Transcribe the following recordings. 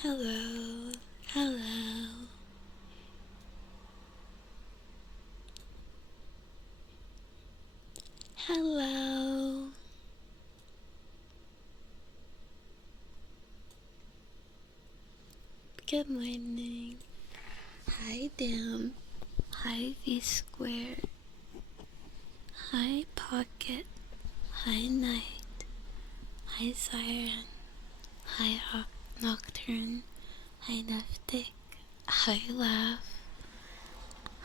Hello, hello. Hello. Good morning. Hi, Dim. Hi, V Square. Hi, Pocket. Hi, Night. Hi, Siren. Hi, Nocturne. Hi, Neftic. Hi, Laugh.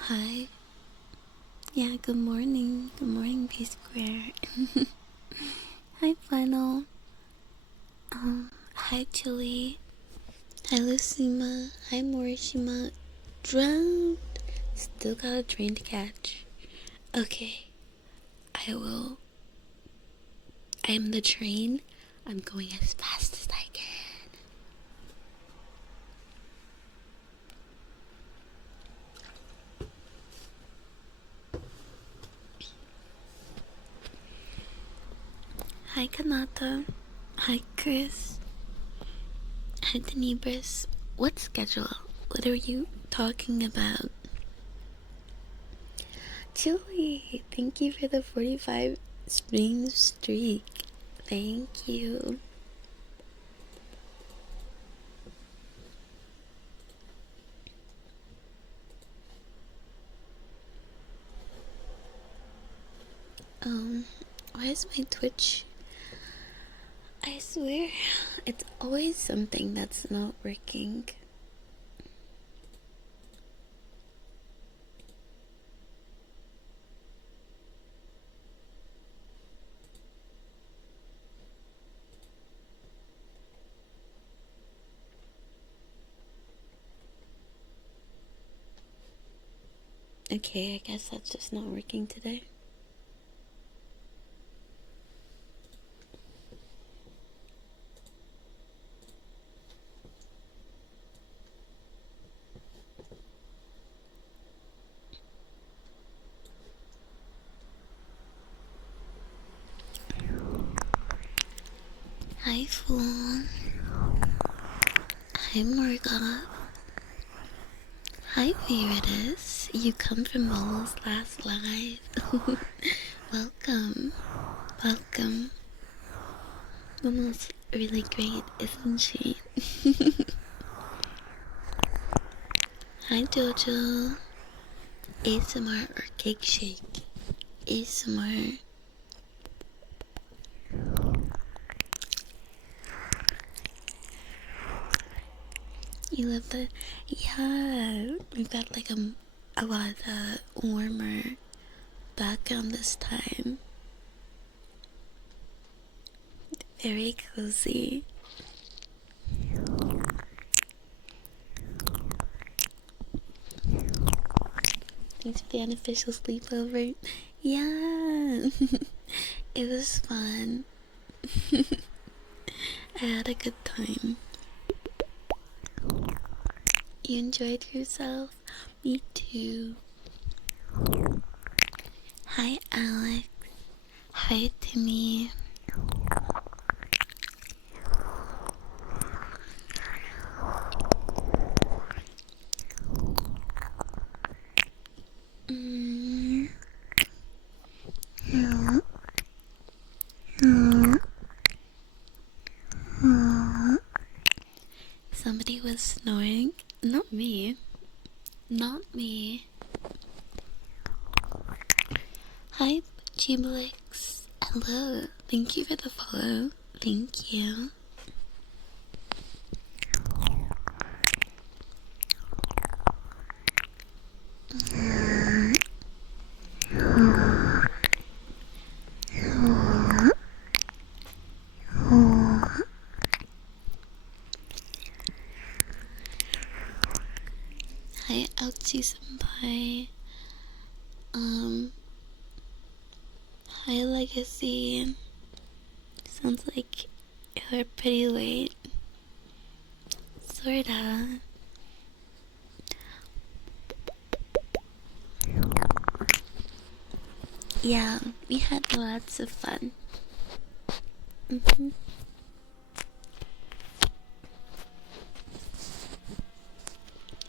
Hi. Yeah, good morning. Good morning, V Square. Hi, Final. Hi, Julie. Hi, Lucima. Hi, Morishima. Drowned. Still got a train to catch. Okay, I will. I am the train. I'm going as fast as I can. Hi, Kanata. Hi, Chris. Hi, Denebris. What schedule? What are you talking about? Julie, thank you for the 45 stream streak. Thank you. Why is my Twitch? I swear, it's always something that's not working. Okay, I guess that's just not working today. Hi, Fawn. Hi, Morgana. Hi, Viridis. You come from Momo's last live. Welcome. Welcome. Momo's really great, isn't she? Hi, Jojo. ASMR or cake shake? ASMR. You love the. Yeah, we've got like a lot warmer background this time. Very cozy. Thanks for the unofficial sleepover. Yeah, it was fun. I had a good time. You enjoyed yourself? Me too. Hi, Alex. Hi, Timmy. Somebody was snoring. Not me. Not me. Hi, Gblix. Hello. Thank you for the follow. Thank you. Hi, Ouchie Senpai. Hi, Legacy. Sounds like you're pretty late. Sorta. Yeah, we had lots of fun.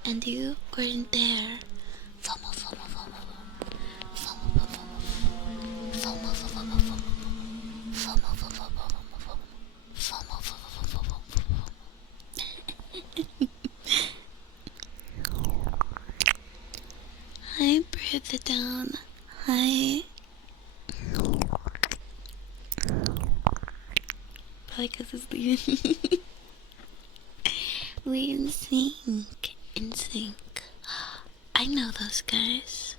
and you weren't there. FOMO, FOMO, FOMO, FOMO, FOMO, FOMO, FOMO, FOMO, FOMO, FOMO, Hi, breathe it down. Hi. Probably because it's leaving. We in sync. In sync. I know those guys.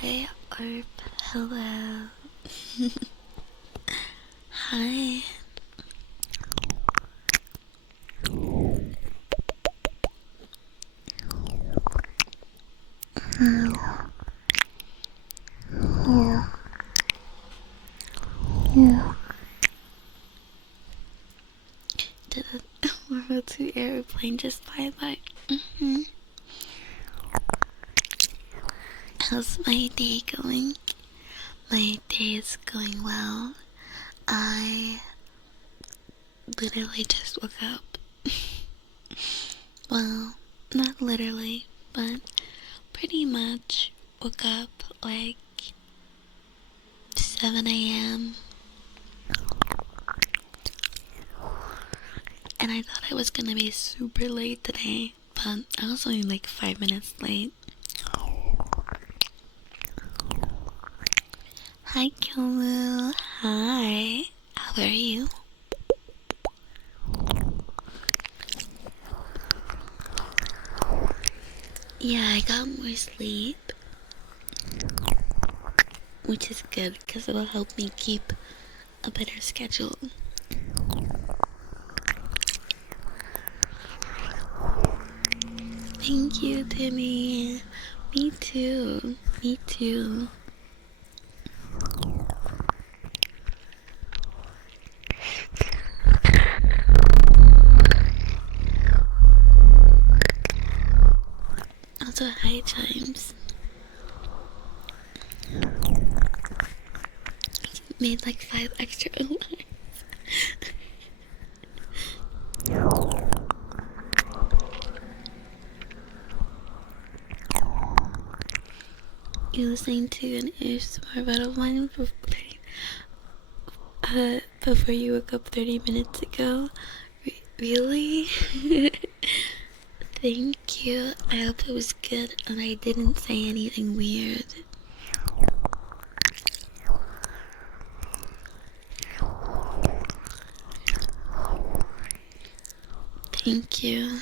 Hi, Orb. Hello. Hi. Did a World War II airplane just fly by? How's my day going? My day is going well. I literally just woke up. Well, not literally, but pretty much woke up like 7 a.m. And I thought I was gonna be super late today, but I was only like 5 minutes late. Hi, Kyomu. Hi. How are you? Yeah, I got more sleep, which is good because it will help me keep a better schedule. Thank you, Timmy. Me too. Me too. Also, hi, Chimes. Made like 5 extra alarms. You listening to an ASMR battle of mine before you woke up 30 minutes ago? Really? Thank you. I hope it was good and I didn't say anything weird. Thank you.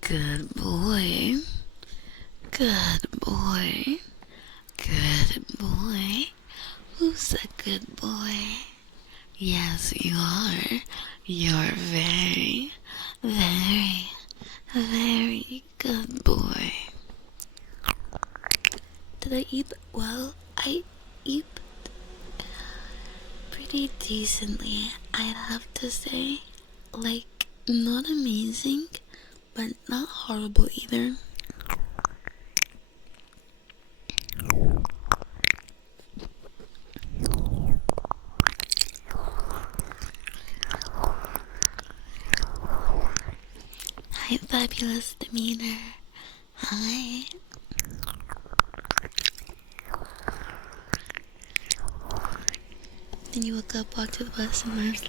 Good boy. Good boy. Good boy. Who's a good boy? Yes, you are. You're very, very, very good boy. Did I eat? Well, I eat pretty decently, I'd have to say. Like, not amazing, but not horrible either. Hi, fabulous demeanor. Hi. Then you woke up, walked to the bus, and laughed.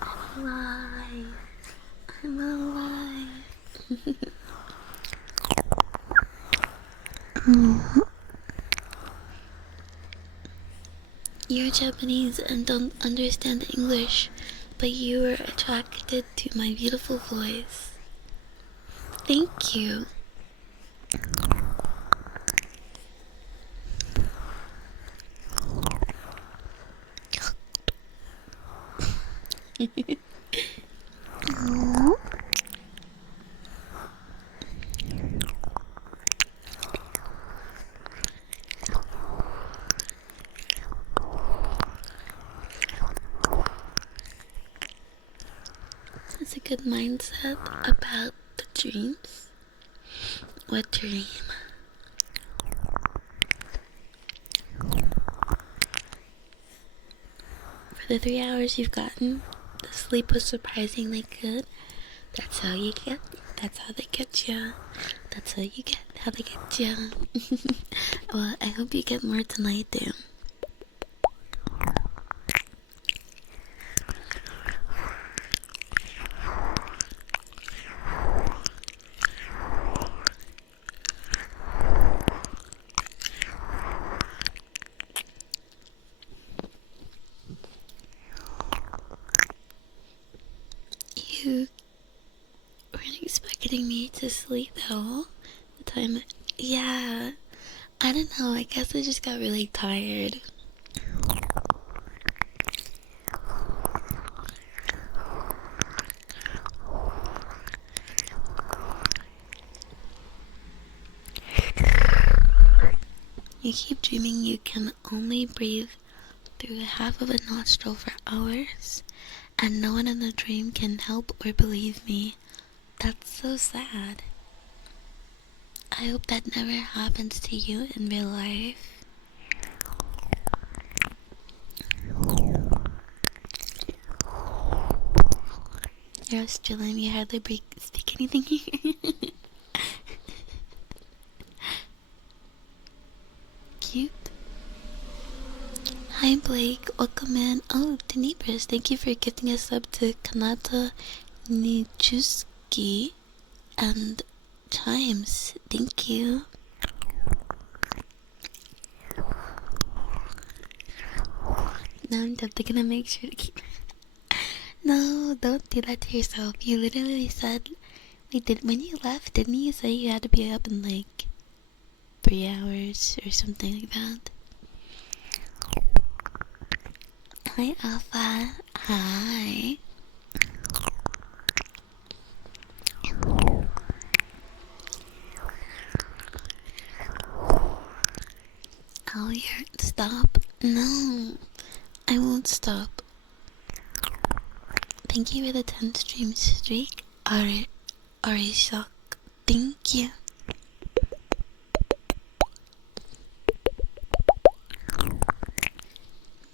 I'm alive. I'm alive. You're Japanese and don't understand English, but you were attracted to my beautiful voice. Thank you. good mindset about the dreams. What dream? For the 3 hours you've gotten, the sleep was surprisingly good. That's how you get. That's how they get you. That's how you get. How they get you. Well, I hope you get more tonight, too. You weren't expecting me to sleep though. The time, yeah. I don't know. I guess I just got really tired. You keep dreaming you can only breathe through half of a nostril for hours, and no one in the dream can help or believe me. That's so sad. I hope that never happens to you in real life. You're Australian, you hardly speak anything here. Cute. Hi Blake, welcome in. Oh, Denebris, thank you for gifting a sub to Kanata Nichuski and Chimes. Thank you. Now I'm definitely gonna make sure to keep. No, don't do that to yourself. You literally said when you left, didn't you say you had to be up in like 3 hours or something like that? Hi Alpha. Hi. Oh, stop. No, I won't stop. Thank you for the 10 stream streak. Ari Shock. Thank you.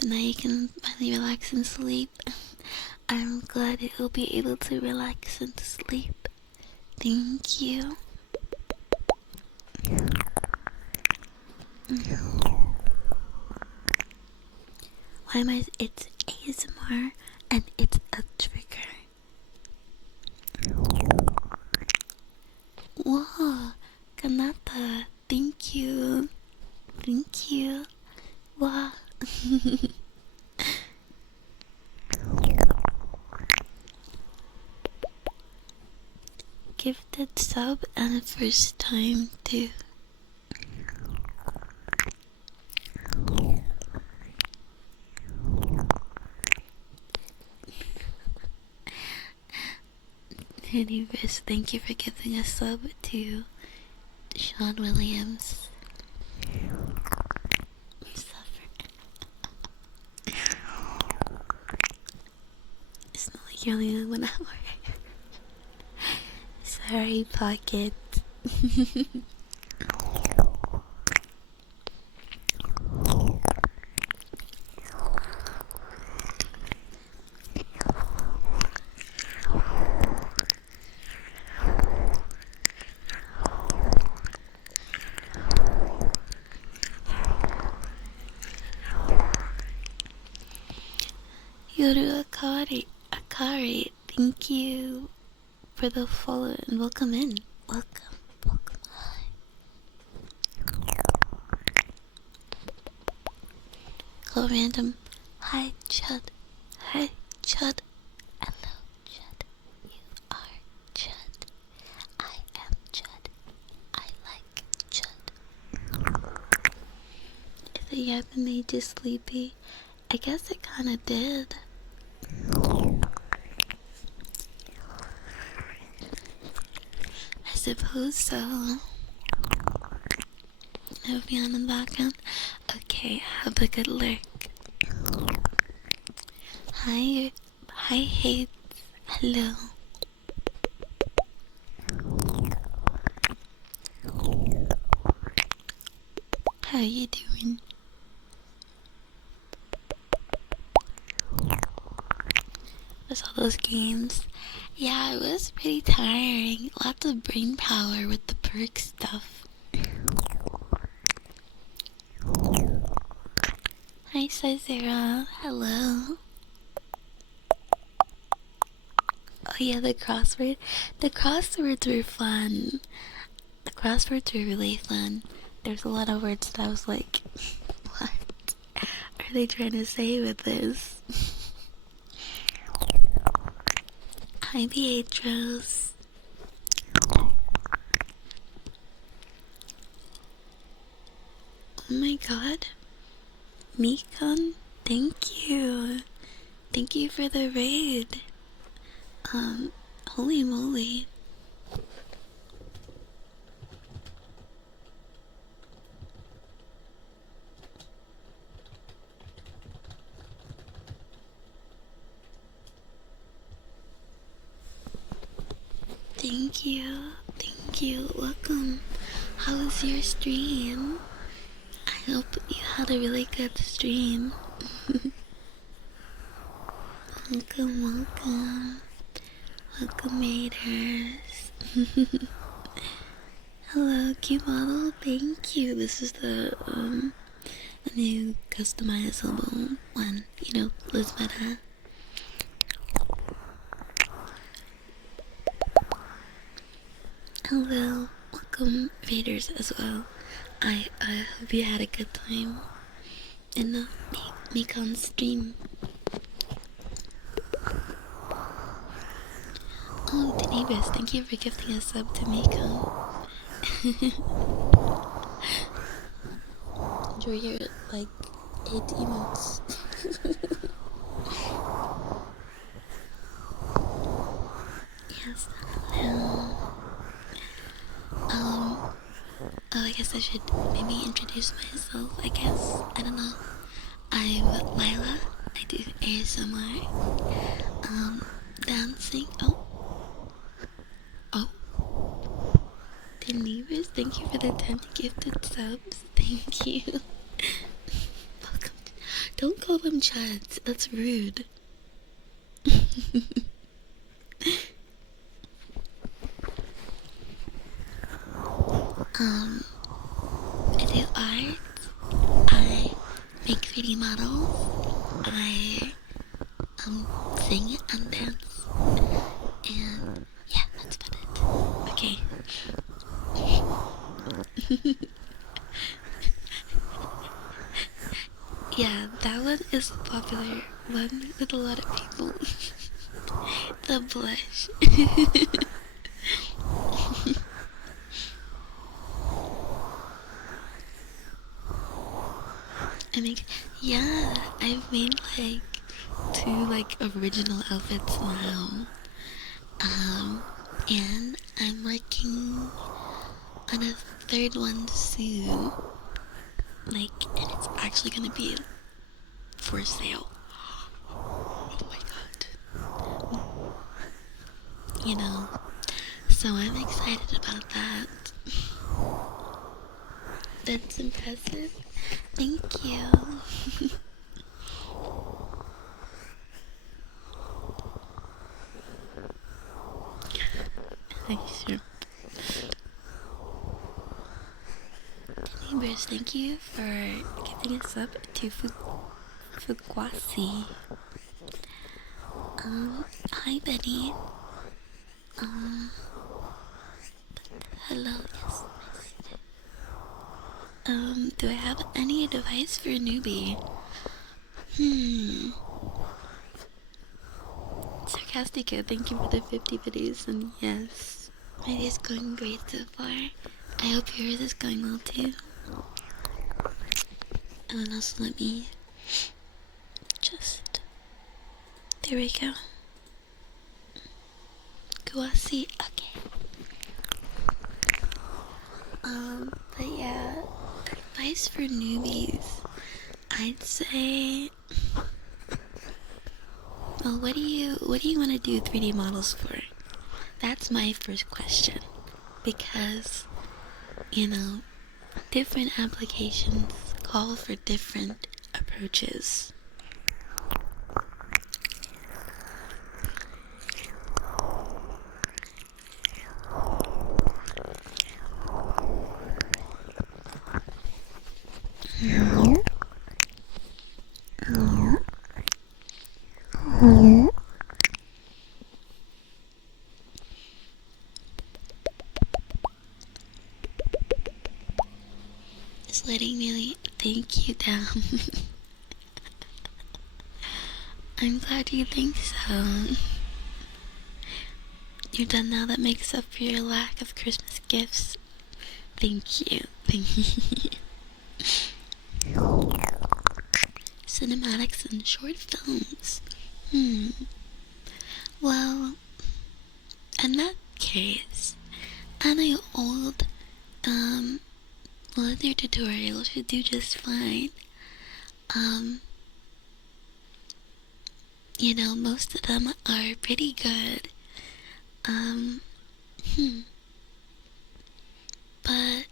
Now you can finally relax and sleep. I'm glad you'll be able to relax and sleep. Thank you. Why am I? It's ASMR and it's a trigger. Whoa, Kanata, thank you. Thank you. Wow. Gifted sub and first time too. Anyways, thank you for giving a sub to Sean Williams. It's not like you're only 1 hour. Sorry, Pocket. Yoru Akari, thank you for the follow and welcome in. Welcome. Hi. Call random. Hi, Chud. Hi, Chud. Hello, Chud. You are Chud. I am Chud. I like Chud. If the yapping made you sleepy, I guess it kinda did. I suppose so. Moving on in the background. Okay, have a good lurk. Hi, Hates. Hello. How you doing? With all those games? Yeah, it was pretty tiring. Lots of brain power with the perk stuff. Hi, Cicera. Hello. Oh yeah, the crossword. The crosswords were fun. The crosswords were really fun. There's a lot of words that I was like, what are they trying to say with this? Hi, Beatrice. Oh my god. Mikon, thank you. Thank you for the raid. Holy moly. Thank you. Thank you. Welcome. How was your stream? I hope you had a really good stream. Welcome, welcome. Welcome, maters. Hello, cute model. Thank you. This is the new customizable one. You know, Lizmeta. Hello, welcome, Raiders as well. I hope you had a good time in the Mekon stream. Oh, Denebus, thank you for gifting a sub to Mekon. Enjoy your, like, 8 emotes. Yes, hello. Oh, I guess I should maybe introduce myself, I guess. I don't know. I'm Lila. I do ASMR. Dancing. Oh. Denebus, thank you for the 10 gifted subs. Thank you. Welcome. Don't call them chads. That's rude. I do art. I make 3D models. I sing and dance. And yeah, that's about it. Okay. Yeah, that one is a popular one with a lot of people. The blush. Yeah, I've made like 2 like original outfits now. And I'm working on a 3rd one soon. Like, and it's actually gonna be for sale. Oh my god. You know, so I'm excited about that. That's impressive. Thank you. Sure. Neighbors, thank you for giving us up to Fukwasi. Hi Betty. Hello, yes. Do I have any advice for a newbie? Sarcastica, thank you for the 50 videos, and yes, my day's going great so far. I hope yours is going well too. And then also let me just, there we go. Guasi, okay. But yeah, advice for newbies, I'd say, well, what do you want to do 3D models for? That's my first question, because, you know, different applications call for different approaches. It's letting me thank you down. I'm glad you think so. You're done now. That makes up for your lack of Christmas gifts. Thank you. Cinematics and short films. Well, in that case, any old, leather tutorials should do just fine. You know, most of them are pretty good. But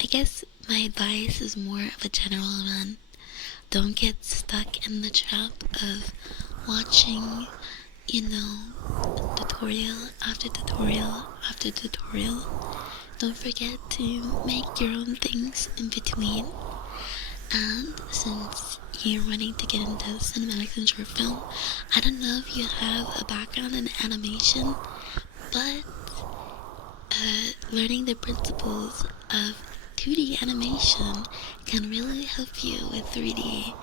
I guess my advice is more of a general one. Don't get stuck in the trap of watching, tutorial after tutorial after tutorial. Don't forget to make your own things in between. And since you're wanting to get into cinematics and short film, I don't know if you have a background in animation, but learning the principles of 2D animation can really help you with 3D,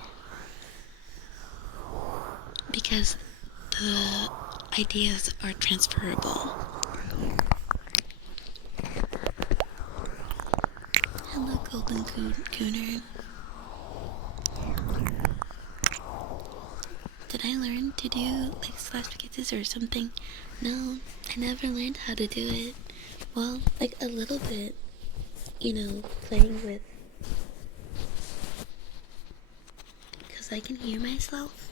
because the ideas are transferable. Hello, Golden Cooner. Did I learn to do like slash kisses or something? No, I never learned how to do it. Well, like a little bit, playing with, because I can hear myself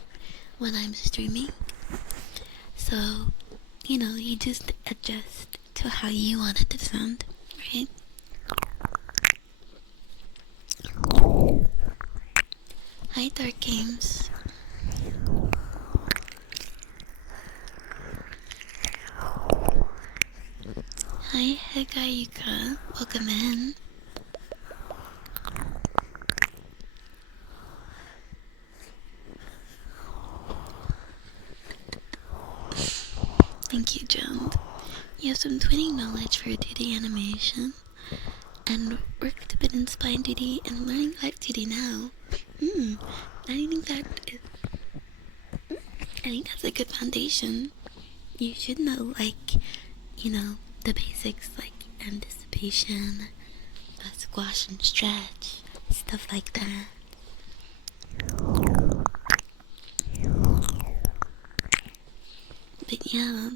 when I'm streaming. So, you just adjust to how you want it to sound, right? Hi, Dark Games. Hi, Hegayuka. Welcome in. Thank you, John. You have some twinning knowledge for 2D animation, and worked a bit in Spine 2D and learning Live 2D now. I think that's a good foundation. You should know, the basics like anticipation, squash and stretch, stuff like that. But yeah,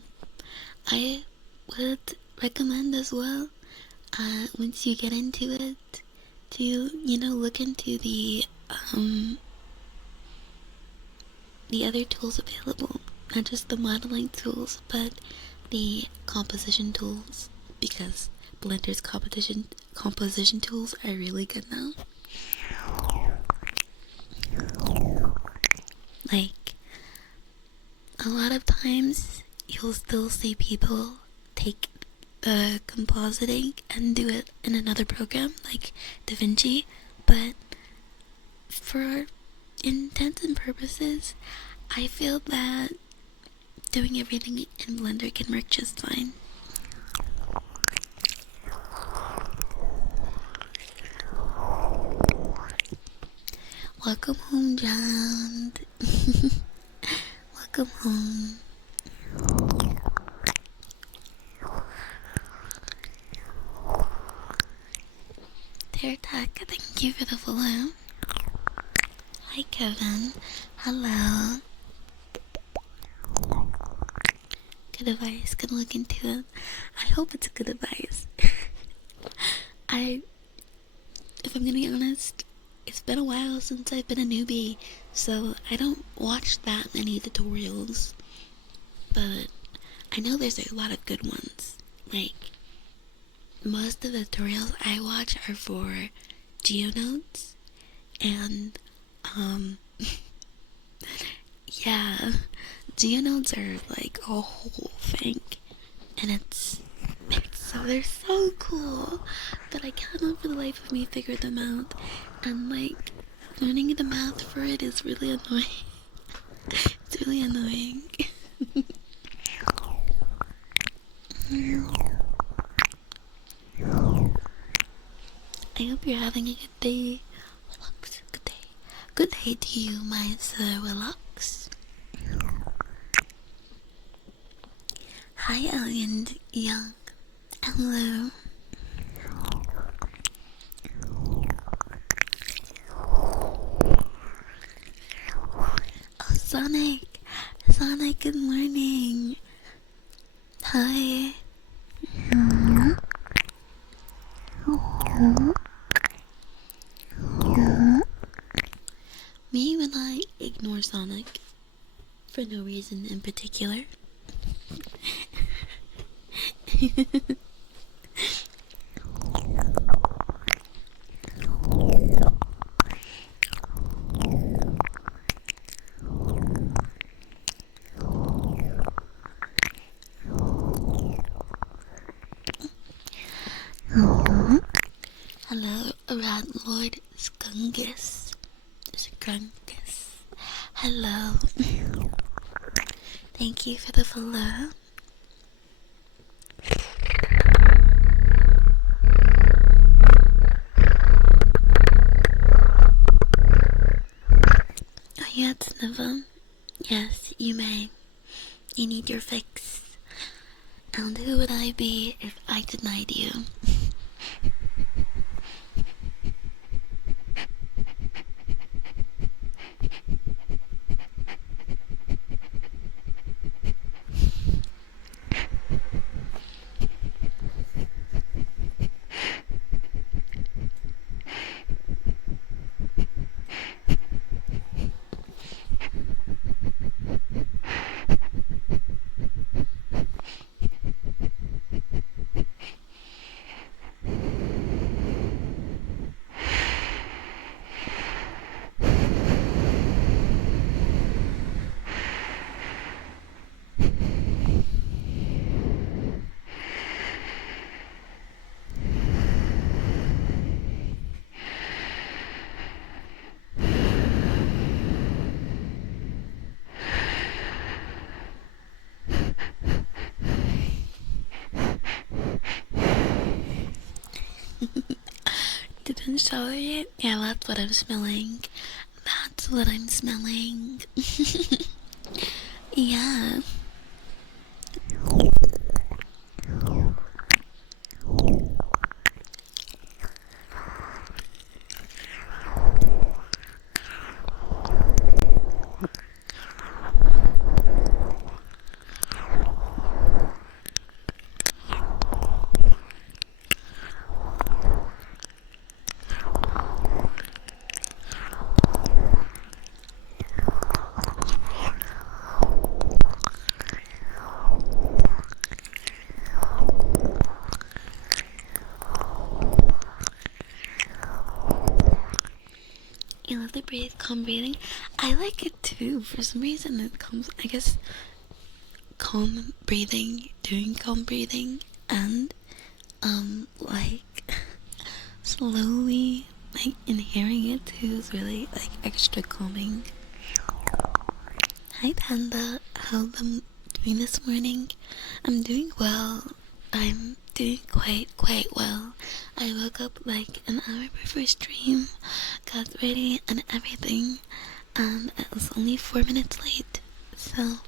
I would recommend as well, once you get into it, to, look into the other tools available. Not just the modeling tools, but the composition tools, because Blender's composition tools are really good now. Like, a lot of times you'll still see people take the compositing and do it in another program like DaVinci, but for intents and purposes, I feel that doing everything in Blender can work just fine. Welcome home, John. Welcome home. Tertak, thank you for the follow. Hi, Kevin. Hello. Good advice. Gonna look into it. I hope it's good advice. If I'm gonna be honest, it's been a while since I've been a newbie, so I don't watch that many tutorials. But I know there's a lot of good ones. Like, most of the tutorials I watch are for GeoNodes, and yeah, GeoNodes are like a whole thing, and they're so cool, but I cannot for the life of me figure them out, and like learning the math for it is really annoying. It's really annoying. I hope you're having a good day. Relax, good day. Good day to you, my Sir Relax. Hi, Alien Young. Hello. Oh, Sonic. Sonic, good morning. Hi. Me when I ignore Sonic for no reason in particular. Hello, Rat Lord Skungus. Skungus. Hello. Thank you for the follow. Are you at Snivel? Yes, you may. You need your fix. And who would I be if I denied you? Didn't shower yet? Yeah, that's what I'm smelling. That's what I'm smelling. Yeah. You love the calm breathing. I like it too. For some reason, it comes. I guess calm breathing, doing calm breathing, and like slowly, like inhaling it too is really like extra calming. Hi Panda, how am doing this morning? I'm doing well. I'm doing quite well. I woke up like an hour before stream, got ready and everything, and it was only 4 minutes late. So,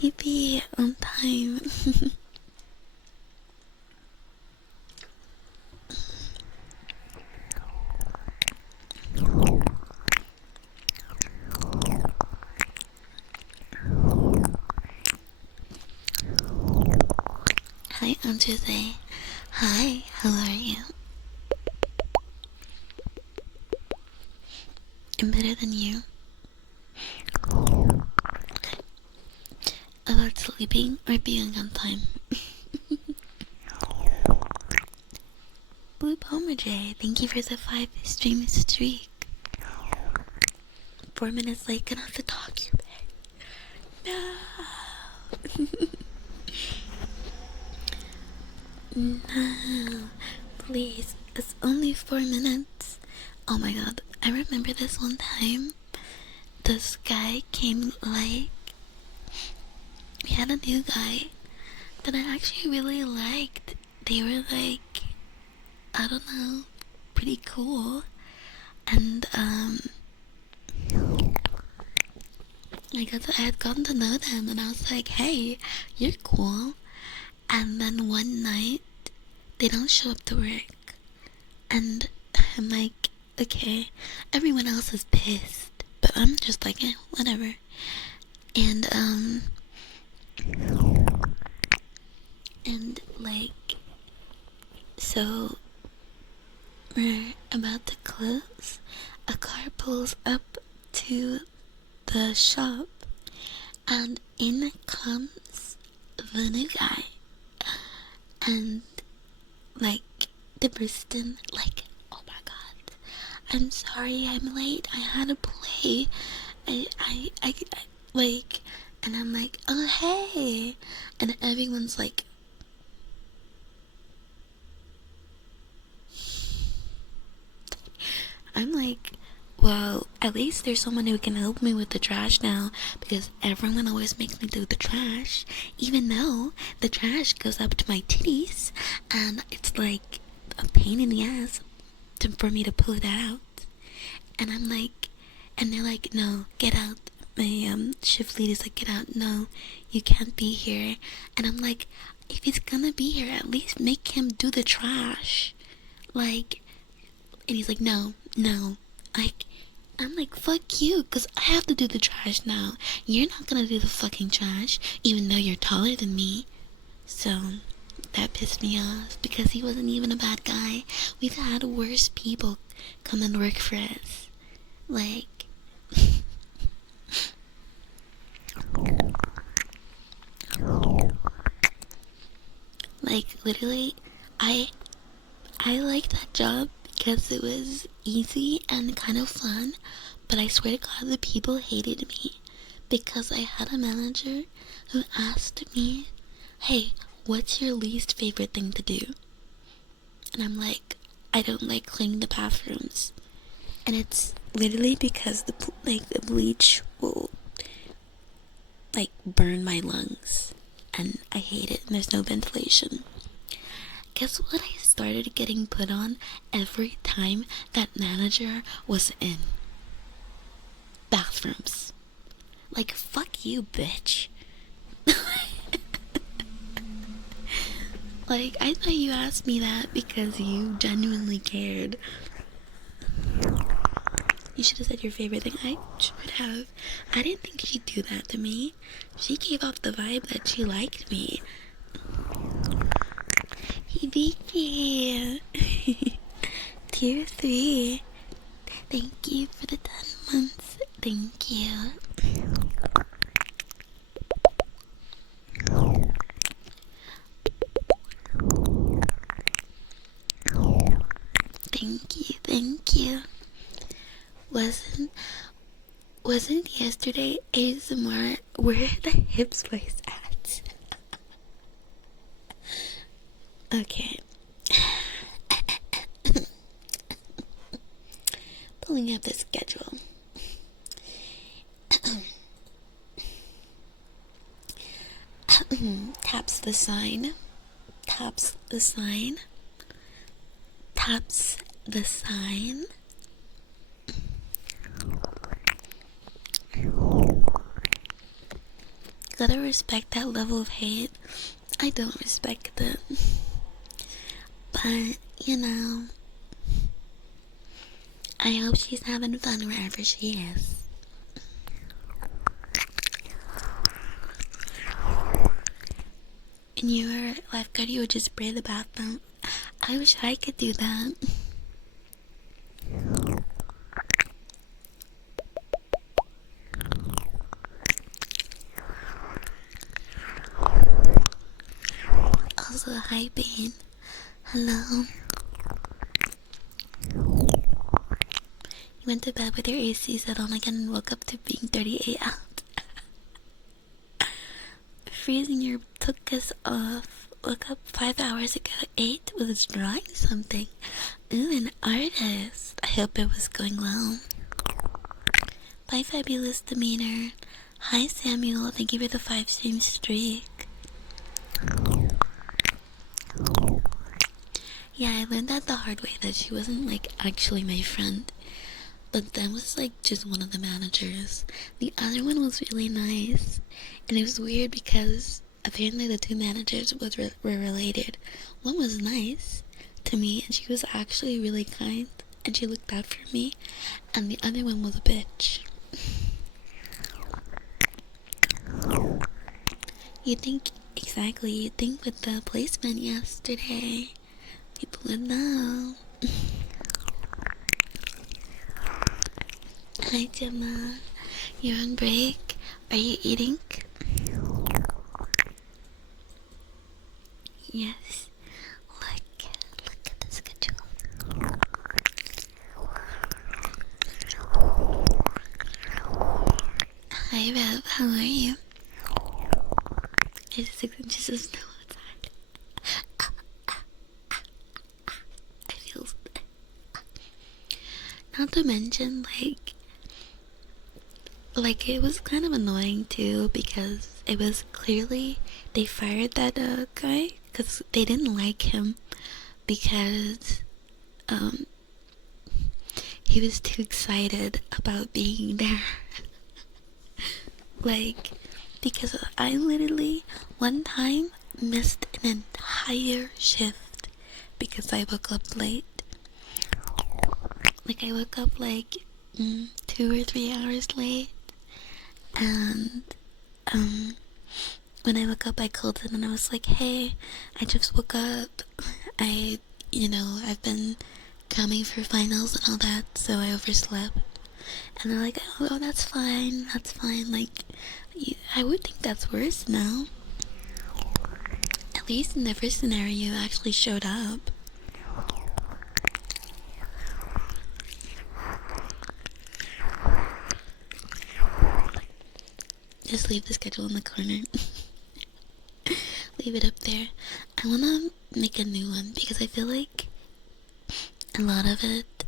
yippee, on time. Hi, Aunt Jose. Hi, how are you? I'm better than you. About sleeping or being on time? Summer J, thank you for the 5 stream streak. 4 minutes late, gonna have to talk you back. No. No. Please. It's only 4 minutes. Oh my god. I remember this one time. This guy came like... We had a new guy that I actually really liked. They were like... I don't know. Pretty cool. And I had gotten to know them, and I was like, hey, you're cool. And then one night, they don't show up to work. And I'm like, okay, everyone else is pissed, but I'm just like, whatever. And like, so we're about to close. A car pulls up to the shop, and in comes the new guy. And like the person, like, oh my god, I'm sorry I'm late, I had to play. I like, and I'm like, oh hey, and everyone's like, I'm like, well, at least there's someone who can help me with the trash now, because everyone always makes me do the trash, even though the trash goes up to my titties, and it's like a pain in the ass for me to pull it out. And I'm like, and they're like, no, get out. My shift lead is like, get out, no, you can't be here. And I'm like, if he's gonna be here, at least make him do the trash. Like, and he's like, no, I'm like, fuck you, because I have to do the trash now. You're not gonna do the fucking trash, even though you're taller than me. So, that pissed me off, because he wasn't even a bad guy. We've had worse people come and work for us. Like, like, literally, I liked that job because it was easy and kind of fun, but I swear to God, the people hated me because I had a manager who asked me, hey, what's your least favorite thing to do? And I'm like, I don't like cleaning the bathrooms. And it's literally because the bleach will like burn my lungs, and I hate it, and there's no ventilation. Guess what I started getting put on every time that manager was in? Bathrooms. Like, fuck you, bitch. Like, I thought you asked me that because you genuinely cared. You should have said your favorite thing. I should have. I didn't think she'd do that to me. She gave off the vibe that she liked me. Hibiki. Tier 3. Thank you for the 10 months. Thank you. Thank you. Wasn't yesterday ASMR where the hips voice at? Okay. Pulling up the schedule. Taps the sign. Taps the sign. Taps the sign. Gotta respect that level of hate. I don't respect it. But, you know, I hope she's having fun wherever she is. And you were a lifeguard, you would just spray the bathroom. I wish I could do that. Also, hi, Bane. Hello. went to bed with your AC set on again and woke up to being 38 out. Freezing your took us off. Woke up 5 hours ago. 8 was drawing something. Ooh, an artist. I hope it was going well. Bye, Fabulous Demeanor. Hi, Samuel. Thank you for the 5-stream streak. Yeah, I learned that the hard way, that she wasn't like actually my friend. But that was like just one of the managers. The other one was really nice. And it was weird because apparently the 2 managers were related. One was nice to me and she was actually really kind and she looked out for me. And the other one was a bitch. You think with the placement yesterday, people would know. Hi, Gemma. You're on break. Are you eating? Yes. Look at the schedule. Hi, Rob. How are you? It's 6 inches of snow outside. I feel... Not to mention, like it was kind of annoying too because it was clearly they fired that guy because they didn't like him because he was too excited about being there. Like, because I literally one time missed an entire shift because I woke up late. Like I woke up like 2 or 3 hours late. And when I woke up I called in and I was like, hey, I just woke up. I've been coming for finals and all that, so I overslept. And they're like, oh, that's fine. Like, I would think that's worse now. At least in the first scenario, you actually showed up. Just leave the schedule in the corner. Leave it up there. I wanna make a new one because I feel like a lot of it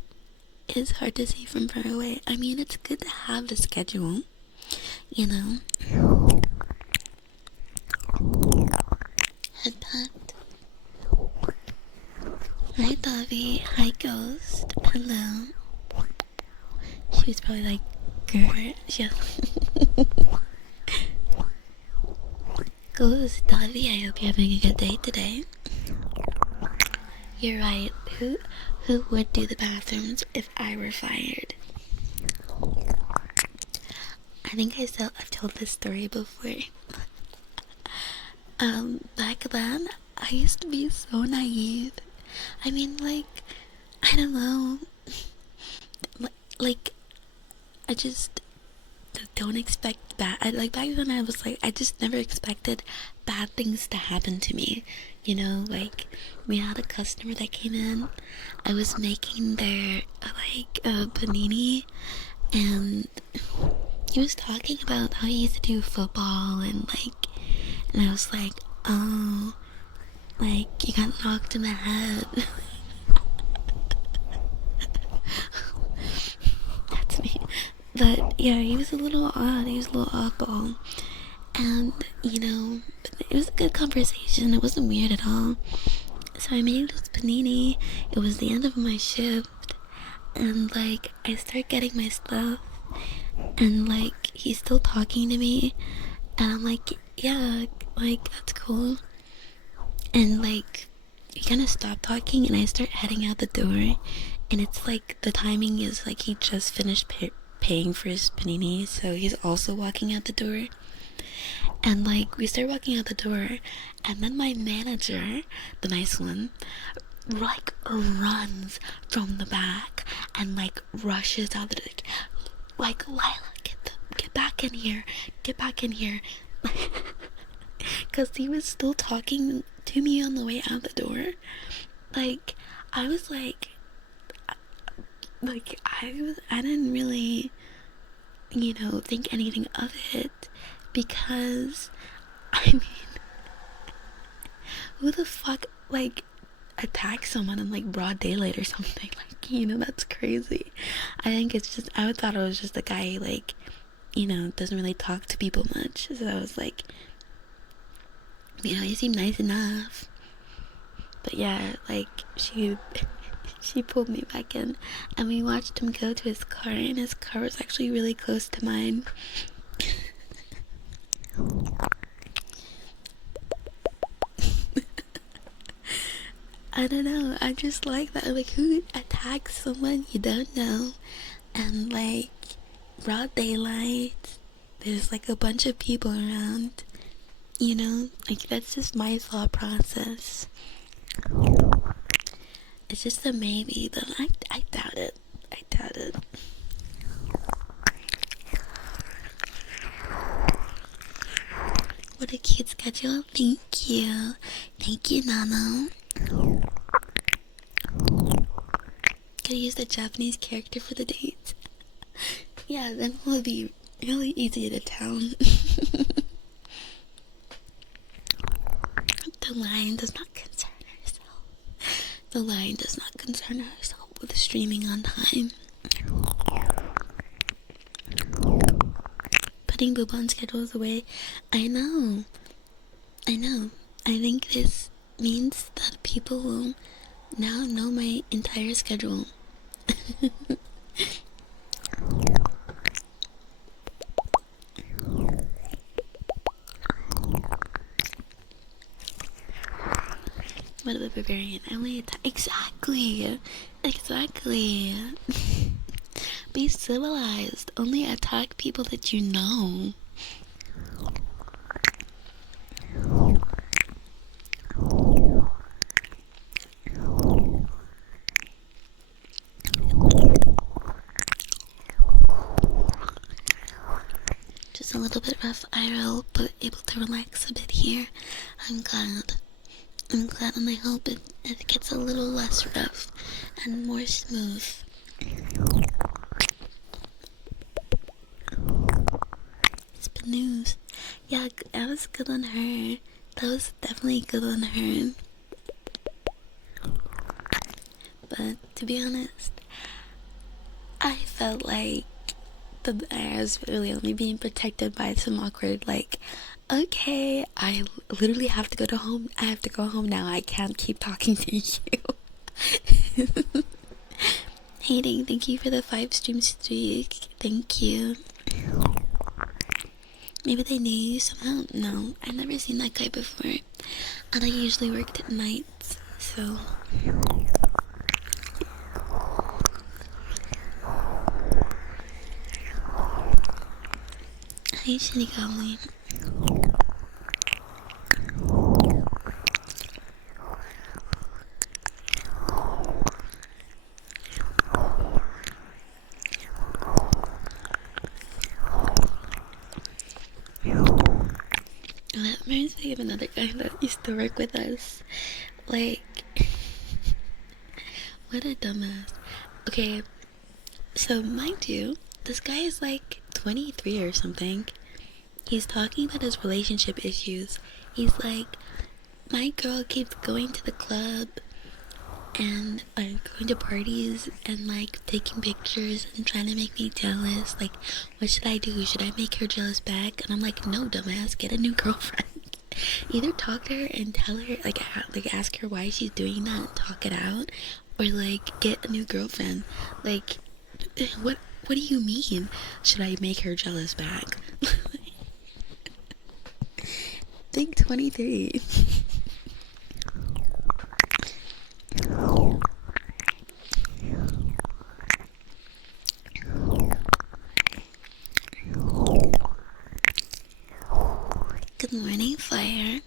is hard to see from far away. I mean, it's good to have the schedule, you know. Head pat. Hi, Davi. Hi, Ghost. Hello. She was probably like, girl. Yeah. Ghost, Davi, I hope you're having a good day today. You're right. Who would do the bathrooms if I were fired? I think I've told this story before. Back then, I used to be so naive. I mean, like, I don't know. Like, I just don't expect bad. Back then I was like, I just never expected bad things to happen to me. You know, like, we had a customer that came in. I was making their, panini. And he was talking about how he used to do football and I was like, oh, like, you got knocked in the head. That's me. But yeah, he was a little odd. He was a little oddball. And, it was a good conversation. It wasn't weird at all. So I made this panini. It was the end of my shift. And, I start getting my stuff. And, he's still talking to me. And I'm like, yeah, that's cool. And, we kind of stop talking. And I start heading out the door. And it's the timing is he just finished paying for his panini, so he's also walking out the door. And we start walking out the door, and then my manager, the nice one, runs from the back and rushes out the door, Lila, get back in here, because he was still talking to me on the way out the door. I was I I didn't really, think anything of it, because I mean, who the fuck like attacks someone in like broad daylight or something? Like, that's crazy. I think it's just, I thought it was just a guy like, doesn't really talk to people much. So I was like, you seem nice enough. But yeah, like, she pulled me back in, and we watched him go to his car, and his car was actually really close to mine. I don't know, I just like that. Like, who attacks someone you don't know, and like, broad daylight, there's like a bunch of people around, like, that's just my thought process. It's just a maybe, but I doubt it. I doubt it. What a cute schedule. Thank you. Thank you, Nano. Could use the Japanese character for the date. Yeah, then we'll be really easy to town. The lion does not concern herself. The lion does not concern herself with streaming on time. Putting Bubon schedules away. I know. I think this means that people will now know my entire schedule. What about barbarian? Only exactly. Be civilized. Only attack people that you know. Just a little bit rough IRL, but able to relax a bit here. I'm glad, and I hope it gets a little less rough and more smooth. It's been news. Yeah, that was good on her. That was definitely good on her. But to be honest, I felt like I was really only being protected by some awkward, like, okay, I literally have to go home. I have to go home now. I can't keep talking to you. Hayden, thank you for the 5 stream streak. Thank you. Maybe they knew you somehow. No, I've never seen that guy before, and I usually worked at nights, so. Hi, Shinigami. That reminds me of another guy that used to work with us. Like, what a dumbass. Okay, so mind you, this guy is like 23 or something. He's talking about his relationship issues. He's like, my girl keeps going to the club and going to parties and like taking pictures and trying to make me jealous. Like, what should I do? Should I make her jealous back? And I'm like, no, dumbass, get a new girlfriend. Either talk to her and tell her, like ask her why she's doing that and talk it out, or like get a new girlfriend. Like, what do you mean? Should I make her jealous back? Think 23. Good morning, Fire.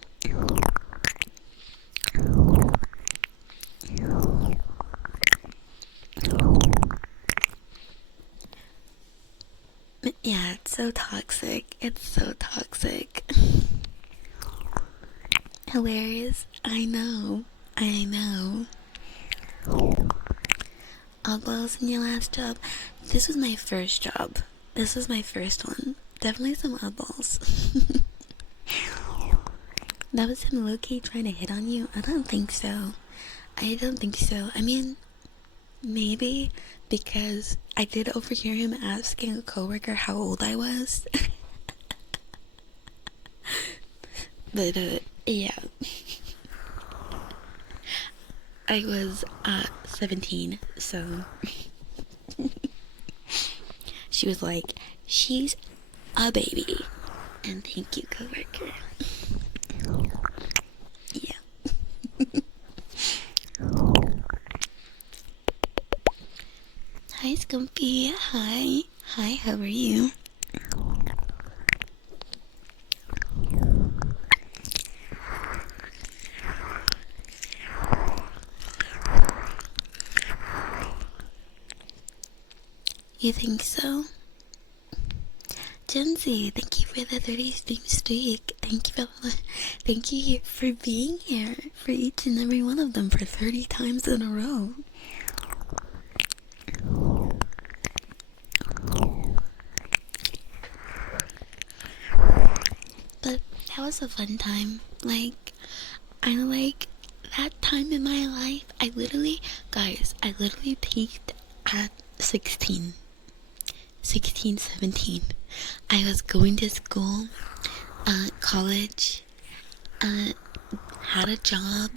Yeah, it's so toxic. It's so toxic. Hilarious. I know. oddballs in your last job? This was my first job. This was my first one. Definitely some oddballs. That was him low-key trying to hit on you? I don't think so. I don't think so. I mean, maybe because I did overhear him asking a coworker how old I was. But, yeah. I was 17, so she was like, she's a baby. And thank you, coworker. Yeah. Hi, Scumpy. Hi. Hi, how are you? You think so? Jenzy, thank you for the 30 stream streak. Thank you for being here for each and every one of them for 30 times in a row. But that was a fun time. Like, I like that time in my life. I literally peaked at 16, 17. I was going to school, college, had a job.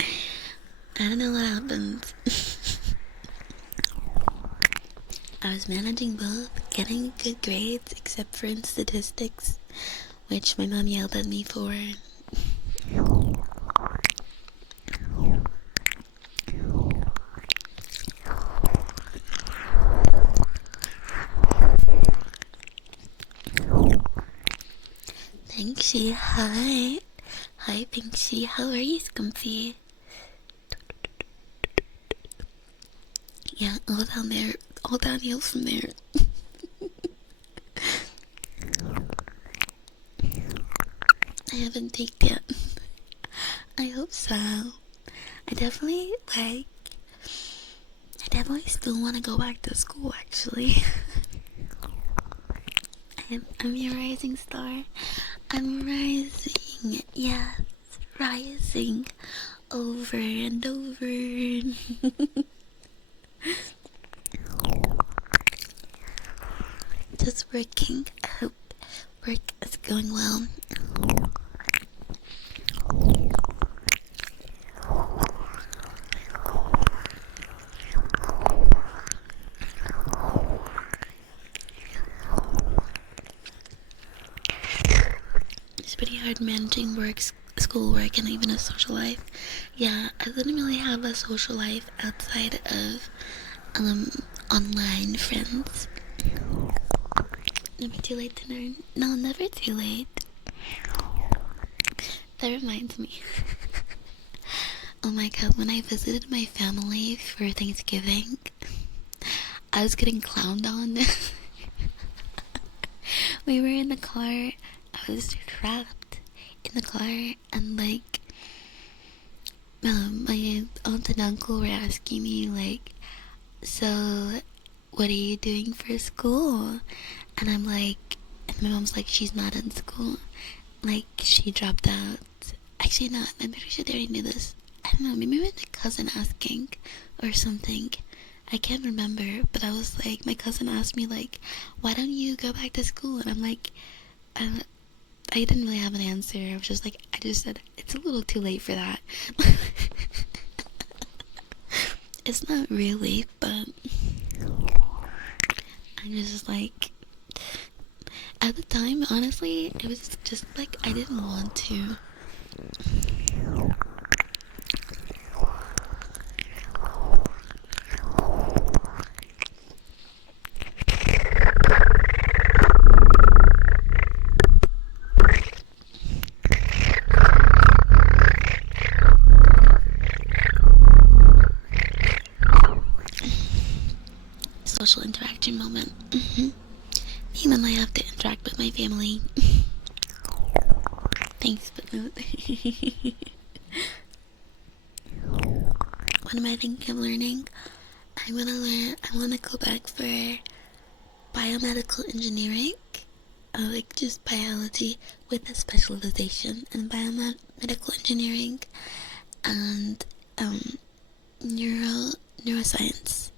I don't know what happened. I was managing both, getting good grades, except for in statistics, which my mom yelled at me for. Pinksy, hi. Hi, Pinksy. How are you, Scumpy? Yeah, all down there. All downhill from there. I haven't baked yet. I hope so. I definitely still want to go back to school, actually. I'm your rising star. I'm rising. Yes, rising. Over and over. Just working. I hope work is going well. It's pretty hard managing work, schoolwork, and even a social life. Yeah, I didn't really have a social life outside of online friends. Never too late to learn. No, never too late. That reminds me. Oh my god, when I visited my family for Thanksgiving, I was getting clowned on. We were in the car. I was trapped in the car, and like, my aunt and uncle were asking me like, so what are you doing for school? And I'm like, and my mom's like, she's not in school. Like, she dropped out. Actually, no, I'm pretty sure they already knew this. I don't know, maybe it was my cousin asking or something. I can't remember, but I was like, my cousin asked me like, why don't you go back to school? And I'm like, I didn't really have an answer. I was just like, I just said, it's a little too late for that. It's not really, but I'm just like, at the time, honestly, it was just like, I didn't want to. Social interaction moment. Even I have to interact with my family. Thanks, but no. what am I thinking of learning? I want to go back for biomedical engineering, like just biology with a specialization in biomedical engineering and neuroscience.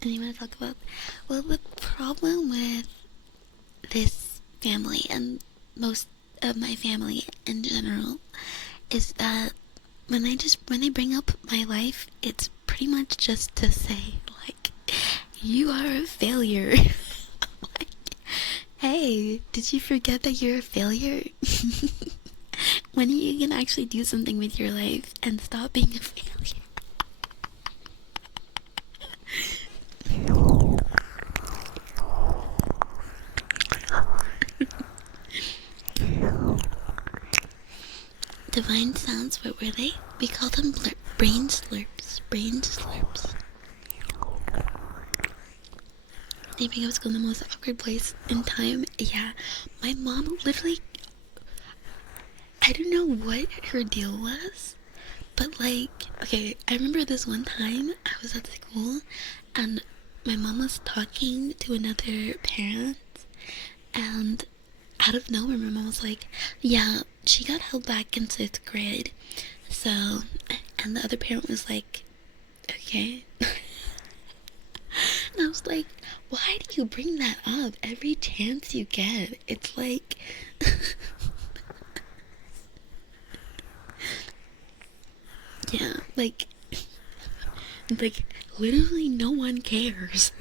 And you want to talk about, well, the problem with this family and most of my family in general is that when they bring up my life, it's pretty much just to say, like, you are a failure. Like, hey, did you forget that you're a failure? When are you gonna actually do something with your life and stop being a failure? Divine sounds, what were they? We call them brain slurps. Brain slurps. I think I was going the most awkward place in time. Yeah, my mom literally, I don't know what her deal was, but like, okay, I remember this one time I was at school and my mom was talking to another parent, and out of nowhere my mom was like, yeah, she got held back in 6th grade, so, and the other parent was like, okay. And I was like, why do you bring that up every chance you get? It's like, yeah, like literally no one cares.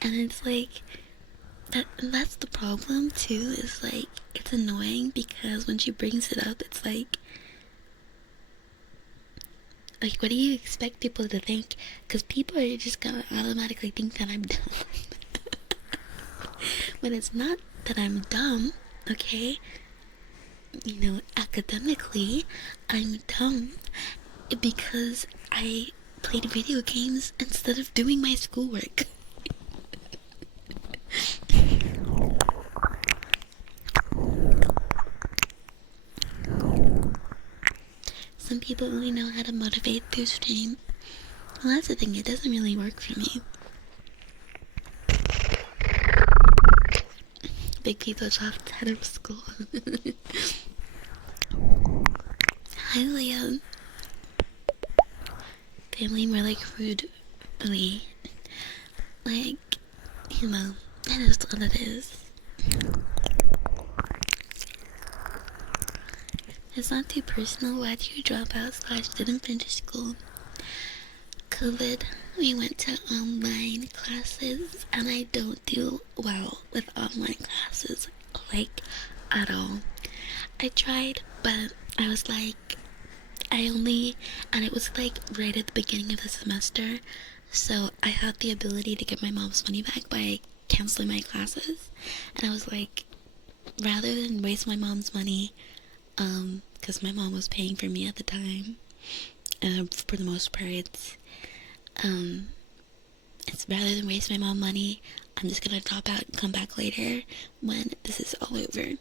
And it's like, that's the problem too, is like, it's annoying because when she brings it up, it's like, what do you expect people to think? Because people are just gonna automatically think that I'm dumb. But it's not that I'm dumb, okay? You know, academically, I'm dumb because I played video games instead of doing my schoolwork. Some people only know how to motivate through stream. Well, that's the thing, it doesn't really work for me. Big people dropped out of school. Hi, Liam. Family more like rudely. Like, you know, that is what it is. It's not too personal. Why did you drop out / didn't finish school? COVID, we went to online classes, and I don't do well with online classes, like, at all. I tried, but I was like, and it was like right at the beginning of the semester, so I had the ability to get my mom's money back by canceling my classes, and I was like, rather than waste my mom's money, because my mom was paying for me at the time, for the most part, it's rather than waste my mom money, I'm just gonna drop out and come back later when this is all over.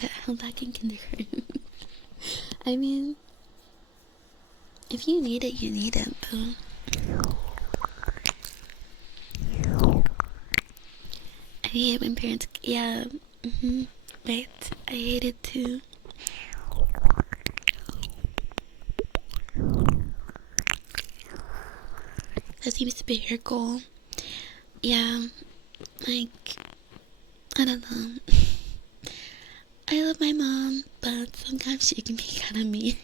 Got held back in kindergarten. I mean, if you need it, you need it, boo. I hate when parents, yeah, right, I hate it too. That seems to be her goal. Yeah, like, I don't know. I love my mom, but sometimes she can be kind of mean.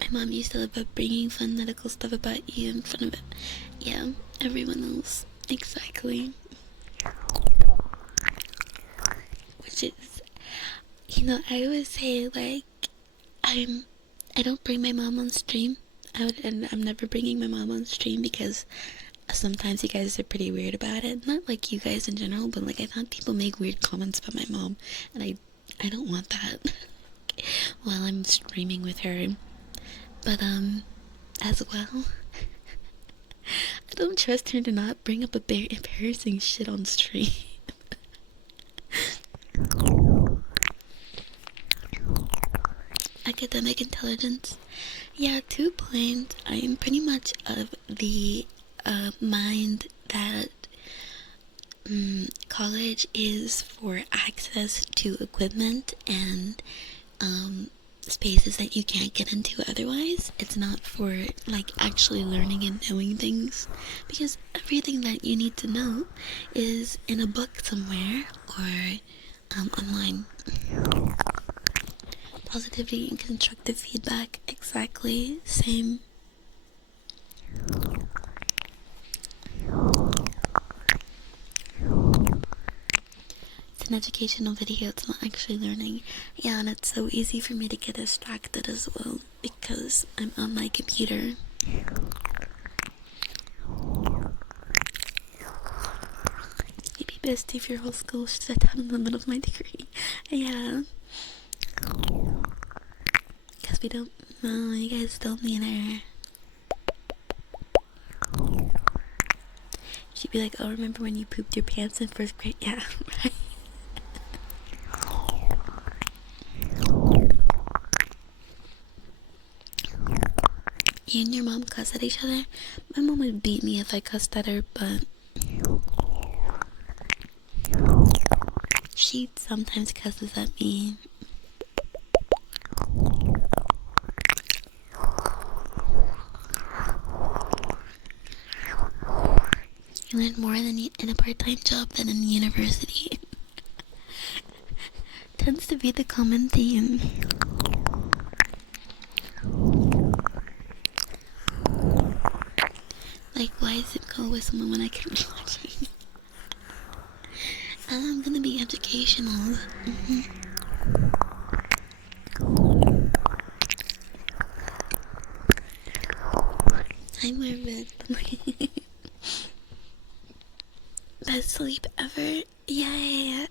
My mom used to love about bringing fun medical stuff about you in front of it. Yeah, everyone else. Exactly. Which is, you know, I always say, like, I don't bring my mom on stream. And I'm never bringing my mom on stream because sometimes you guys are pretty weird about it. Not like you guys in general, but like I found people make weird comments about my mom, and I don't want that while I'm streaming with her. But as well, I don't trust her to not bring up embarrassing shit on stream. Academic intelligence. Yeah, 2 points. I am pretty much of the mind that college is for access to equipment and spaces that you can't get into otherwise. It's not for like actually learning and knowing things, because everything that you need to know is in a book somewhere or online. Positivity and constructive feedback, exactly same. It's an educational video, it's not actually learning. Yeah, and it's so easy for me to get distracted as well because I'm on my computer. Maybe best if your whole school shut down in the middle of my degree. Yeah. Because we don't know, you guys don't mean her. She'd be like, oh, remember when you pooped your pants in 1st grade? Yeah, right. You and your mom cuss at each other? My mom would beat me if I cussed at her, but she sometimes cusses at me. You learn more in a part-time job than in university. Tends to be the common theme. Like, why is it go with someone when I can be watching? I'm gonna be educational. I'm Marvin. Best sleep ever? Yeah.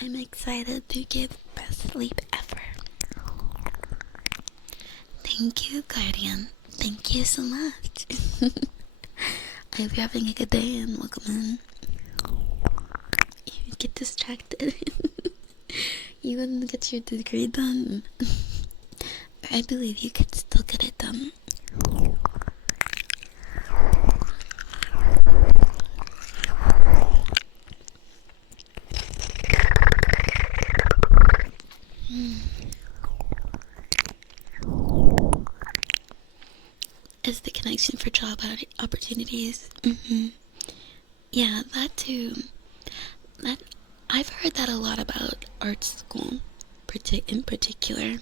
I'm excited to give best sleep ever. Thank you, Guardian. Thank you so much. I hope you're having a good day and welcome in. You get distracted. You wouldn't get your degree done. I believe you could still get it done. Is the connection for job opportunities. Yeah, that too. That I've heard that a lot about art school, in particular.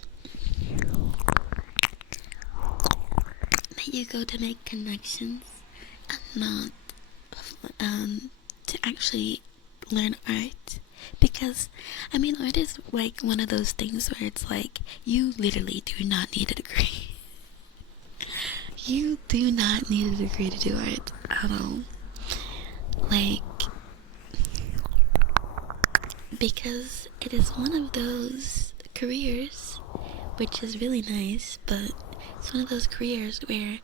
That you go to make connections and not to actually learn art. Because, I mean, art is like one of those things where it's like, you literally do not need a degree. You do not need a degree to do art at all. Like, because it is one of those careers, which is really nice, but it's one of those careers where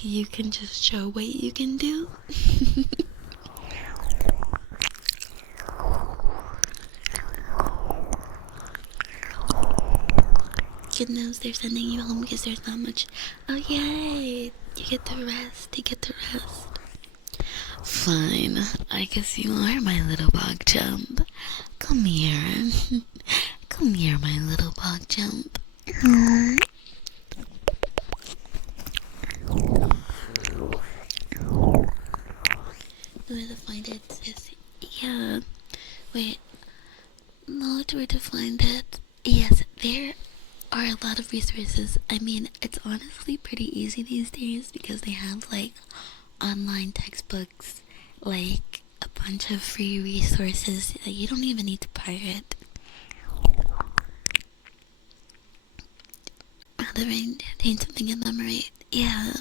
you can just show what you can do. Good news, they're sending you home because there's not much. Oh, yay! You get to rest. Fine, I guess you are my little bog jump. Come here. Come here, my little bog jump. Where to find it? Yeah. Wait. Not where to find it. Yes, there are a lot of resources. I mean, it's honestly pretty easy these days because they have like online textbooks, like a bunch of free resources that you don't even need to pirate. How to retain something and memorate. Yeah.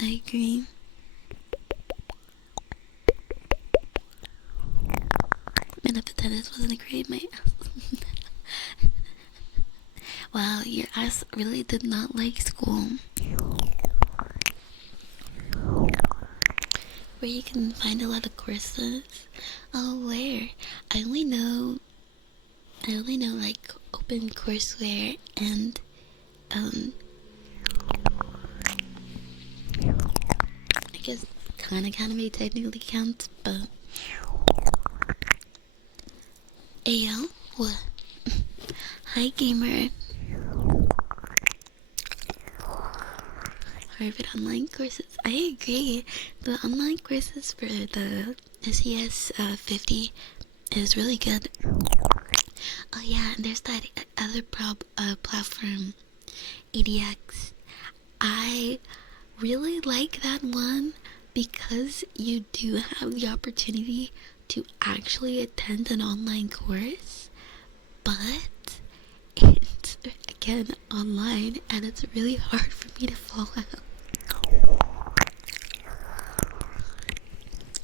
I agree. Man, if the tennis wasn't great, my ass. Wow, your ass really did not like school. Where you can find a lot of courses. Oh, where? I only know. I only know like Open Courseware and um. I guess Khan Academy technically counts, but Ayo, what? Hi, gamer. Harvard online courses. I agree. The online courses for the SES 50 is really good. Oh yeah, and there's that other platform, EDX. I really like that one because you do have the opportunity to actually attend an online course, but it's again online and it's really hard for me to follow.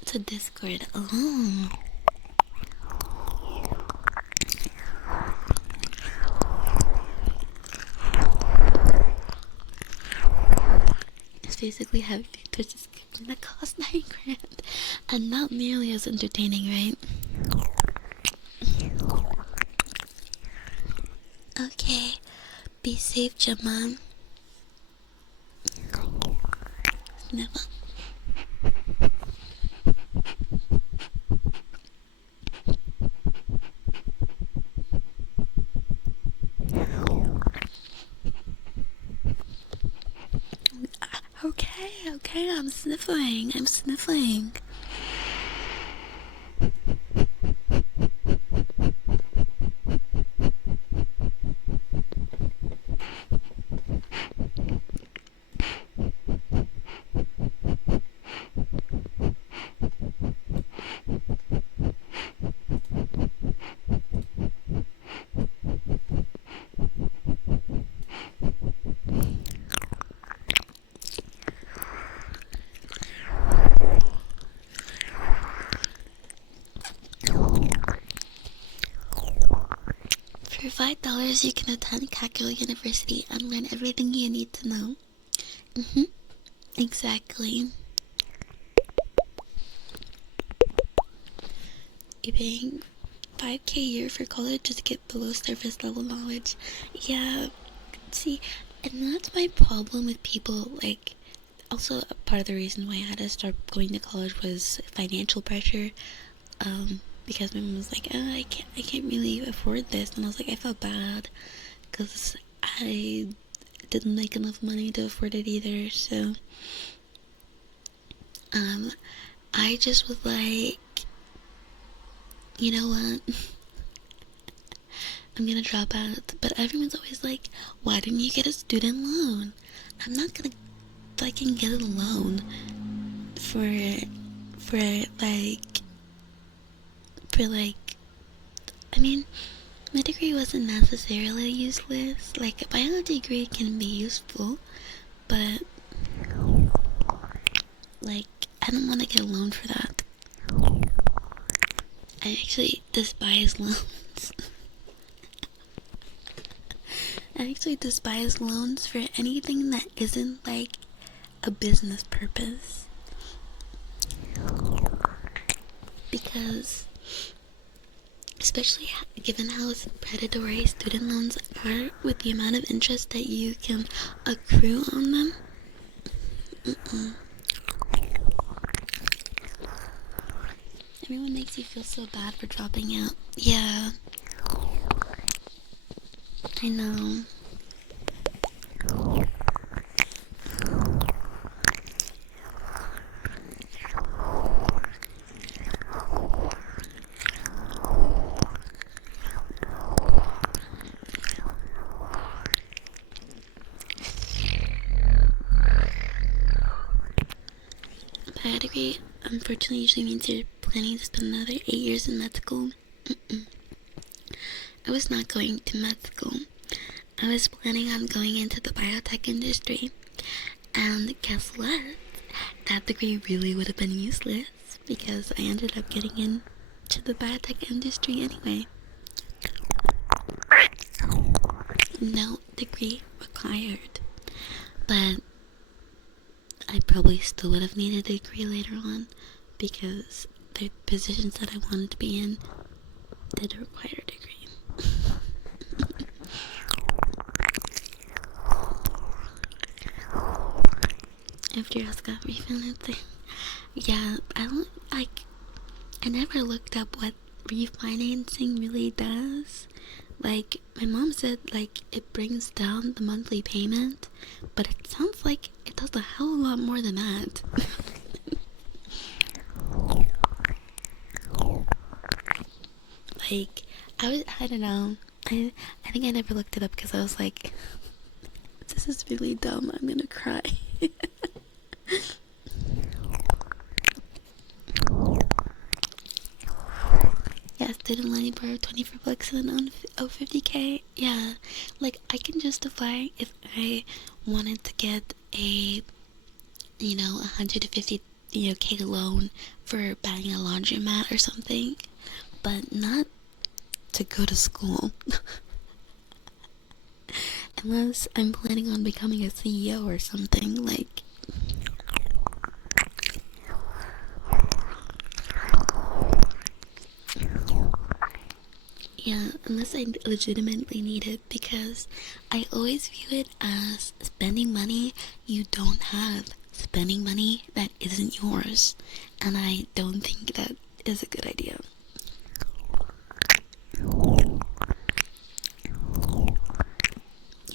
It's a Discord. Oh. It's basically having Twitch is that cost 9 grand and not nearly as entertaining, right? Okay, be safe, Gemma. Never. Okay, I'm sniffling. For $5, you can attend Kakyo University and learn everything you need to know. Exactly. You're paying 5K a year for college just to get below surface level knowledge. Yeah, see, and that's my problem with people. Like, also a part of the reason why I had to start going to college was financial pressure. Because my mom was like, oh, I can't really afford this, and I was like, I felt bad because I didn't make enough money to afford it either. So, I just was like, you know what? I'm gonna drop out. But everyone's always like, why didn't you get a student loan? I'm not gonna fucking get a loan for like I mean, my degree wasn't necessarily useless. Like, a bio degree can be useful, but like, I don't want to get a loan for that. I actually despise loans. I actually despise loans for anything that isn't like a business purpose. Because, especially given how predatory student loans are with the amount of interest that you can accrue on them. Everyone makes you feel so bad for dropping out. Yeah, I know. Bio degree, unfortunately, usually means you're planning to spend another 8 years in med school. I was not going to med school. I was planning on going into the biotech industry. And guess what? That degree really would have been useless because I ended up getting into the biotech industry anyway. No degree required. But I probably still would have needed a degree later on because the positions that I wanted to be in did require a degree. After I got refinancing, yeah, I never looked up what refinancing really does. Like, my mom said, like, it brings down the monthly payment, but it sounds like it does a hell of a lot more than that. Like, I don't know. I think I never looked it up because I was like, this is really dumb. I'm gonna cry. Yeah, student loan, you borrow 24 bucks and then owe 50K. Yeah, like, I can justify if I wanted to get a, 150, K loan for buying a laundromat or something, but not to go to school. Unless I'm planning on becoming a CEO or something, like. Yeah, unless I legitimately need it, because I always view it as spending money you don't have, spending money that isn't yours, and I don't think that is a good idea. You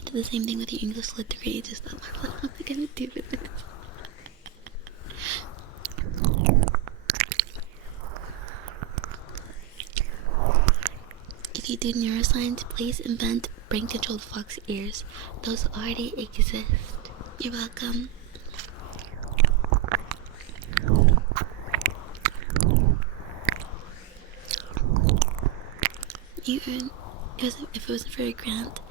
do the same thing with your English lit degree, just what am I gonna do with it? If you do neuroscience, please invent brain-controlled fox ears. Those already exist. You're welcome. If it wasn't for a grant,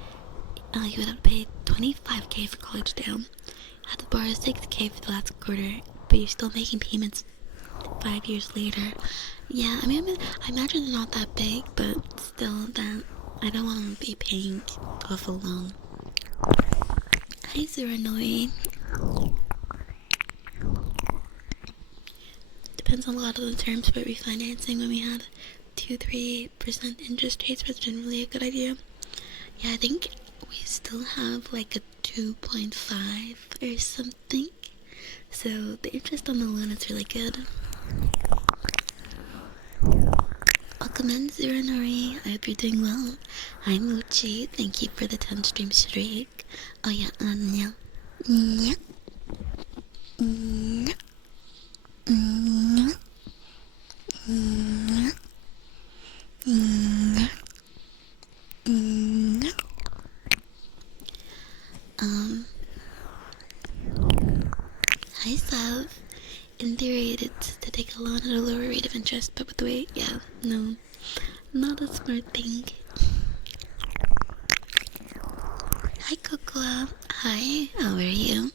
you would have paid 25K for college down. Had to borrow 6K for the last quarter, but you're still making payments 5 years later. Yeah, I mean, I imagine they're not that big, but still, that I don't want to be paying off a loan. Hi, Suranoi. Depends on a lot of the terms, but refinancing when we had 2-3% interest rates was generally a good idea. Yeah, I think we still have like a 2.5 or something. So the interest on the loan is really good. Welcome in, Zuranori. I hope you're doing well. Hi, Muchi. Thank you for the 10 stream streak. Oh yeah, yeah. Yeah. Yeah. Yeah. Yeah. Yeah. Yeah. Hi, Sav. In theory, it's to take a loan at a lower rate of interest, but with the way, yeah, no, not a smart thing. Hi, Cocoa. Hi, how are you?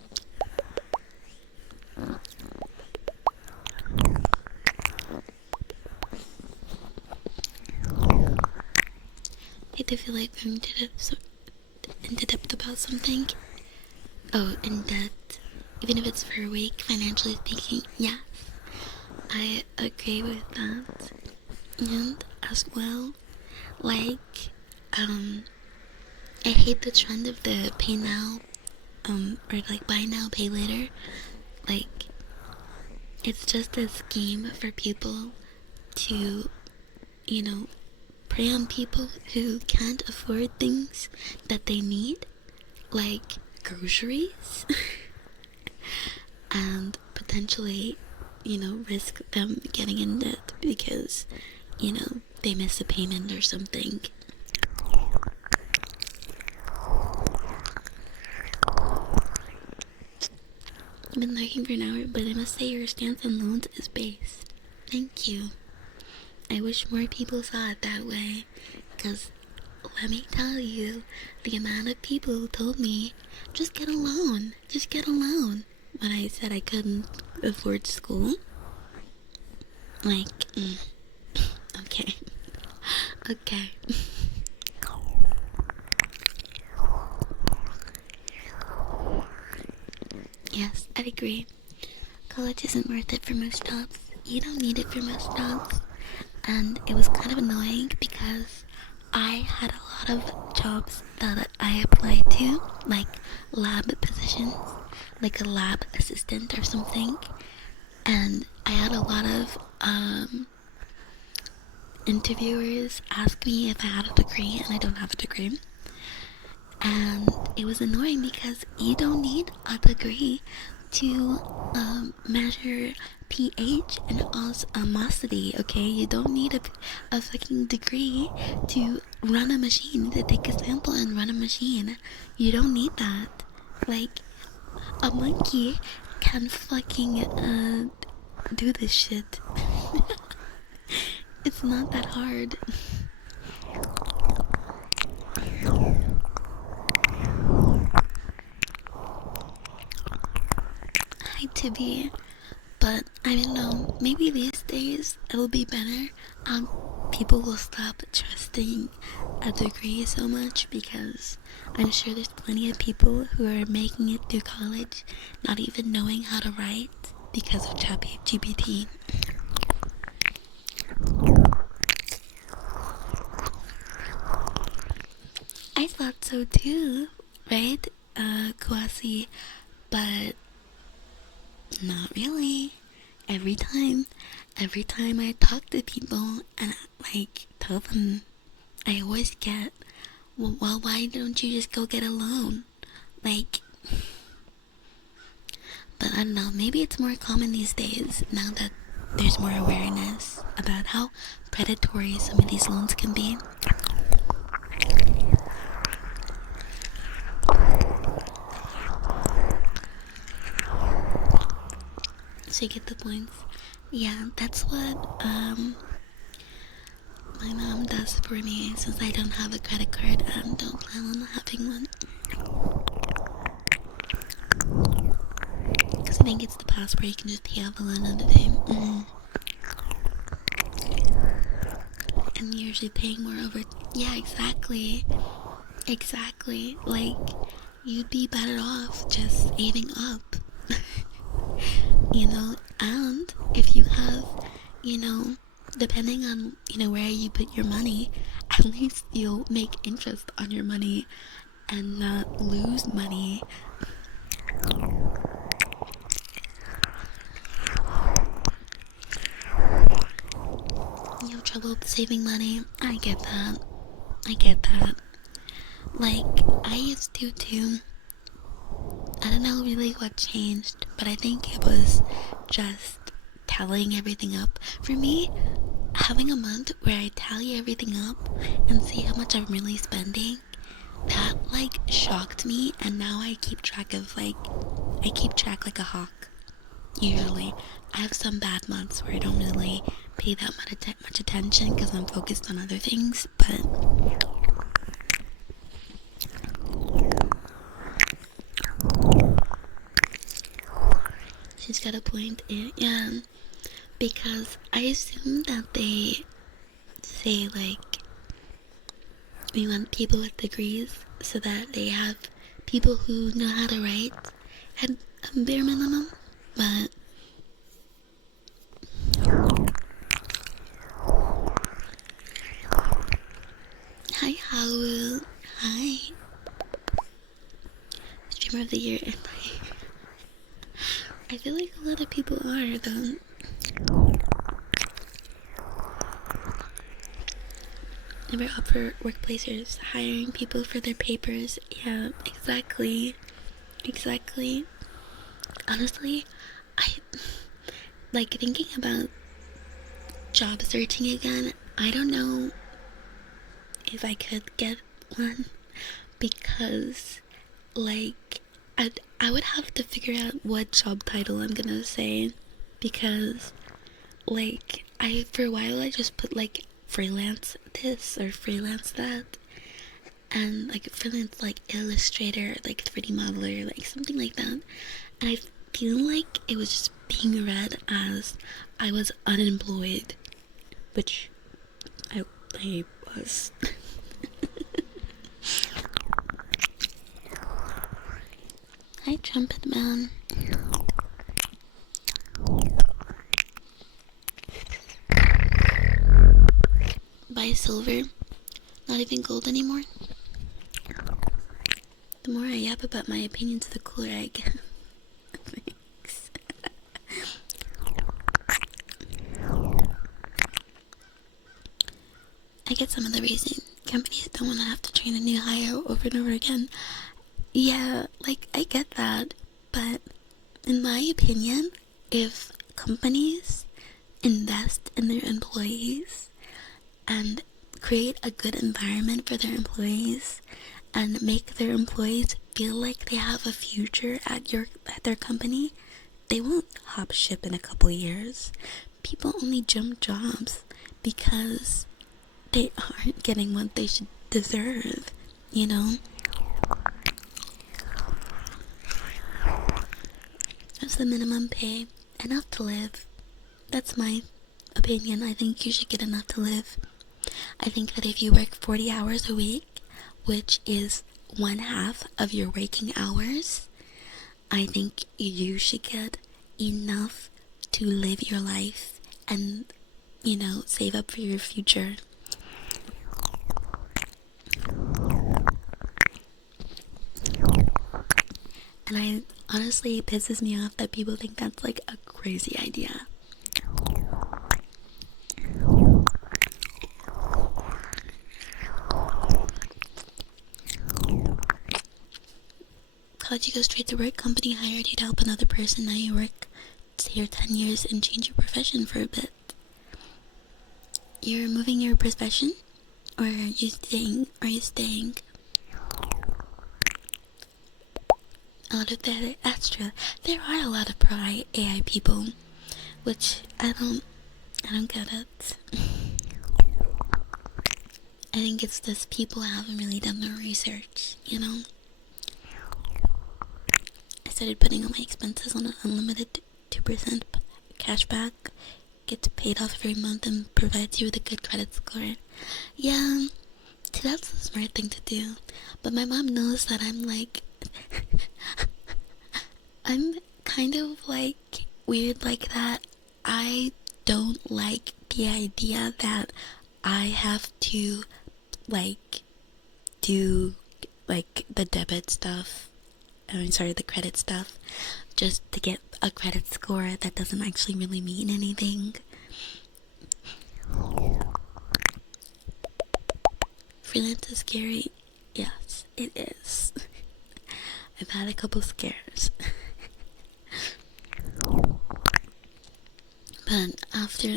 I do feel like going into depth about something. Oh, in debt. Even if it's for a week, financially speaking, yes. I agree with that. And as well, like, I hate the trend of the pay now, or like buy now, pay later. Like, it's just a scheme for people to, prey on people who can't afford things that they need, like groceries, and potentially, risk them getting in debt because, they miss a payment or something. I've been lurking for an hour, but I must say your stance on loans is based. Thank you. I wish more people saw it that way, because let me tell you, the amount of people who told me, just get a loan, just get a loan, when I said I couldn't afford school. Like, okay. Okay. Yes, I agree. College isn't worth it for most jobs. You don't need it for most jobs. And it was kind of annoying because I had a lot of jobs that I applied to, like lab positions, like a lab assistant or something. And I had a lot of interviewers ask me if I had a degree, and I don't have a degree. And it was annoying because you don't need a degree to measure pH and osmosity, okay? You don't need a fucking degree to run a machine, to take a sample and run a machine. You don't need that. Like, a monkey can fucking do this shit. It's not that hard. I hate to be, but I don't know, maybe these days it'll be better. People will stop trusting a degree so much because I'm sure there's plenty of people who are making it through college not even knowing how to write because of ChatGPT. I thought so too, right, Kwasi? But not really. Every time, every time I talk to people and like tell them, I always get, well, why don't you just go get a loan? Like, but I don't know, maybe it's more common these days now that there's more awareness about how predatory some of these loans can be. So you get the points. Yeah, that's what my mom does for me since I don't have a credit card and don't plan on having one. Because I think it's the past where you can just pay off a loan on the day. And you're usually paying more over. Yeah, exactly. Exactly. Like, you'd be better off just saving up. And if you have, depending on, where you put your money, at least you'll make interest on your money and not lose money. You have trouble saving money. I get that. Like, I used to too. I don't know really what changed, but I think it was just tallying everything up. For me, having a month where I tally everything up and see how much I'm really spending, that like shocked me, and now I keep track like a hawk. Usually, I have some bad months where I don't really pay that much attention because I'm focused on other things, but she's got a point. Yeah, because I assume that they say like we want people with degrees so that they have people who know how to write at a bare minimum, but hi Howell, hi streamer of the year. And I feel like a lot of people are though. Never up for workplaces hiring people for their papers. Yeah, exactly. Honestly, I like thinking about job searching again. I don't know if I could get one because like I would have to figure out what job title I'm gonna say, because like for a while I just put like freelance this or freelance that, and like freelance like illustrator, like 3D modeler, like something like that. And I feel like it was just being read as I was unemployed, which I was. Hi, Trumpet Man. Buy silver, not even gold anymore. The more I yap about my opinions, the cooler I get. Thanks. I get some of the reason companies don't want to have to train a new hire over and over again. Yeah, like, I get that, but in my opinion, if companies invest in their employees and create a good environment for their employees and make their employees feel like they have a future at their company, they won't hop ship in a couple years. People only jump jobs because they aren't getting what they should deserve, you know? That's the minimum pay. Enough to live. That's my opinion. I think you should get enough to live. I think that if you work 40 hours a week, which is 1/2 of your waking hours, I think you should get enough to live your life and, save up for your future. And honestly, it pisses me off that people think that's like a crazy idea. How'd you go straight to work? Company hired you to help another person. Now you work here 10 years and change your profession for a bit. You're moving your profession? Or are you staying? That's true. There are a lot of pro AI people, which I don't get it. I think it's just people haven't really done their research, I started putting all my expenses on an unlimited 2% cashback. Gets paid off every month and provides you with a good credit score. Yeah, that's the smart thing to do. But my mom knows that I'm like... I'm kind of like weird like that. I don't like the idea that I have to do the debit stuff. The credit stuff, just to get a credit score that doesn't actually really mean anything. Freelance is scary. Yes, it is. I've had a couple scares. But after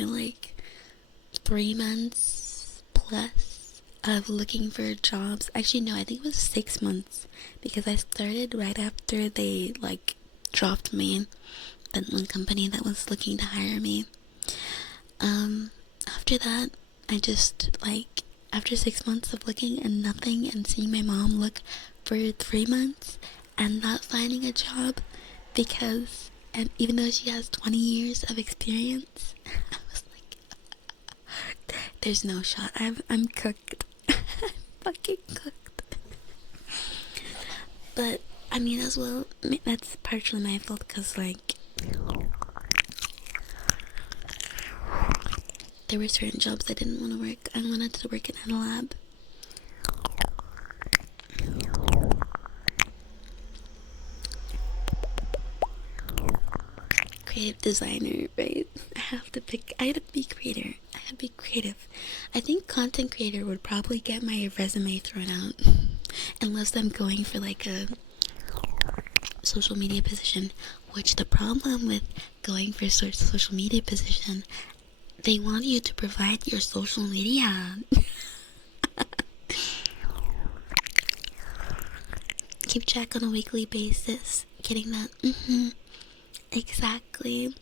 3 months plus of looking for jobs, actually no, I think it was 6 months, because I started right after they dropped me, that one company that was looking to hire me. After that, I just after 6 months of looking and nothing, and seeing my mom look for 3 months and not finding a job, and even though she has 20 years of experience, I was like, there's no shot. I'm cooked. I'm fucking cooked. But I mean, as well, that's partially my fault, because there were certain jobs I didn't want to work. I wanted to work in a lab. Creative designer, right? I had to be creative. I think content creator would probably get my resume thrown out, unless I'm going for a social media position, which the problem with going for social media position, they want you to provide your social media. Keep track on a weekly basis. Getting that? Exactly.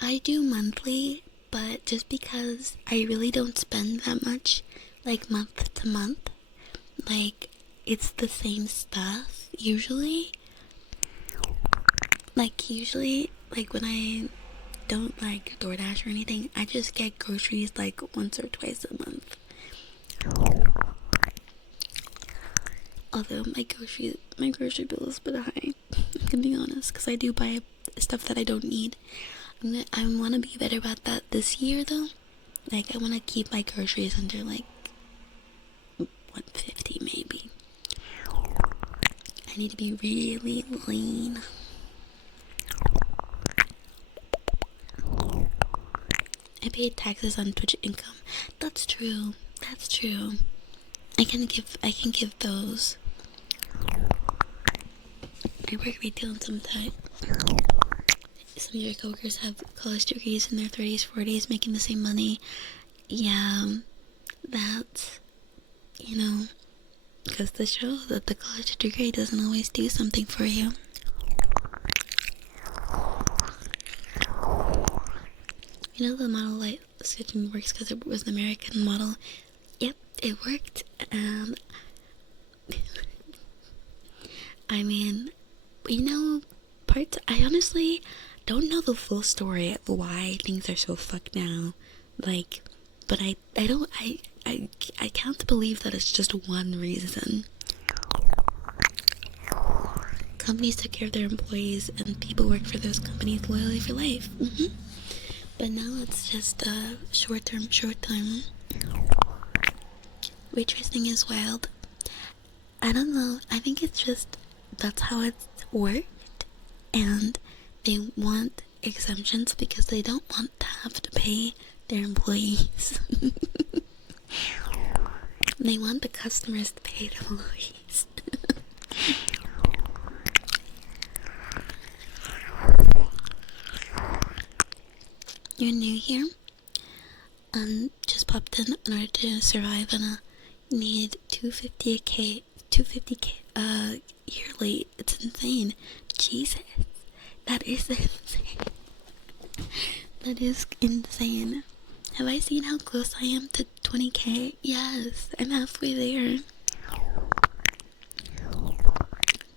I do monthly, but just because I really don't spend that much, month to month. it's the same stuff usually. Usually, when I don't like DoorDash or anything, I just get groceries like once or twice a month. Although my grocery bill is a bit high, I'm gonna be honest, because I do buy stuff that I don't need. I want to be better about that this year though. I want to keep my groceries under 150 maybe. I need to be really lean. I paid taxes on Twitch income. That's true. I can give those. I work retail and sometimes some of your coworkers have college degrees in their 30s, 40s, making the same money. Yeah, that's, because the show that the college degree doesn't always do something for you. The model light switching works because it was an American model. Yep, it worked, and I mean, I honestly don't know the full story of why things are so fucked now. But I can't believe that it's just one reason. Companies took care of their employees, and people work for those companies loyally for life. But now it's just short term. Waitressing is wild. I don't know. I think it's just that's how it's worked, and they want exemptions because they don't want to have to pay their employees. They want the customers to pay the employees. You're new here? Just popped in order to survive, and need 250k yearly. It's insane. Jesus, that is insane. That is insane. Have I seen how close I am to 20k? Yes, I'm halfway there.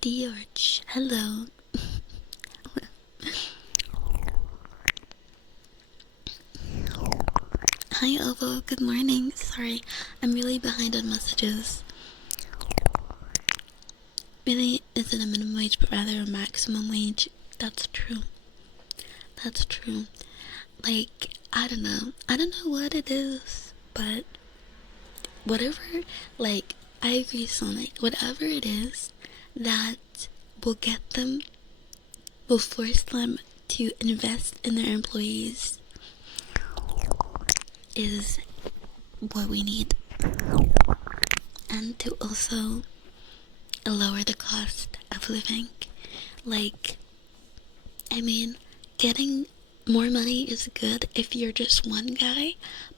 George, hello. Hi Ovo, good morning. Sorry, I'm really behind on messages. Really isn't a minimum wage, but rather a maximum wage. That's true. I don't know what it is, but whatever, I agree, Sonic, whatever it is that will force them to invest in their employees is what we need. And to also lower the cost of living. Getting more money is good if you're just one guy,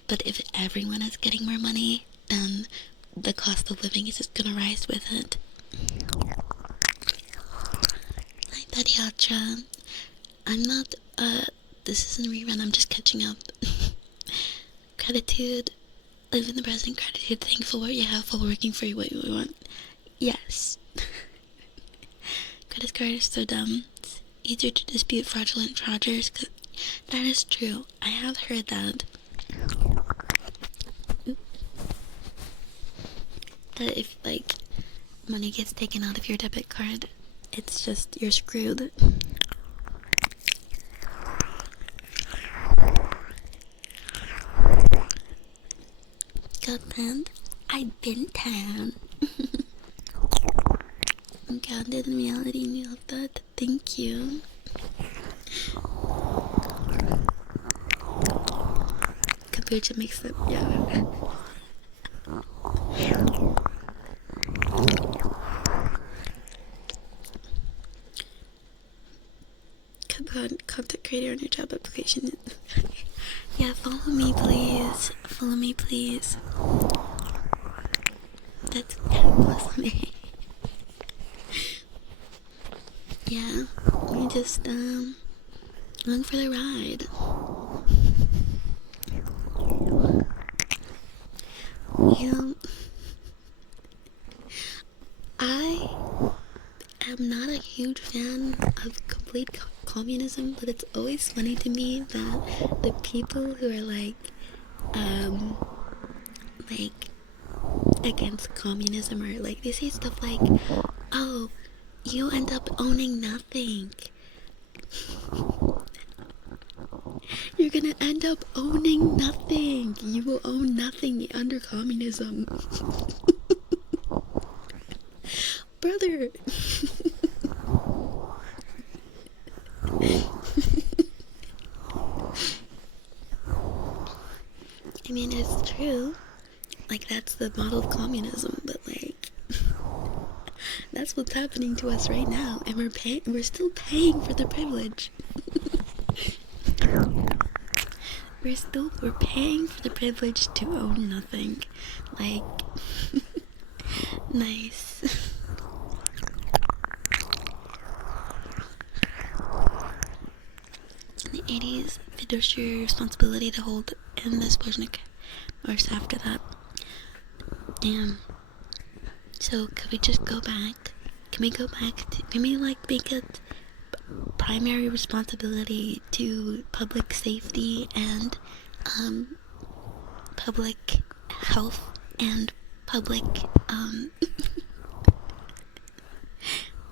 but if everyone is getting more money, then the cost of living is just gonna rise with it. Hi, Tatiacha. I'm not, this isn't a rerun, I'm just catching up. Gratitude, live in the present, gratitude, thankful what you have while working for what you want. Yes. Credit card is so dumb. It's easier to dispute fraudulent chargers. That is true. I have heard that. That if, money gets taken out of your debit card, it's just, you're screwed. Got tanned? I've been tanned. I'm grounded in reality and you love that. Thank you. Kombucha makes it, yeah. Content creator on your job application. Yeah, follow me please. That's plus me. Yeah, we just along for the ride. am not a huge fan of complete communism, but it's always funny to me that the people who are like against communism or like they say stuff like, oh, you end up owning nothing. You're gonna end up owning nothing. You will own nothing under communism. Brother. I mean, it's true. Like, that's the model of communism, but like, that's what's happening to us right now, and we're still paying for the privilege. We're paying for the privilege to own nothing. Like, nice. In the 80s, fiduciary responsibility to hold in the Sputnik, or after that. Damn. So, could we just go back? Can we like make it primary responsibility to public safety and public health and public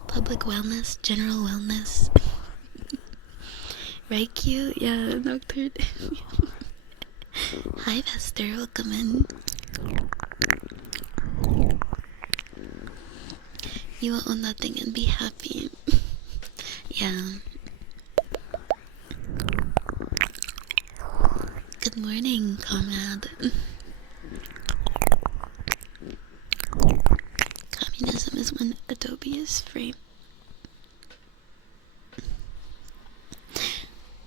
public wellness, general wellness. Right, Q? Yeah, Nocturne. Hi, Vester, welcome in. You will own nothing and be happy. Yeah. Good morning, comrade. Communism is when Adobe is free.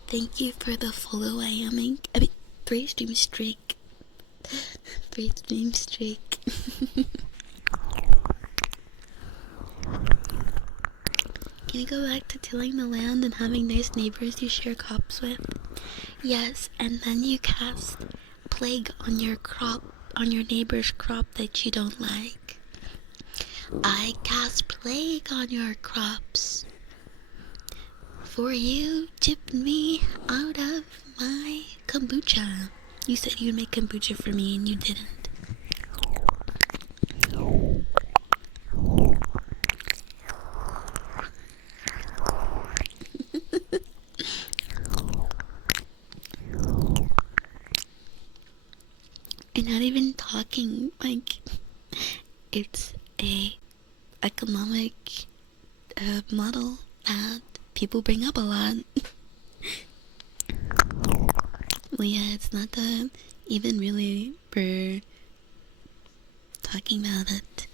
Thank you for the follow. I mean, 3 stream streak. 3 stream streak. Can you go back to tilling the land and having nice neighbors you share crops with? Yes, and then you cast plague on your crop, on your neighbor's crop that you don't like. I cast plague on your crops. For you tipped me out of my kombucha. You said you'd make kombucha for me and you didn't. And not even talking like it's a economic model that people bring up a lot. Well, yeah, it's not that even really we're talking about it.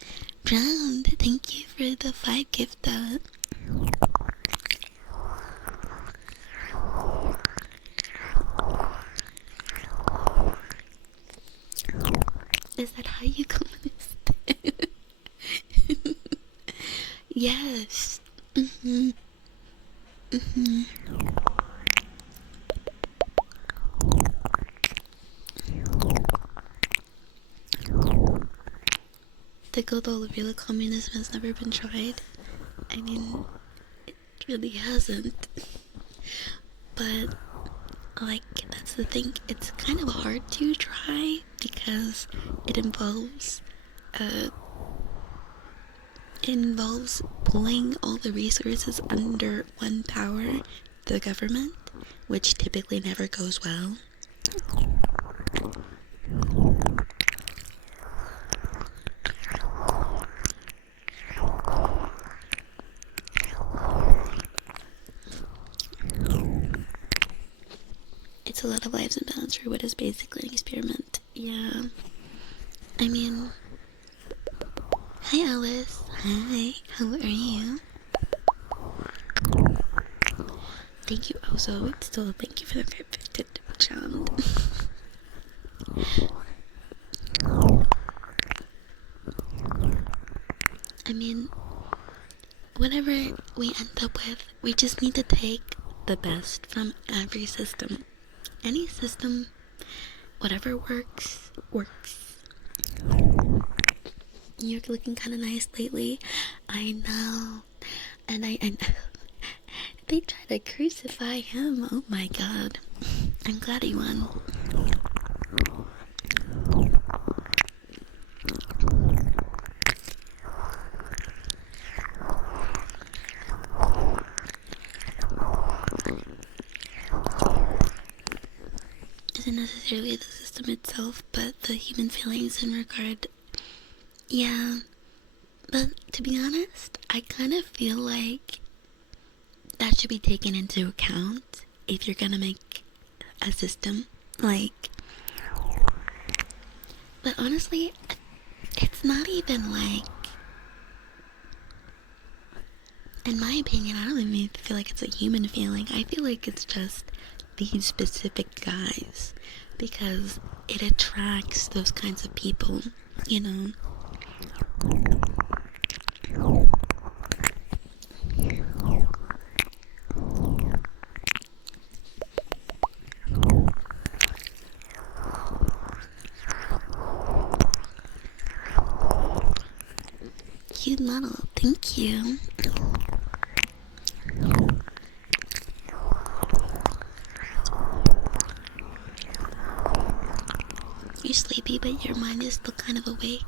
Drowned, thank you for the 5 gift. Is that how you communist? Yes. The good old real communism has never been tried. I mean, it really hasn't. But, like, that's the thing. It's kind of hard to try because it involves pulling all the resources under one power, the government, which typically never goes well. It's a lot of lives in balance for what is basically an experiment. Yeah. I mean, hi Alice. Hi, how are you? Thank you also. Still, thank you for the perfected child. I mean, whatever we end up with, we just need to take the best from every system. Any system, whatever works, works. You're looking kind of nice lately. I know. And I they tried to crucify him. Oh my god. I'm glad he won. Isn't necessarily the system itself, but the human feelings in regard. Yeah, but to be honest, I kind of feel like that should be taken into account if you're gonna make a system. Like, but honestly, it's not even like, in my opinion, I don't even feel like it's a human feeling. I feel like it's just these specific guys because it attracts those kinds of people, you know. Cute model, thank you. You're sleepy, but your mind is still kind of awake.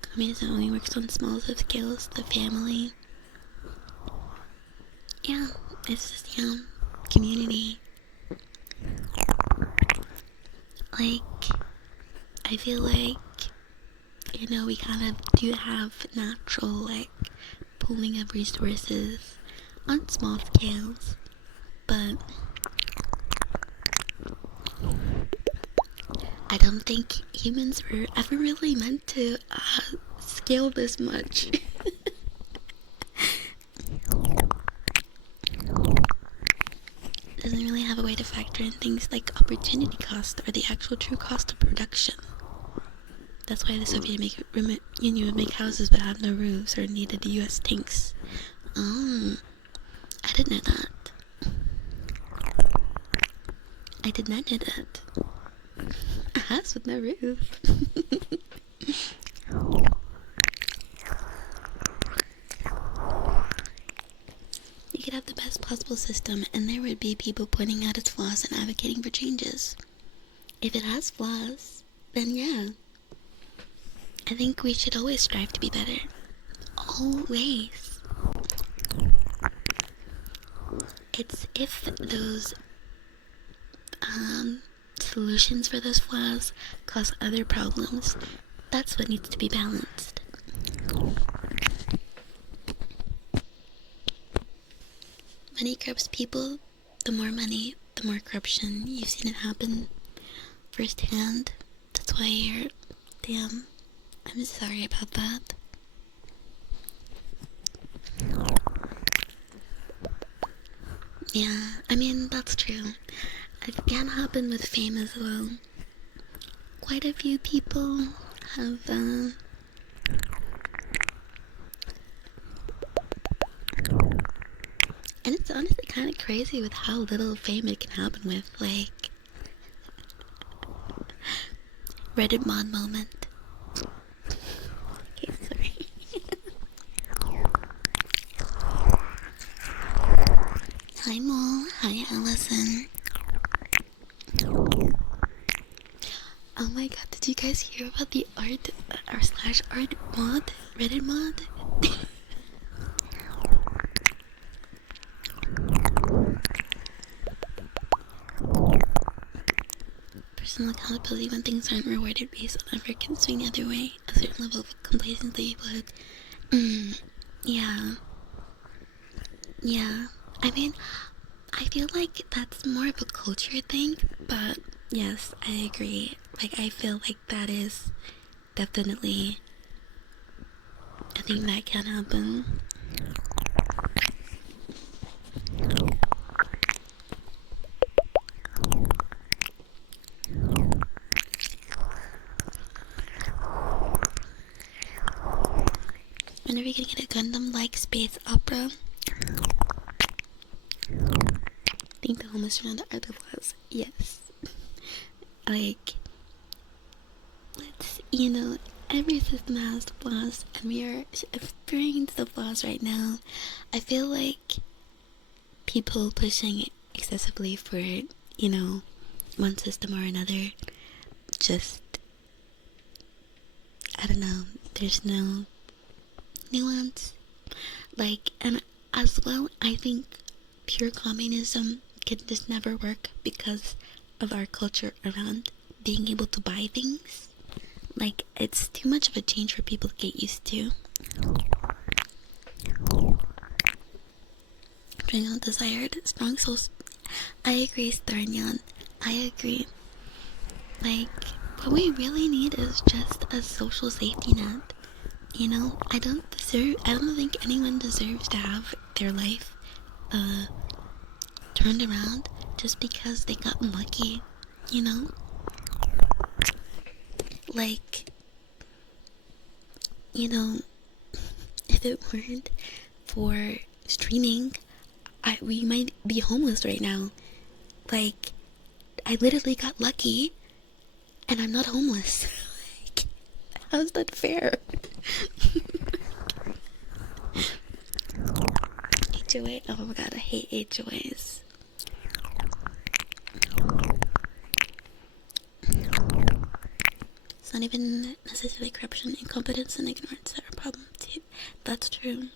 Communism only works on small scales, the family. Yeah, it's just, community. Like, I feel like, we kind of do have natural, like, pooling of resources on small scales, but I don't think humans were ever really meant to scale this much. Doesn't really have a way to factor in things like opportunity cost or the actual true cost of production. That's why the Soviet Union would make houses but have no roofs or needed US tanks. Oh, I didn't know that. I did not know that. A house with no roof. You could have the best possible system, and there would be people pointing out its flaws and advocating for changes. If it has flaws, then yeah. I think we should always strive to be better. Always. It's if those solutions for those flaws cause other problems, that's what needs to be balanced. Money corrupts people. The more money, the more corruption. You've seen it happen firsthand. That's why you're... Damn. I'm sorry about that. Yeah, I mean, that's true. It can happen with fame as well. Quite a few people have, and it's honestly kind of crazy with how little fame it can happen with, like, Reddit mod moment. Okay, sorry. Hi, Mo. Hi, Allison. Oh my god, did you guys hear about the art mod? Reddit mod? Personal accountability when things aren't rewarded based on effort can swing the other way. A certain level of complacency would... yeah. Yeah. I mean, I feel like that's more of a culture thing, but yes, I agree. Like, I feel like that is definitely a thing that can happen. When are we gonna get a Gundam-like space opera? I think the homeless around the other was yes. Like, let's, every system has flaws, and we are experiencing the flaws right now. I feel like people pushing excessively for, one system or another, just, I don't know, there's no nuance. Like, and as well, I think pure communism can just never work because of our culture around being able to buy things. Like, it's too much of a change for people to get used to. General desired strong souls. I agree, Starnyan. I agree. Like, what we really need is just a social safety net. I don't think anyone deserves to have their life turned around just because they got lucky, Like, if it weren't for streaming, we might be homeless right now. Like, I literally got lucky, and I'm not homeless. Like, how's that fair? HOA? Oh my god, I hate HOAs. It's not even necessarily corruption, incompetence, and ignorance that are a problem too. That's true.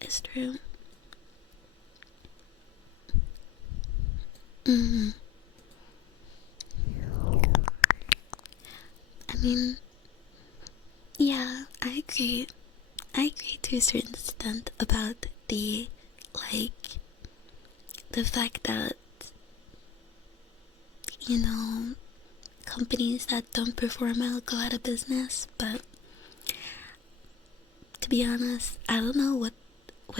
It's true. I mean, yeah, I agree. I agree to a certain extent about the fact that, companies that don't perform well go out of business, but to be honest, I don't know what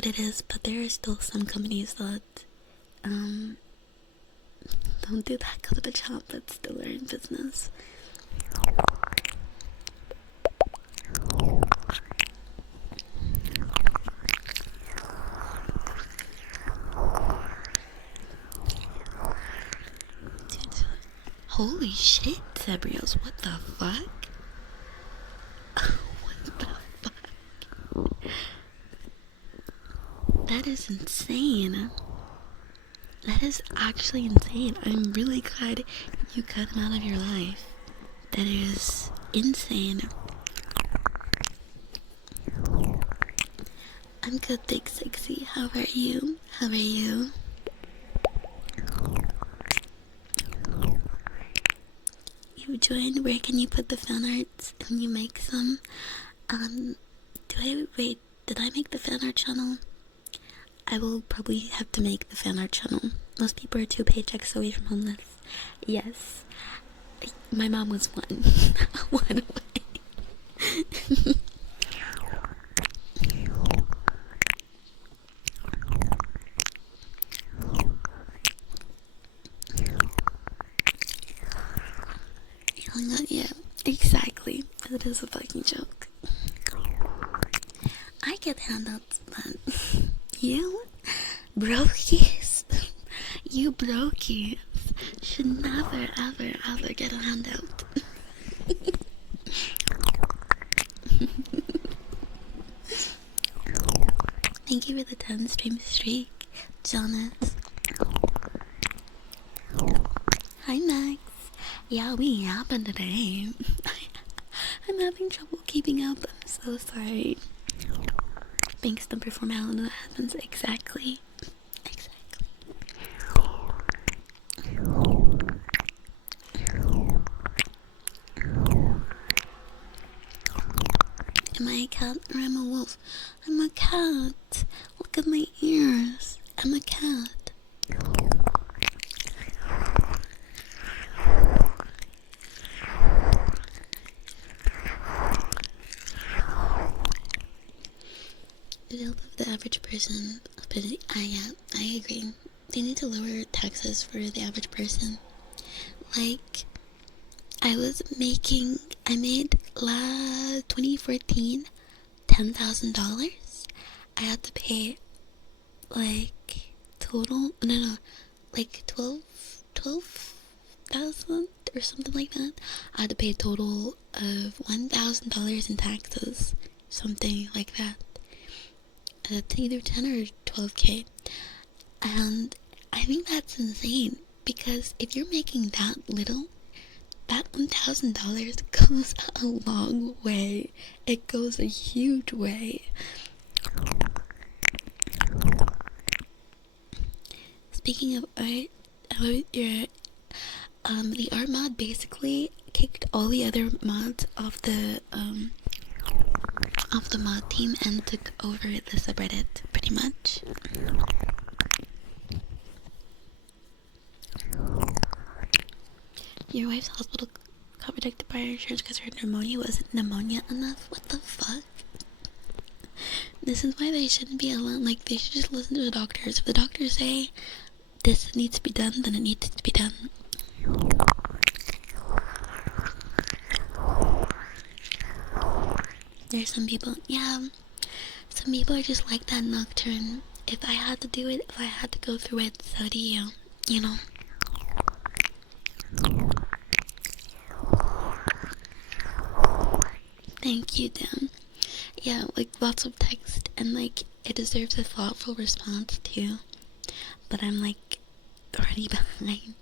it is, but there are still some companies that don't do that good of a job but still are in business. Holy shit, Zebrios, what the fuck? What the fuck? That is insane. That is actually insane. I'm really glad you cut him out of your life. That is insane. I'm good, thanks, Sexy. How are you? How are you? You joined? Where can you put the fan arts? Can you make some? Did I make the fan art channel? I will probably have to make the fan art channel. Most people are 2 paychecks away from homeless. Yes. My mom was one. One away. Yeah, exactly. It is a fucking joke. I get handouts, but you brokies, you brokies should never, ever, ever get a handout. Thank you for the 10 stream streak, Jonas. Hi, Max. Yeah, we yapping today. I'm having trouble keeping up. I'm so sorry. Thanks to perform how that happens exactly. Am I a cat or am I a wolf? I'm a cat. Look at my ears. I'm a cat. To help the average person, I agree. They need to lower taxes for the average person. Like, I made 2014 $10,000. I had to pay like total, no, like 12 $5,000 or something like that. I had to pay a total of $1,000 in taxes, something like that. Either 10 or 12K. And I think that's insane, because if you're making that little, that $1,000 goes a long way. It goes a huge way. Speaking of art, the art mod basically kicked all the other mods off the mod team and took over the subreddit, pretty much. Your wife's hospital got rejected by her insurance because her pneumonia wasn't pneumonia enough? What the fuck? This is why they shouldn't be allowed. Like, they should just listen to the doctors. If the doctors say this needs to be done, then it needs to be done. There's some people, some people are just like that, Nocturne. If I had to do it, if I had to go through it, so do you, you know? Thank you, Dan. Yeah, like, lots of text, and like, it deserves a thoughtful response too. But I'm like, already behind.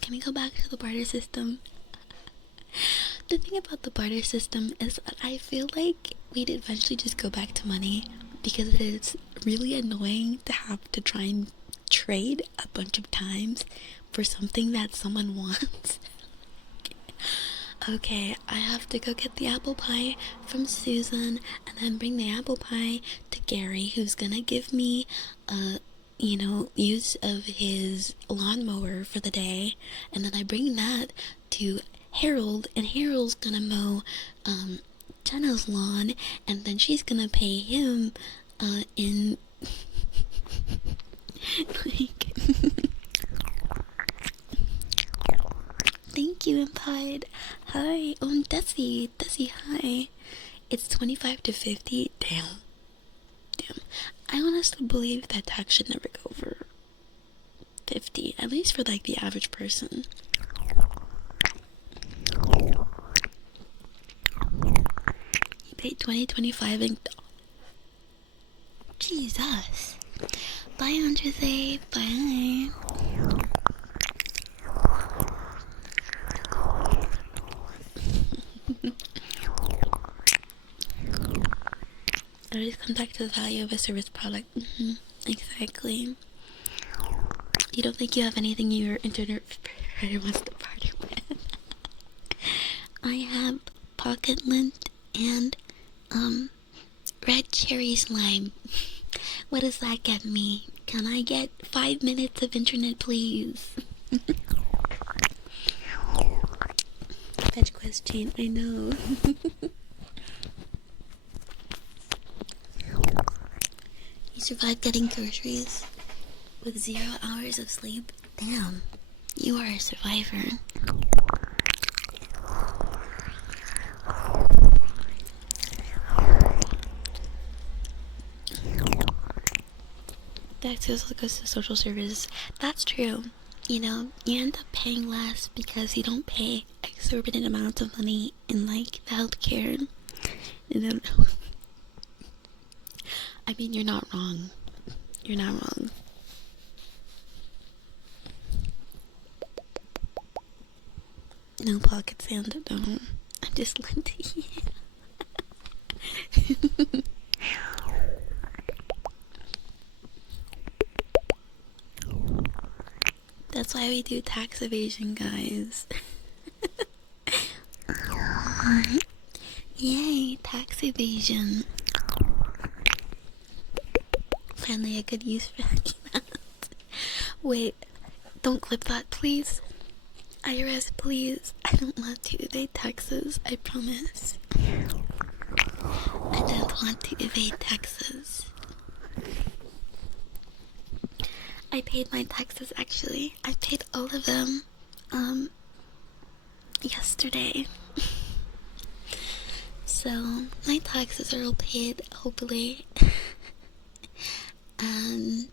Can we go back to the barter system? The thing about the barter system is that I feel like we'd eventually just go back to money, because it's really annoying to have to try and trade a bunch of times for something that someone wants. Okay, I have to go get the apple pie from Susan and then bring the apple pie to Gary, who's gonna give me use of his lawnmower for the day, and then I bring that to Harold, and Harold's gonna mow Jenna's lawn, and then she's gonna pay him in like thank you, Empire. Hi. Oh, and Desi, hi. It's 25 to 50. Damn. I honestly believe that tax should never go over 50, at least for like the average person. You paid 2025 and Jesus. Bye, Andre. Bye. It always comes back to the value of a service product. Exactly. You don't think you have anything your internet provider wants to partner with? I have pocket lint and red cherry slime. What does that get me? Can I get 5 minutes of internet, please? Fetch quest chain, I know. You survived getting groceries with 0 hours of sleep? Damn, you are a survivor. That also goes to social services. That's true. You know, you end up paying less because you don't pay exorbitant amounts of money in like the healthcare. I mean, you're not wrong. You're not wrong. No pocket sand, don't. I'm just linty. That's why we do tax evasion, guys. Yay, tax evasion. Finally, a good use for that. Wait, don't clip that, please. IRS, please. I don't want to evade taxes, I promise. I don't want to evade taxes. I paid my taxes, actually. I paid all of them, yesterday. So, my taxes are all paid, hopefully. And,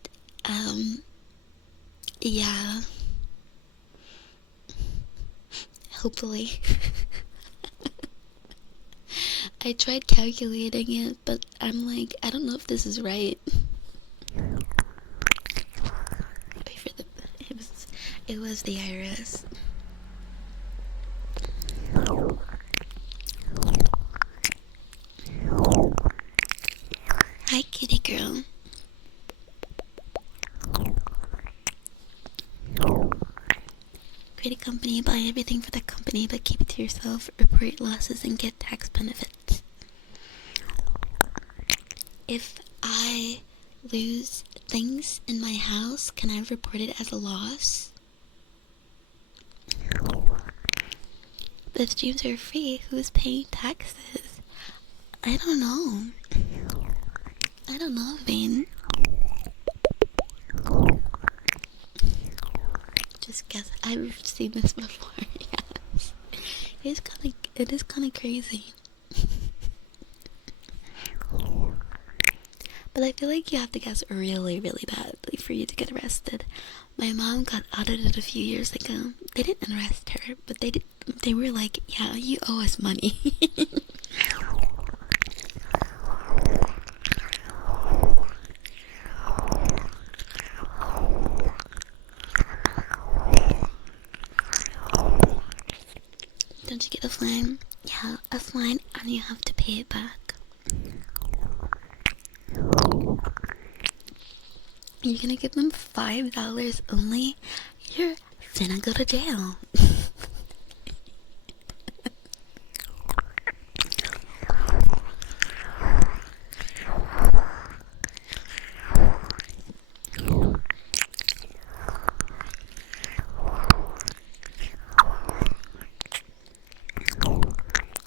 yeah. Hopefully. I tried calculating it, but I'm like, I don't know if this is right. Wait for the. It was the IRS. Hi, kitty girl. Create a company, buy everything for the company, but keep it to yourself. Report losses and get tax benefits. If I lose things in my house, can I report it as a loss? But if streams are free, who's paying taxes? I don't know. I don't know, Vane. Just guess. I've seen this before. Yes, it is kind of crazy. But I feel like you have to guess really, really badly for you to get arrested. My mom got audited a few years ago. They didn't arrest her, but they were like, yeah, you owe us money. Don't you get a fine? Yeah, a fine, and you have to pay it back. You're gonna give them $5 only? You're finna go to jail.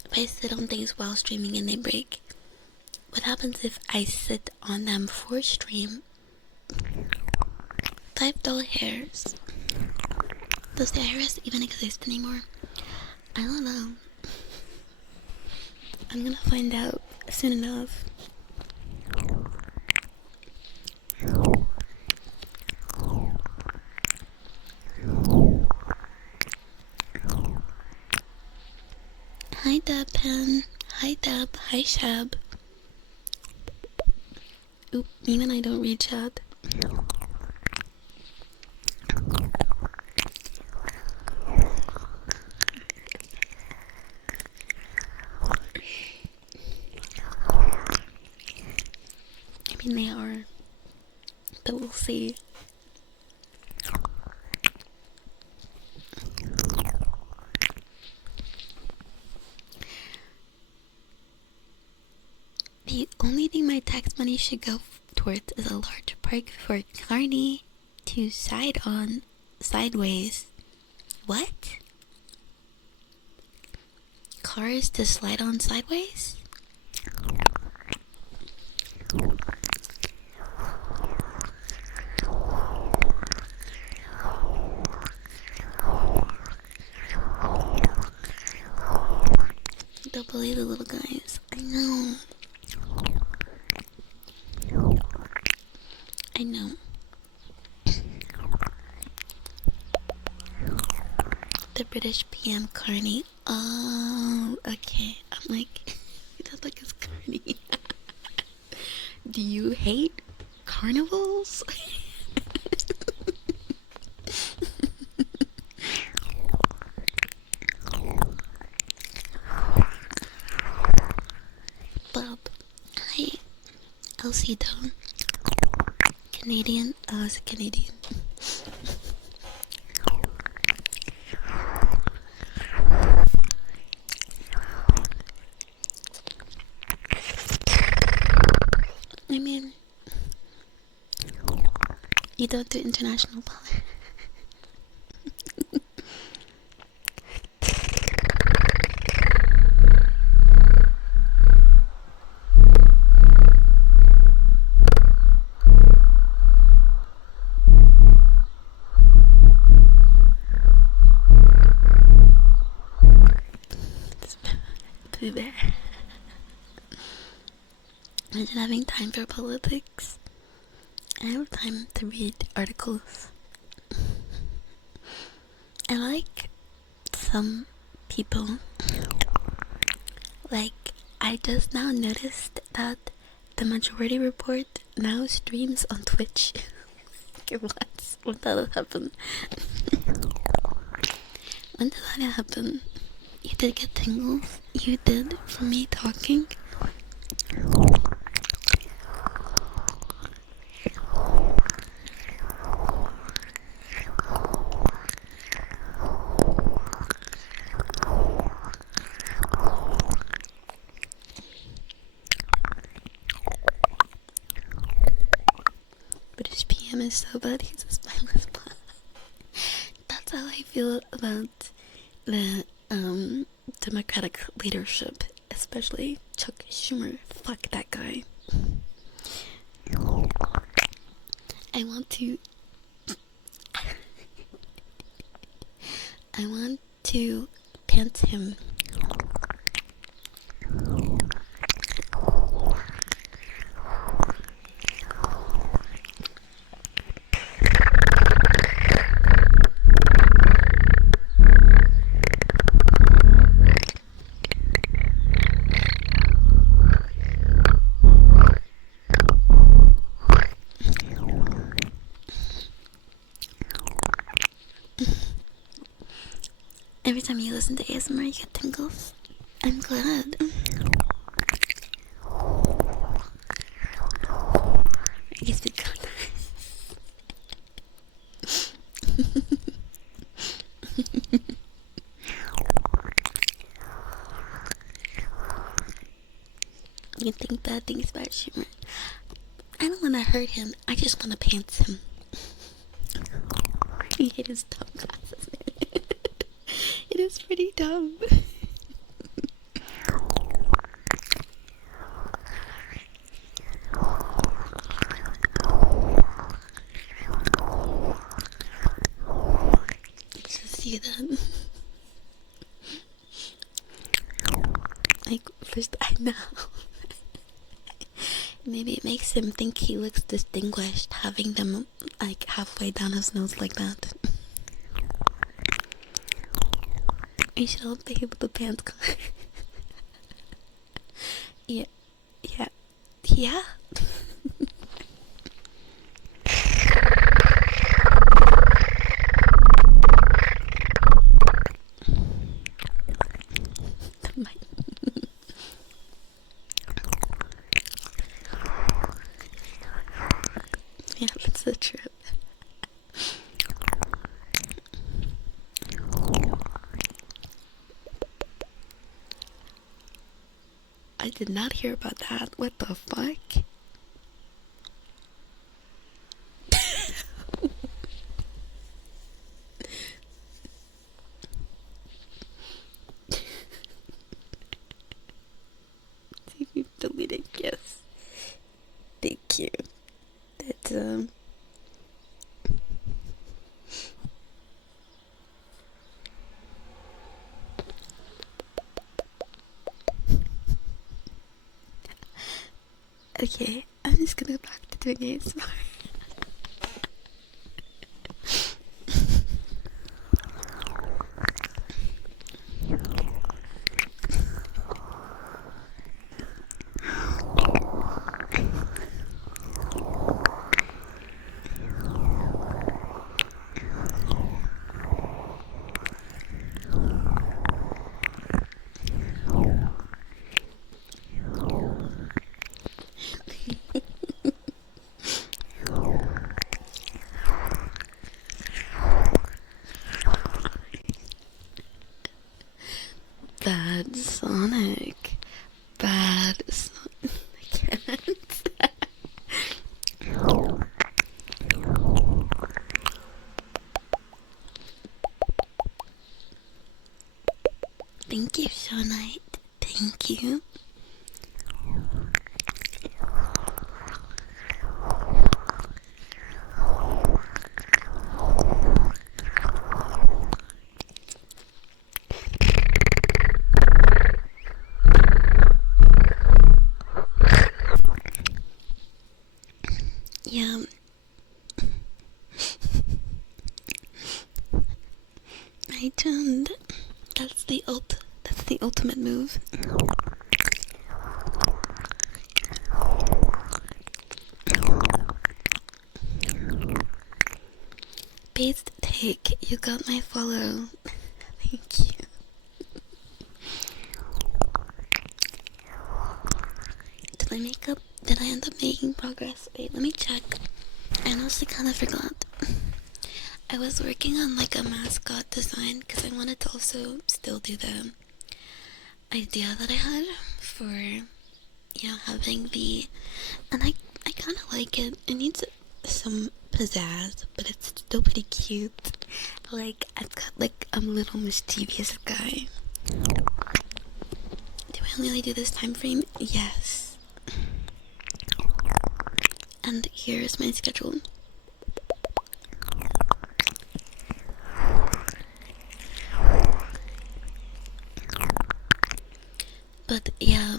If I sit on things while streaming and they break, what happens if I sit on them for stream? $5 hairs. Does the IRS even exist anymore? I don't know. I'm gonna find out soon enough. Hi Debpen. Hi Deb. Hi Shab. Oop, even I don't read chat. I mean, they are, but we'll see. The only thing my tax money should go towards is a large park for Carney to side on sideways. What? Cars to slide on sideways? Don't believe the little guys. I know. I know. The British PM Carney. Oh, okay. I'm like, he does like his Carney. Do you hate carnivals? Bob. Hi. Elsie Doan. Canadian. Oh, it's a Canadian. I mean, you don't do international politics. Pooh Bear. Imagine having time for politics. I have time to read articles. I like some people. Like, I just now noticed that the Majority Report now streams on Twitch. Okay, what? When did that happen? When did that happen? You did get tingles? You did from me talking? But his PM is so bad, he's a spineless bot. That's how I feel about the Democratic leadership, especially Chuck Schumer. Fuck that guy. I want to pant him. Every time you listen to ASMR, you get tingles. I'm glad. I guess we got You can think bad things about Schumer. I don't want to hurt him. I just want to pants him. He hit his dumb glasses. It is pretty dumb. Just see that. Like, first I know. Maybe it makes him think he looks distinguished having them like halfway down his nose like that. We should all be able to pants. Yeah. Yeah, that's the truth. I did not hear about that. What the fuck? You've deleted, yes. Thank you. That's okay, I'm just gonna go back to doing ASMR. Bad Sonic. Bad Sonic. I can't. Thank you, Shonite. Thank you. Yeah. I tuned. That's the That's the ultimate move. Based take, you got my follow. Thank you. Did I end up making progress? Wait, let me check. I honestly kind of forgot. I was working on like a mascot design because I wanted to also still do the idea that I had for, having the, and I kind of like it. It needs some pizzazz, but it's still pretty cute. Like, I've got like a little mischievous guy. Do I only do this time frame? Yes. And here's my schedule. But yeah,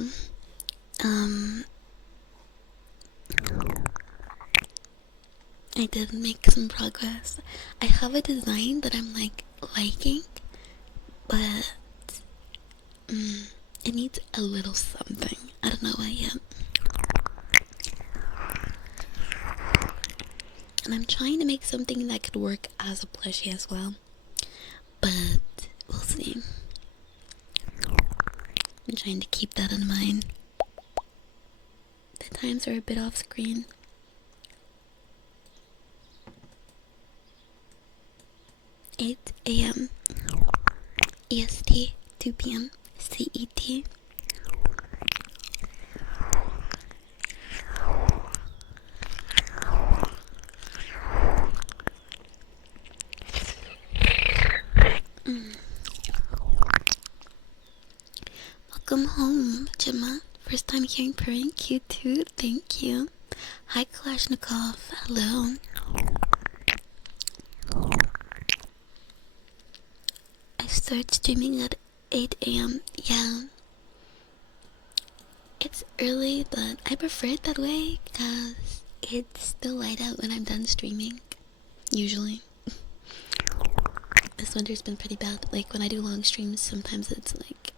I did make some progress. I have a design that I'm like liking, but it needs a little something. I don't know what yet. And I'm trying to make something that could work as a plushie as well, but we'll see. I'm trying to keep that in mind. The times are a bit off screen. "8 a.m. EST, 2 p.m. CET. Welcome home, Gemma. First time hearing purring. Cute too. Thank you. Hi, Kalashnikov. Hello. I start streaming at 8 a.m. Yeah. It's early, but I prefer it that way because it's still light out when I'm done streaming. Usually. This winter's been pretty bad. Like, when I do long streams, sometimes it's like...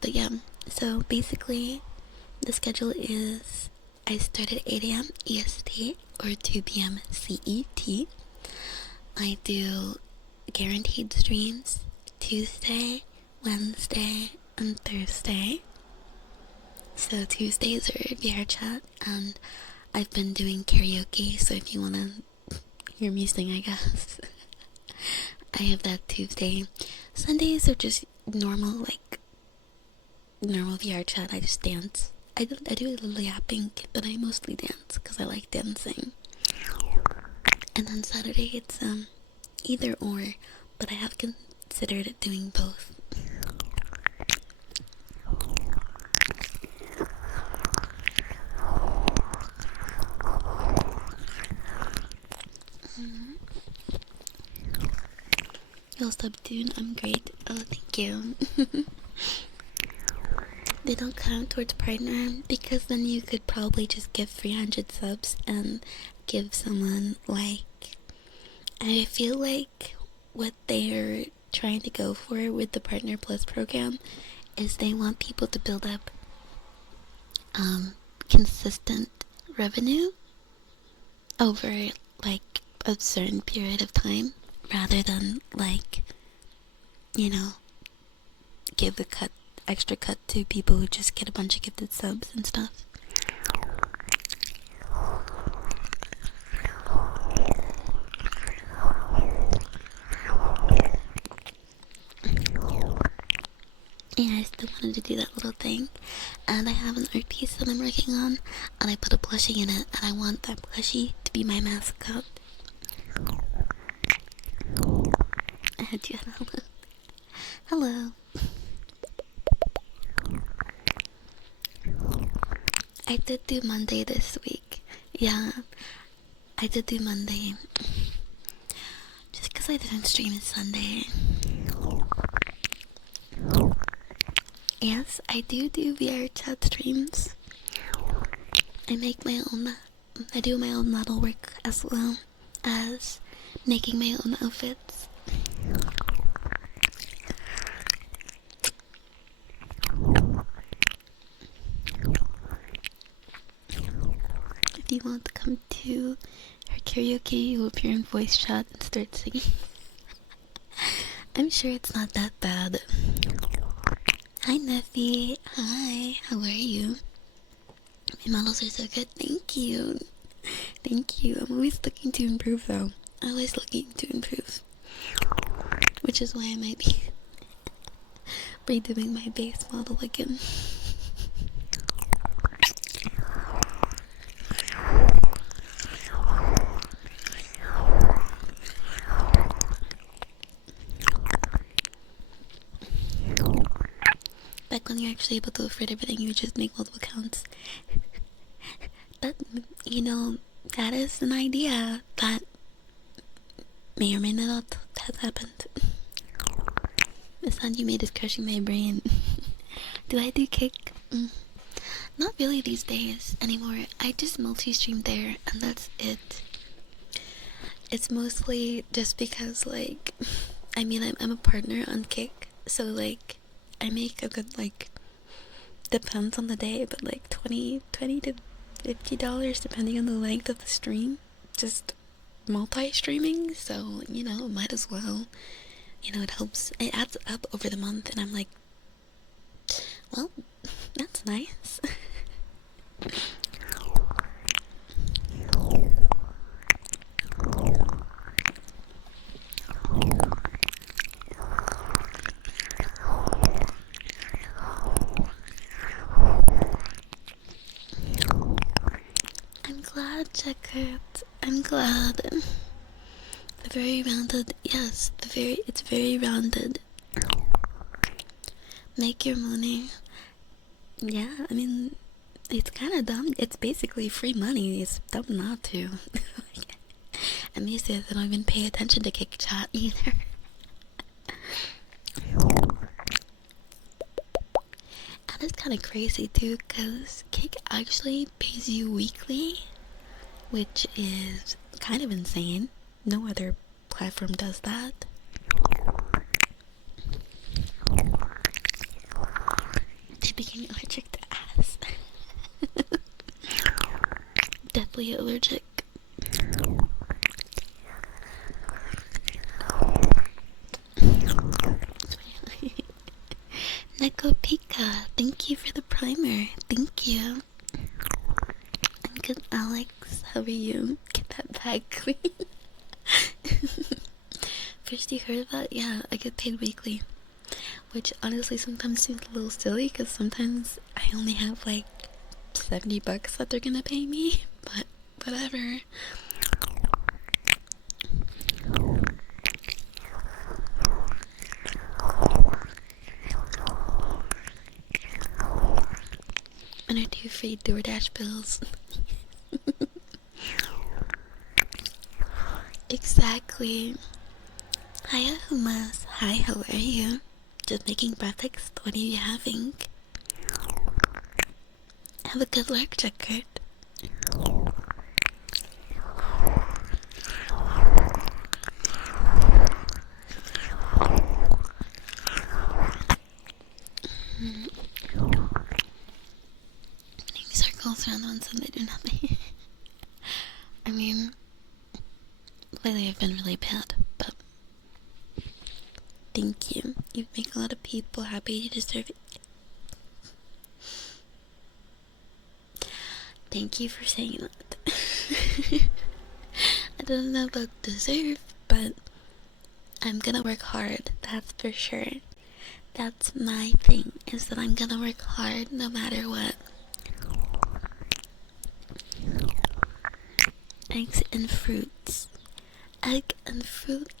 But yeah, so basically, the schedule is I start at 8 a.m. EST or 2 p.m. CET. I do guaranteed streams Tuesday, Wednesday, and Thursday. So Tuesdays are VR chat, and I've been doing karaoke, so if you want to hear me sing, I guess. I have that Tuesday. Sundays are just normal VR chat. I just dance. I do a little yapping, but I mostly dance because I like dancing. And then Saturday it's either or, but I have considered doing both. Yo, Subtune, I'm great. Oh, thank you. They don't count towards partner because then you could probably just give 300 subs and give someone like... I feel like what they're trying to go for with the Partner Plus program is they want people to build up consistent revenue over like a certain period of time rather than like, give the extra cut to people who just get a bunch of gifted subs and stuff. Yeah, I still wanted to do that little thing, and I have an art piece that I'm working on, and I put a plushie in it, and I want that plushie to be my mascot. I had to hello. Hello. I did do Monday this week. Yeah, I did do Monday. Just because I didn't stream it Sunday. Yes, I do VR chat streams. I do my own model work as well as making my own outfits. Do you want to come to her karaoke? You'll appear in voice chat and start singing. I'm sure it's not that bad. Hi, Neffy. Hi, how are you? My models are so good. Thank you. Thank you. I'm always looking to improve, though. Always looking to improve. Which is why I might be redoing my base model again. Back when you're actually able to afford everything, you just make multiple accounts. That, you know, that is an idea that may or may not have happened. The sound you made is crushing my brain. Do I do Kick? Not really these days anymore. I just multi-stream there and that's it. It's mostly just because, like, I mean, I'm a partner on Kick, so, like, I make a good, like, depends on the day, but, like, $20 to $50 depending on the length of the stream. Just multi-streaming, so, you know, might as well. You know, it helps, it adds up over the month, and I'm like, well, that's nice. I'm glad, Checkered. I'm glad. The very rounded, yes, it's very rounded. Make your money. Yeah, I mean, it's kind of dumb. It's basically free money. It's dumb not to. And these days I don't even pay attention to Kick Chat either. And it's kind of crazy too, because Kick actually pays you weekly, which is kind of insane. No other platform does that. They became allergic to ass. Deathly allergic. Neko Pika, thank you for the primer. Thank you. I'm good, Alex. How are you? Get that bag clean. First you heard about? Yeah, I get paid weekly. Which honestly sometimes seems a little silly, because sometimes I only have like $70 that they're gonna pay me. But whatever. And I do free DoorDash bills. Exactly. Hiya, Humas. Hi, how are you? Just making breakfast. What are you having? Have a good luck, Checkered. Running circles around the ones and they do nothing. I mean, lately I've been really bad, but thank you. You make a lot of people happy. You deserve it. Thank you for saying that. I don't know about deserve, but I'm gonna work hard, that's for sure. That's my thing, is that I'm gonna work hard no matter what. Eggs and fruits. Egg and fruit.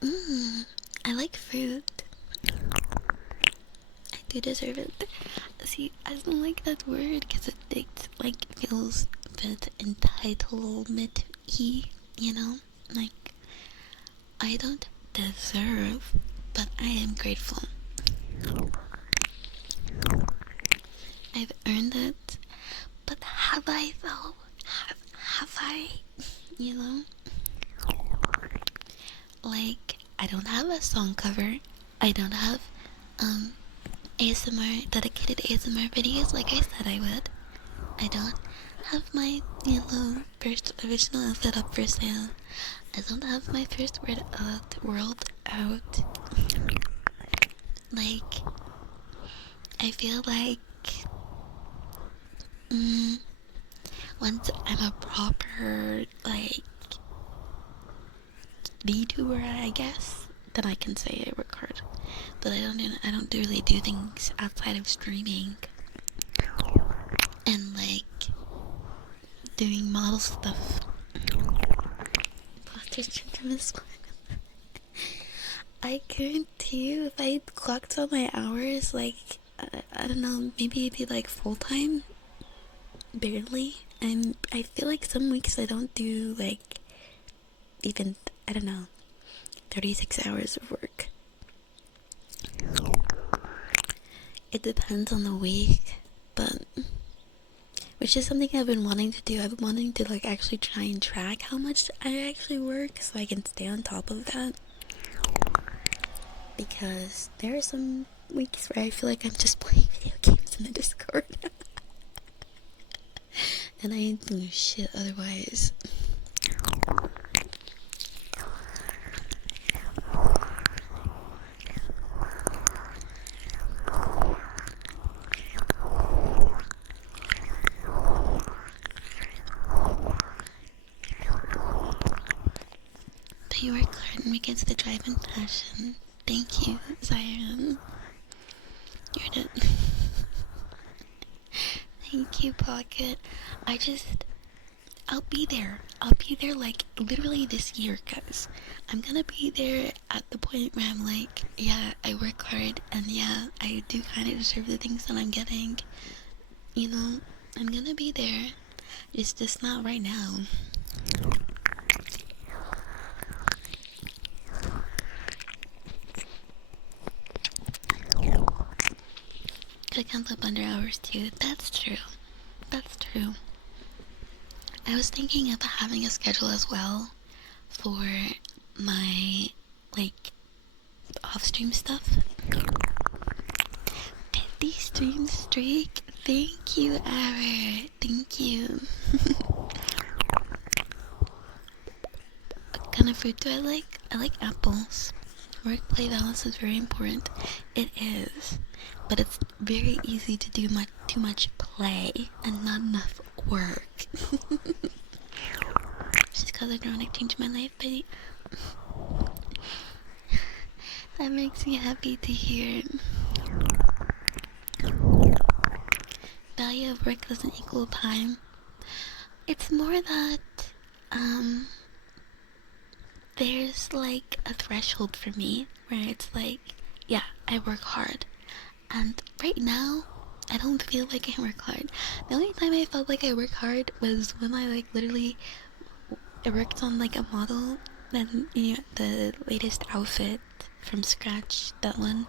I like fruit. I do deserve it. See, I don't like that word because it feels a bit entitlement-y, you know? Like, I don't deserve, but I am grateful. I've earned it, but have I though? Have I? You know? Like, I don't have a song cover. I don't have, ASMR, dedicated ASMR videos like I said I would. I don't have my, first original outfit up for sale. I don't have my first world out. Like, I feel like, once I'm a proper, like, VTuber, I guess, then I can say I work hard. But I don't really do things outside of streaming and like doing model stuff. I guarantee you, if I clocked all my hours, like, I don't know, maybe it'd be like full time, barely. And I feel like some weeks I don't do like even, I don't know, 36 hours of work. It depends on the week, but which is something I've been wanting to do. I've been wanting to like actually try and track how much I actually work so I can stay on top of that. Because there are some weeks where I feel like I'm just playing video games in the Discord. And I ain't doing shit otherwise. But you work hard and make it to the drive and passion. Thank you, Zion. You're the... Thank you, Pocket. I'll be there. I'll be there like literally this year, guys. I'm gonna be there at the point where I'm like, yeah, I work hard and yeah, I do kind of deserve the things that I'm getting. You know, I'm gonna be there. It's just not right now. Could count up under hours too. That's true. That's true. I was thinking of having a schedule as well for my, like, off-stream stuff. 50 stream streak. Thank you, Ara. Thank you. What kind of fruit do I like? I like apples. Work-play balance is very important. It is. But it's very easy to do too much play and not enough work. Just cause ironic changed my life, but that makes me happy to hear. Value of work doesn't equal time. It's more that there's like a threshold for me where it's like, yeah, I work hard. And right now, I don't feel like I work hard. The only time I felt like I work hard was when I like literally I worked on like a model, then the latest outfit from scratch, that one.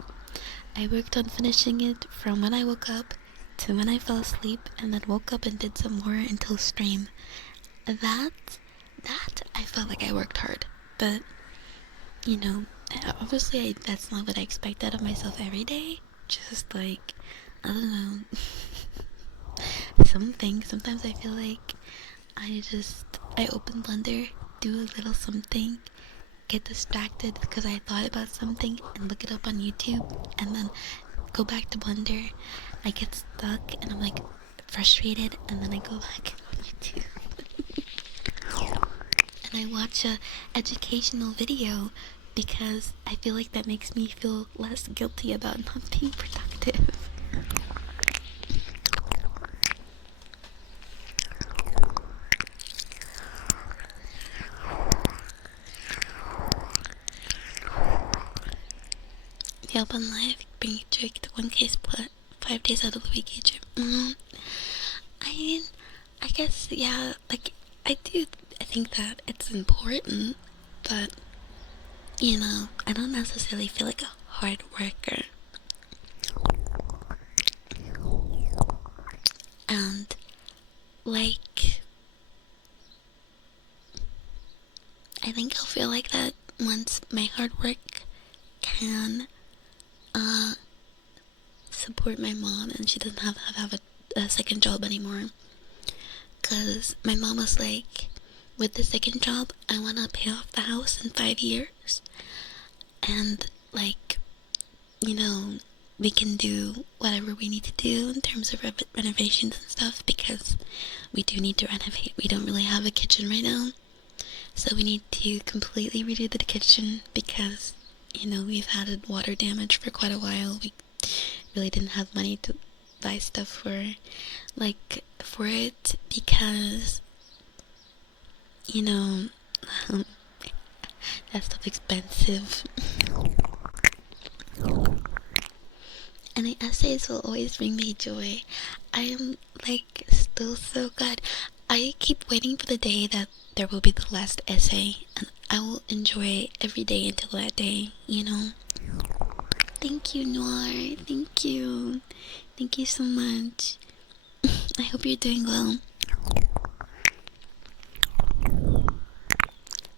I worked on finishing it from when I woke up to when I fell asleep, and then woke up and did some more until stream. That I felt like I worked hard, but obviously that's not what I expect out of myself every day. Just like, I don't know. Sometimes I feel like I open Blender, do a little something, get distracted because I thought about something and look it up on YouTube, and then go back to Blender. I get stuck and I'm like frustrated, and then I go back on YouTube. And I watch a educational video because I feel like that makes me feel less guilty about not being productive. The open life being tricked 1K split 5 days out of the week each. I mean, I guess, yeah, like, I think that it's important, but, I don't necessarily feel like a hard worker. And, like, I think I'll feel like that once my hard work can, support my mom and she doesn't have a second job anymore. because my mom was like, with the second job, I want to pay off the house in 5 years. And, like, you know, we can do whatever we need to do in terms of renovations and stuff, because we do need to renovate. We don't really have a kitchen right now. So we need to completely redo the kitchen because, you know, we've had water damage for quite a while. We really didn't have money to buy stuff for it because, you know, that stuff expensive. And the essays will always bring me joy. I am, like, still so glad. I keep waiting for the day that there will be the last essay, and I will enjoy every day until that day, you know? Thank you, Noir. Thank you. Thank you so much. I hope you're doing well.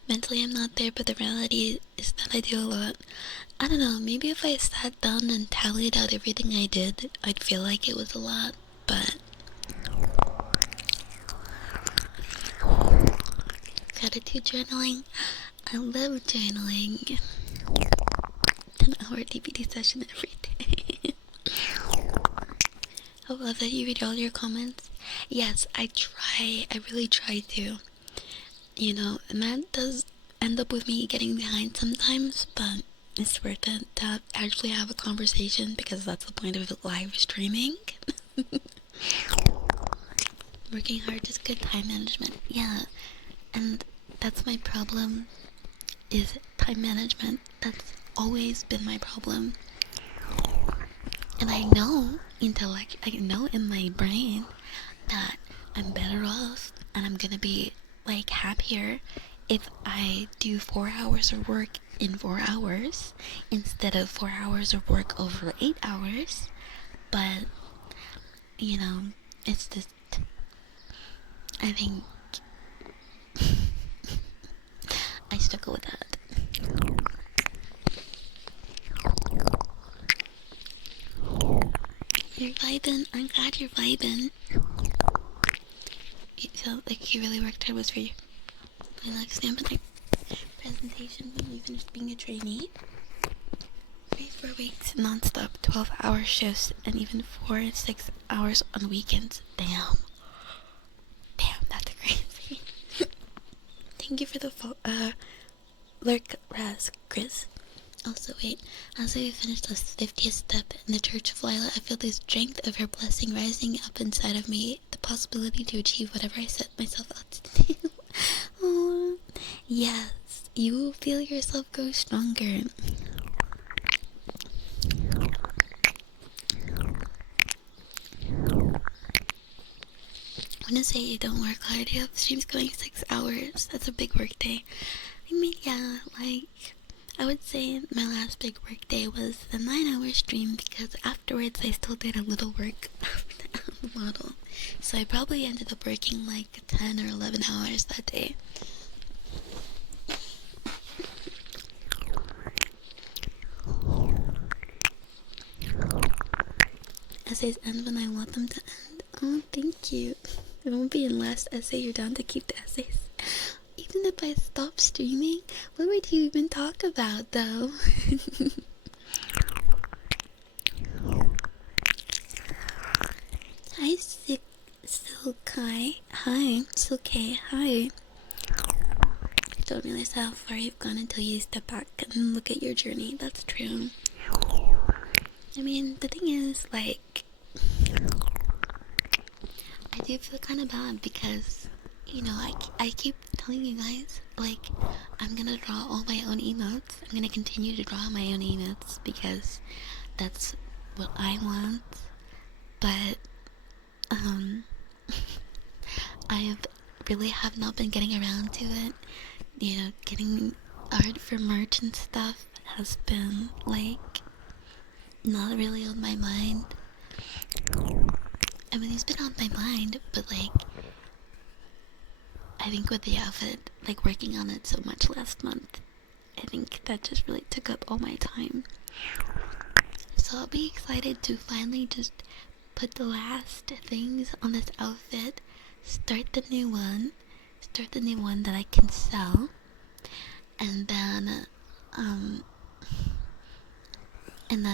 Mentally, I'm not there, but the reality is that I do a lot. I don't know, maybe if I sat down and tallied out everything I did, I'd feel like it was a lot, but gratitude journaling. I love journaling. 10-hour DVD session every day. I love that you read all your comments. Yes, I try. I really try to. You know, Matt does end up with me getting behind sometimes, but it's worth it to actually have a conversation because that's the point of live streaming. Working hard is good time management. Yeah, and that's my problem, is time management. That's always been my problem. And I know I know in my brain that I'm better off and I'm gonna be, like, happier if I do 4 hours of work in 4 hours instead of 4 hours of work over 8 hours. But, you know, it's just, I think I struggle with that. You're vibing. I'm glad you're vibing. You felt like you really worked hard. Was for you. My next exam and presentation when you finished being a trainee. 4 weeks non-stop, 12-hour shifts, and even 4 and 6 hours on weekends. Damn, that's crazy. Thank you for the lurk, Raz, Chris. Also, wait, as we finish the 50th step in the Church of Lila, I feel the strength of her blessing rising up inside of me, the possibility to achieve whatever I set myself out to do. Oh, yes, you will feel yourself grow stronger. I want to say you don't work hard, you have streams going 6 hours. That's a big work day. I mean, yeah, like, I would say my last big work day was the 9-hour stream because afterwards I still did a little work on the model. So I probably ended up working like 10 or 11 hours that day. Essays end when I want them to end. Oh, thank you. It won't be in last essay, you're down to keep the essays. Even if I stop streaming, what would you even talk about, though? Hi, Silkai. Hi, Silkai. Hi. Don't realize how far you've gone until you step back and look at your journey. That's true. I mean, the thing is, like, I do feel kind of bad because, you know, I keep telling you guys, like, I'm gonna draw all my own emotes. I'm gonna continue to draw my own emotes because that's what I want. But, I really have not been getting around to it. You know, getting art for merch and stuff has been, like, not really on my mind. I mean, it's been on my mind, but, like, I think with the outfit, like, working on it so much last month, I think that just really took up all my time. So I'll be excited to finally just put the last things on this outfit start the new one, that I can sell, and then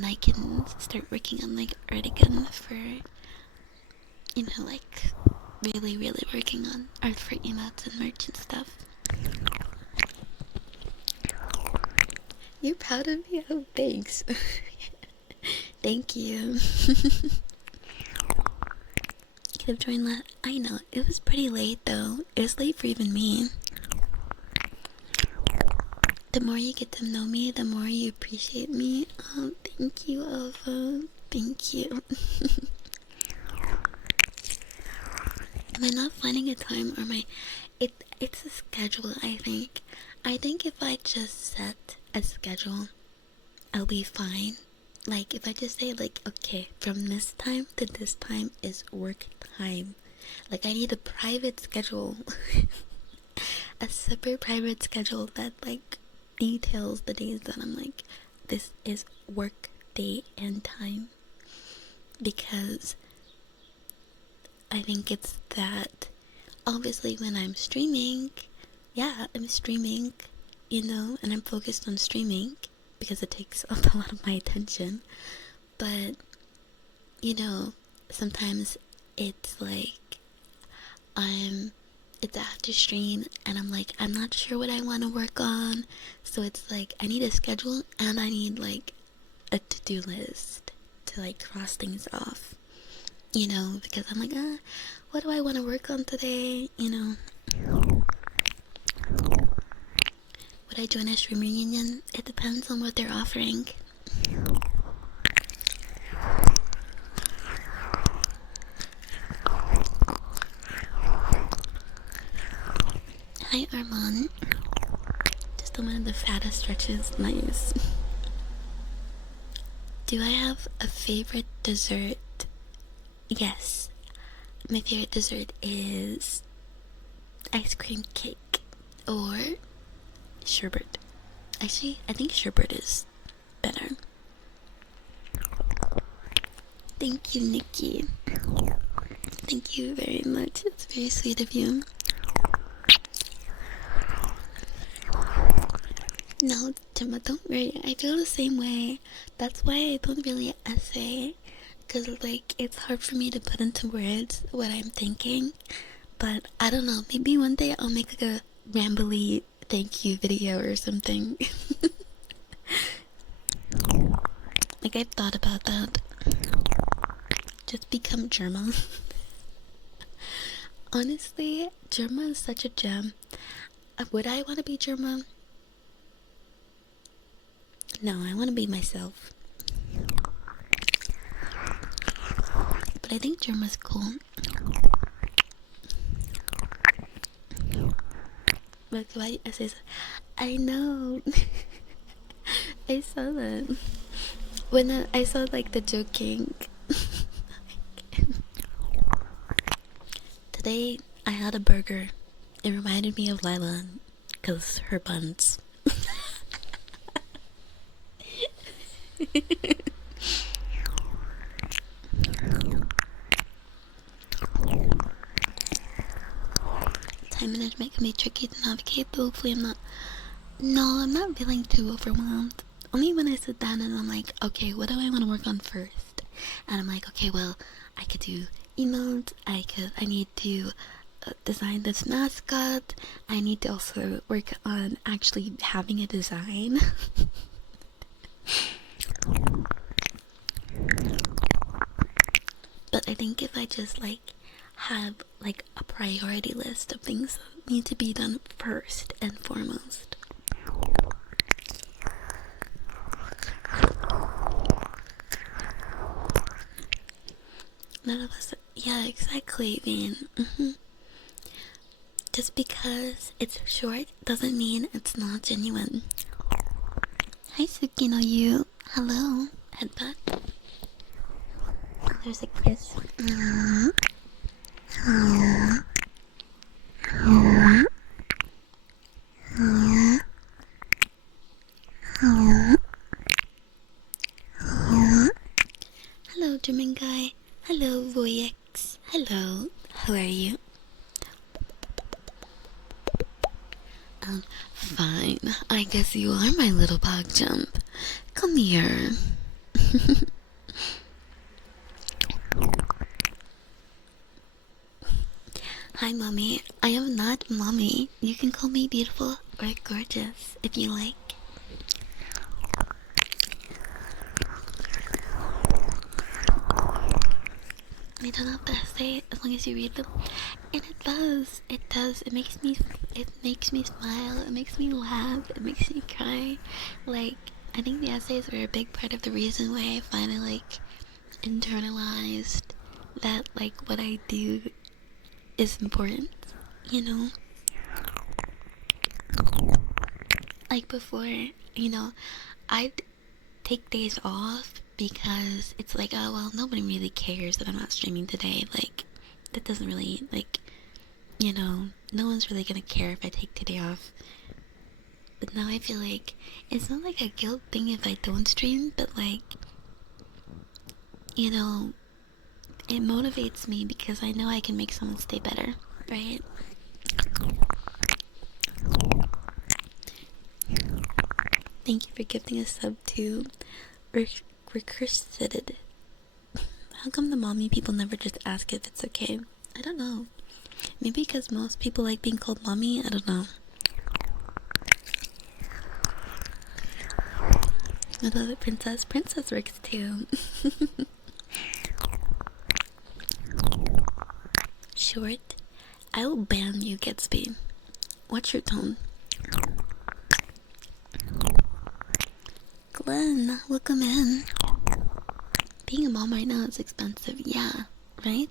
I can start working on like art again for, like really, really working on art for emotes and merch and stuff. You're proud of me? Oh, thanks. Thank you. Could have joined last. I know, it was pretty late though. It was late for even me. The more you get to know me, the more you appreciate me. Oh, thank you, Ova. Thank you. Am I not finding a time, or it's a schedule, I think. I think if I just set a schedule, I'll be fine. Like, if I just say, like, okay, from this time to this time is work time. Like, I need a private schedule. A separate private schedule that, like, details the days that I'm like, this is work day and time. Because I think it's that, obviously, when I'm streaming, yeah, I'm streaming, and I'm focused on streaming because it takes up a lot of my attention. But, sometimes it's like, it's after stream and I'm like, I'm not sure what I want to work on. So it's like, I need a schedule and I need like a to-do list to like cross things off, because I'm like, what do I want to work on today? Would I join a stream reunion? It depends on what they're offering. Hi, Armand. Just one of the fattest stretches. Nice. Do I have a favorite dessert? Yes. My favorite dessert is ice cream cake or sherbet. Actually, I think sherbet is better. Thank you, Nikki. Thank you very much. It's very sweet of you. No, Gemma, don't worry. I feel the same way. That's why I don't really essay. Because, like, it's hard for me to put into words what I'm thinking. But, I don't know. Maybe one day I'll make, like, a rambly thank you video or something. Like, I've thought about that. Just become Germa. Honestly, Germa is such a gem. Would I want to be Germa? No, I want to be myself. But I think Germa's cool. But why I say, I know. I saw that. When I saw like the joking. Today I had a burger. It reminded me of Lila because her buns. Time management can be tricky to navigate, but hopefully I'm not. No, I'm not feeling too overwhelmed. Only when I sit down and I'm like, okay, what do I want to work on first? And I'm like, okay, well, I could do emotes. I need to design this mascot. I need to also work on actually having a design. But I think if I just like have like a priority list of things that need to be done first and foremost. None of us. Yeah, exactly, Van. Just because it's short doesn't mean it's not genuine. Hi, Sukino, you. Hello, headbutt. There's a kiss. Hello, German guy. Hello, Voyex. Hello. How are you? Fine. I guess you are my little pog jump. Come here. Hi, mommy. I am not mommy. You can call me beautiful or gorgeous if you like. I don't know what to say as long as you read them. And it does. It does. It makes me smile. It makes me laugh. It makes me cry. Like, I think the essays were a big part of the reason why I finally like internalized that like what I do is important, you know? Like before, I'd take days off because it's like, oh well, nobody really cares that I'm not streaming today. Like, that doesn't really, like, no one's really gonna care if I take today off. But now I feel like it's not like a guilt thing if I don't stream, but like, it motivates me because I know I can make someone's day better, right? Thank you for gifting a sub to Recursited. How come the mommy people never just ask if it's okay? I don't know. Maybe because most people like being called mommy? I don't know. I love it, Princess. Princess works too. Short. I will ban you, Gatsby. What's your tone? Glenn, welcome in. Being a mom right now is expensive, yeah, right?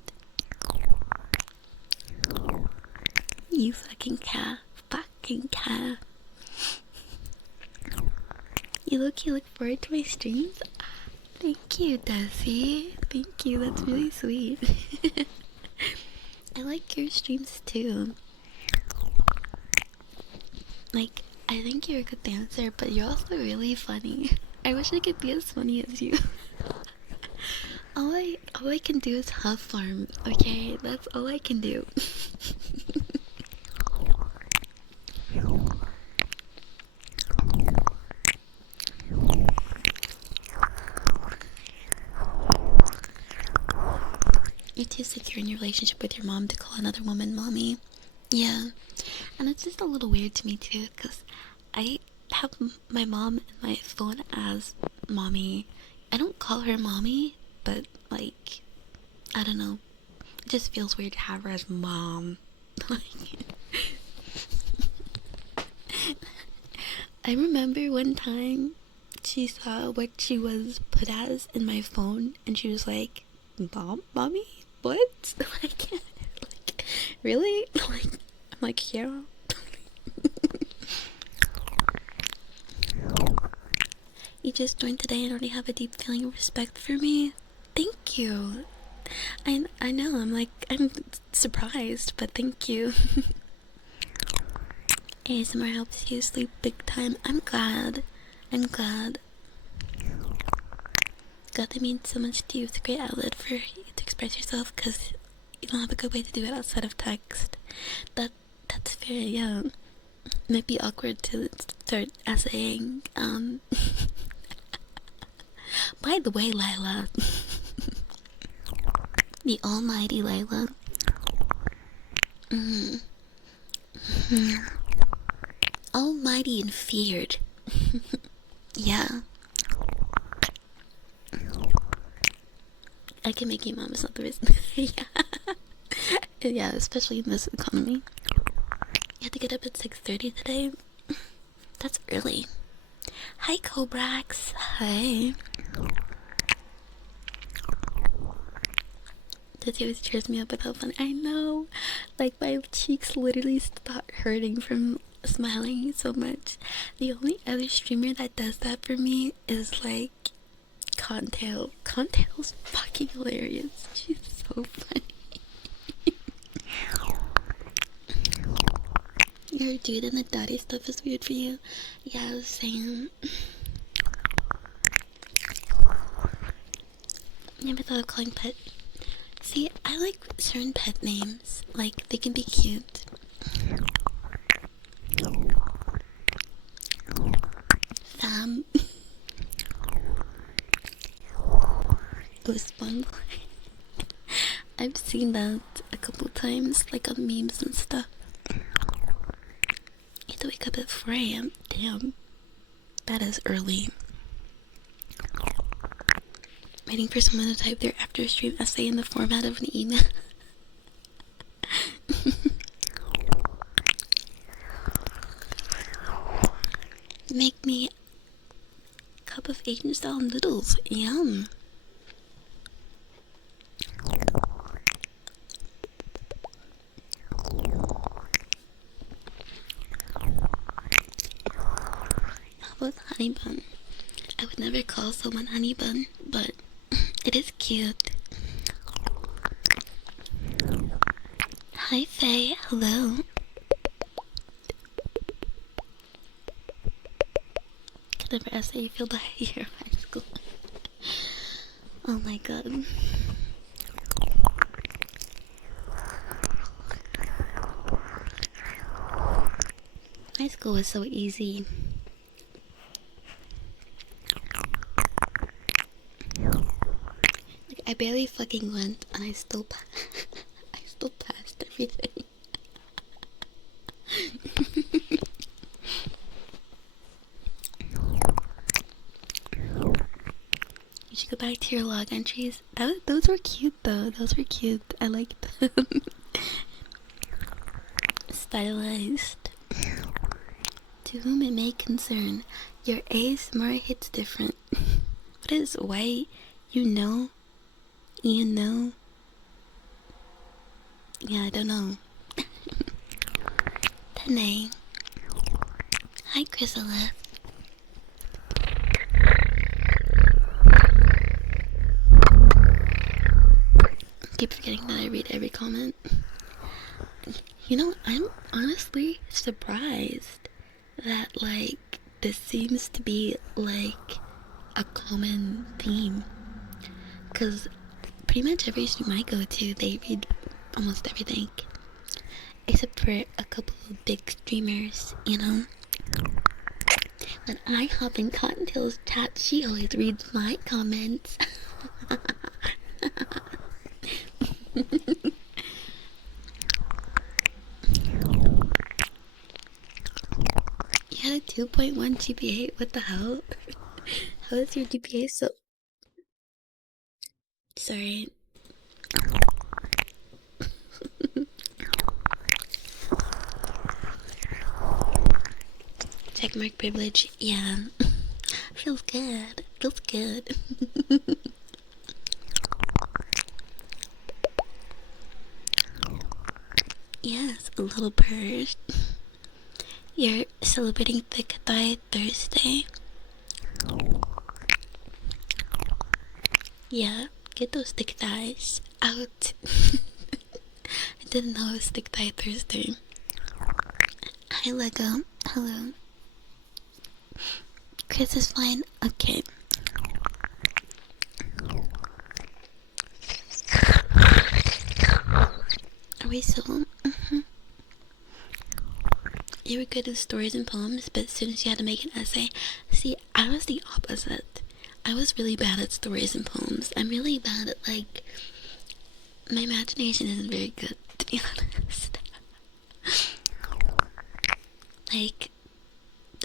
You fucking cat. Fucking cat. You look forward to my streams? Thank you, Desi. Thank you, that's really sweet. I like your streams too. Like, I think you're a good dancer, but you're also really funny. I wish I could be as funny as you. all I can do is huff farm, okay? That's all I can do. You're too secure in your relationship with your mom to call another woman mommy. Yeah, and it's just a little weird to me too, because I have my mom in my phone as mommy. I don't call her mommy, but like, I don't know. It just feels weird to have her as mom. I remember one time she saw what she was put as in my phone, and she was like, mommy? What? like, really? I'm like, yeah. You just joined today and already have a deep feeling of respect for me. Thank you. I know, I'm surprised, but thank you. ASMR helps you sleep big time. I'm glad. God, that means so much to you. It's a great outlet for you to express yourself because you don't have a good way to do it outside of text. That's fair, yeah. It might be awkward to start essaying. By the way, Lila. The almighty Lila. Almighty and feared. Yeah. I can make you mom, it's not the reason. Yeah, especially in this economy. You had to get up at 6:30 today? That's early. Hi, Cobrax. Hi. Dizzy always cheers me up with how fun. I know. Like, my cheeks literally start hurting from smiling so much. The only other streamer that does that for me is, like, Contail. Contail's fucking hilarious. She's so funny. Your dude and the daddy stuff is weird for you. Yeah, I was saying. Never thought of calling pet. See, I like certain pet names. Like, they can be cute. Respond. I've seen that a couple times, like on memes and stuff. You have to wake up at 4 a.m. Damn, that is early. Waiting for someone to type their after stream essay in the format of an email. Make me a cup of Asian style noodles. Yum. How about honey bun? I would never call someone honey bun, but it is cute. Hi Faye, hello. Can never ask how you feel the year of high school. Oh my god. High school was so easy. Like, I barely fucking went and I still passed everything. You should go back to your log entries. Those were cute though. Those were cute. I liked them. Stylized. To whom it may concern, your ASMR hits different. What is white? You know? You know? Yeah, I don't know. Tanae. Hi, Chrysalis. Keep forgetting that I read every comment. You know, I'm honestly surprised that, like, this seems to be, like, a common theme. Because pretty much every stream I go to, they read almost everything. Except for a couple of big streamers, you know? When I hop in Cottontail's chat, she always reads my comments. You had a 2.1 GPA? What the hell? How is your GPA so... Sorry. Checkmark privilege, yeah. Feels good. Feels good. Yes, a little purge. You're celebrating Thick Thigh Thursday? Yeah, get those thick thighs out. I didn't know it was Thick Thigh Thursday. Hi Lego, hello. Chris is fine? Okay. Are we still? You were good at stories and poems, but as soon as you had to make an essay... See, I was the opposite. I was really bad at stories and poems. I'm really bad at, like... My imagination isn't very good, to be honest. Like,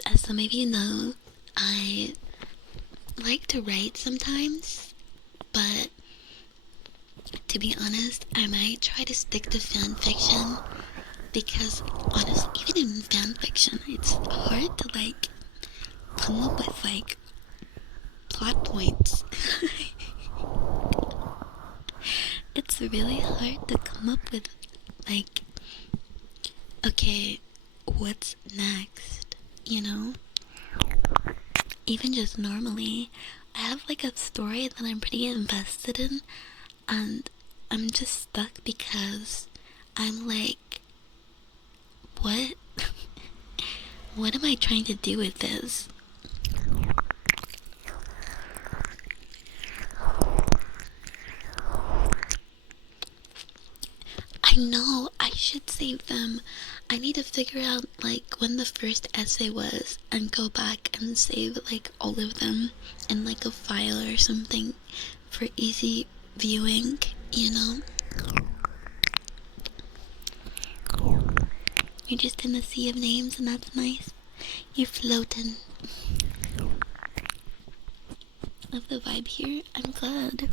as some of you know, I like to write sometimes, but to be honest, I might try to stick to fan fiction, because honestly, even in fan fiction, it's hard to, like, come up with, like, plot points. It's really hard to come up with, like, okay, what's next, you know? Even just normally, I have, like, a story that I'm pretty invested in, and I'm just stuck because I'm like, what? What am I trying to do with this? I know, I should save them. I need to figure out, like, when the first essay was and go back and save, like, all of them in, like, a file or something for easy viewing, you know? You're just in a sea of names, and that's nice. You're floating. Love the vibe here. I'm glad.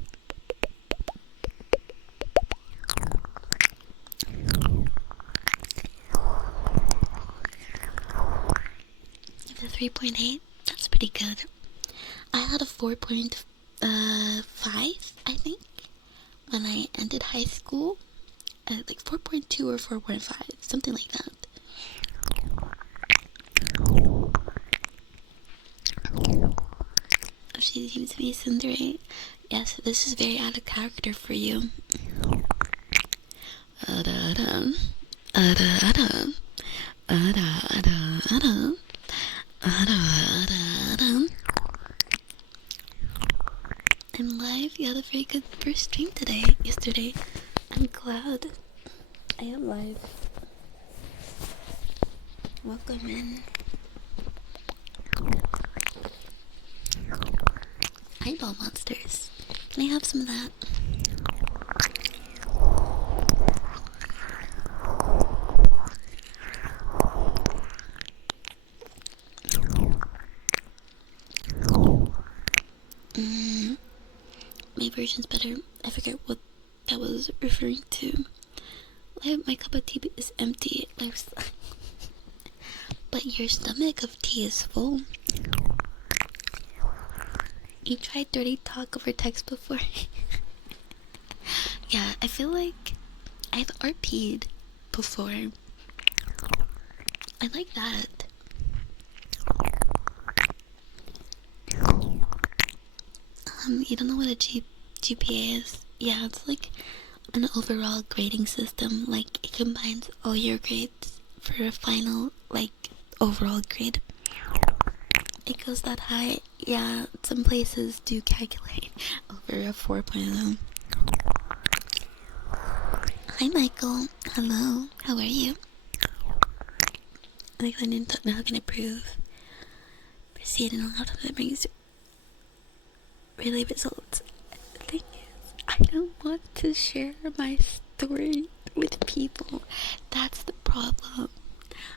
It's a 3.8. That's pretty good. I had a 4.5, I think, when I ended high school. Like 4.2 or 4.5, something like that. She seems to be Cinderella. Yes, this is very out of character for you. I'm live. You had a very good first stream yesterday. I'm glad. I am live. Welcome in. Eyeball monsters. Can I have some of that? My version's better. I forget what that was referring to. My cup of tea is empty. But your stomach of tea is full. You tried dirty talk over text before? Yeah, I feel like I've RP'd before. I like that. You don't know what a GPA is? Yeah, it's like an overall grading system. Like, it combines all your grades for a final, like, overall grade. It goes that high. Yeah, some places do calculate over a 4.0. Hi, Michael. Hello. How are you? Like, I didn't know how can I prove. Proceeding on how to brings really results. The thing is, I don't want to share my story with people. That's the problem.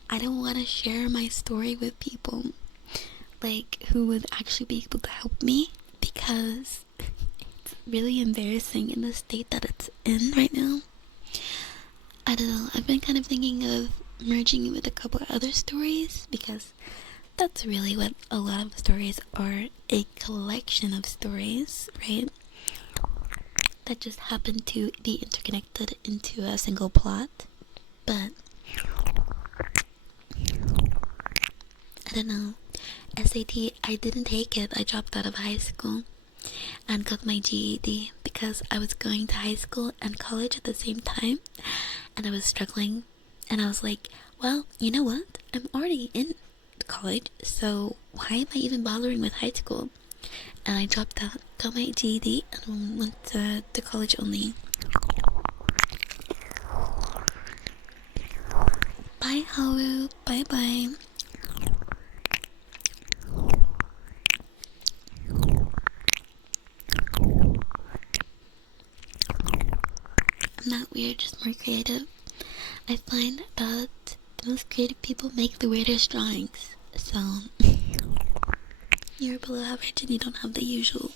I don't want to share my story with people, like, who would actually be able to help me, because it's really embarrassing in the state that it's in right now. I don't know. I've been kind of thinking of merging it with a couple of other stories, because that's really what a lot of stories are, a collection of stories, right? That just happen to be interconnected into a single plot. But I don't know. SAT, I didn't take it. I dropped out of high school and got my GED because I was going to high school and college at the same time, and I was struggling, and I was like, well, you know what? I'm already in college, so why am I even bothering with high school? And I dropped out, got my GED, and went to college only. Bye, Haru. Bye bye. I'm not weird, just more creative. I find that the most creative people make the weirdest drawings. So, you're below average and you don't have the usual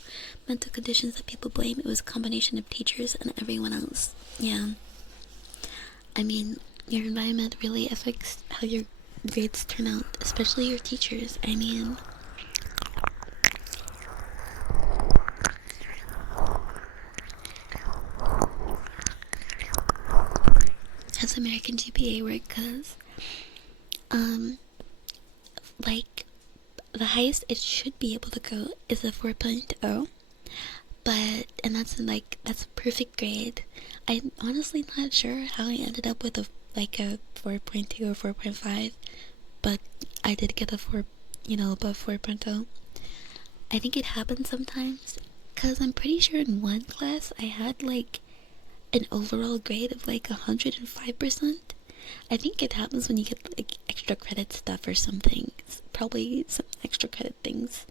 mental conditions that people blame. It was a combination of teachers and everyone else. Yeah. I mean, your environment really affects how your grades turn out, especially your teachers. I mean, how's American GPA work? Because, like, the highest it should be able to go is a 4.0, and that's a perfect grade. I'm honestly not sure how I ended up with a 4.2 or 4.5, but I did get a 4, above 4.0. I think it happens sometimes, because I'm pretty sure in one class I had like an overall grade of like 105%. I think it happens when you get like extra credit stuff or something. It's probably some extra credit things.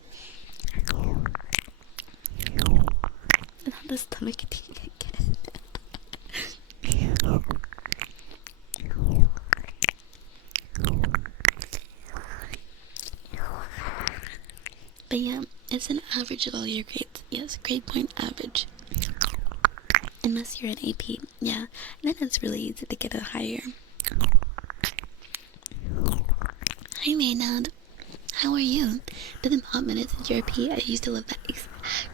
the stomach thing again. But yeah, it's an average of all your grades. Yes, grade point average. Unless you're an AP. Yeah, then it's really easy to get a higher. Hi Maynard. How are you? Been a hot minute since your AP. I used to love that.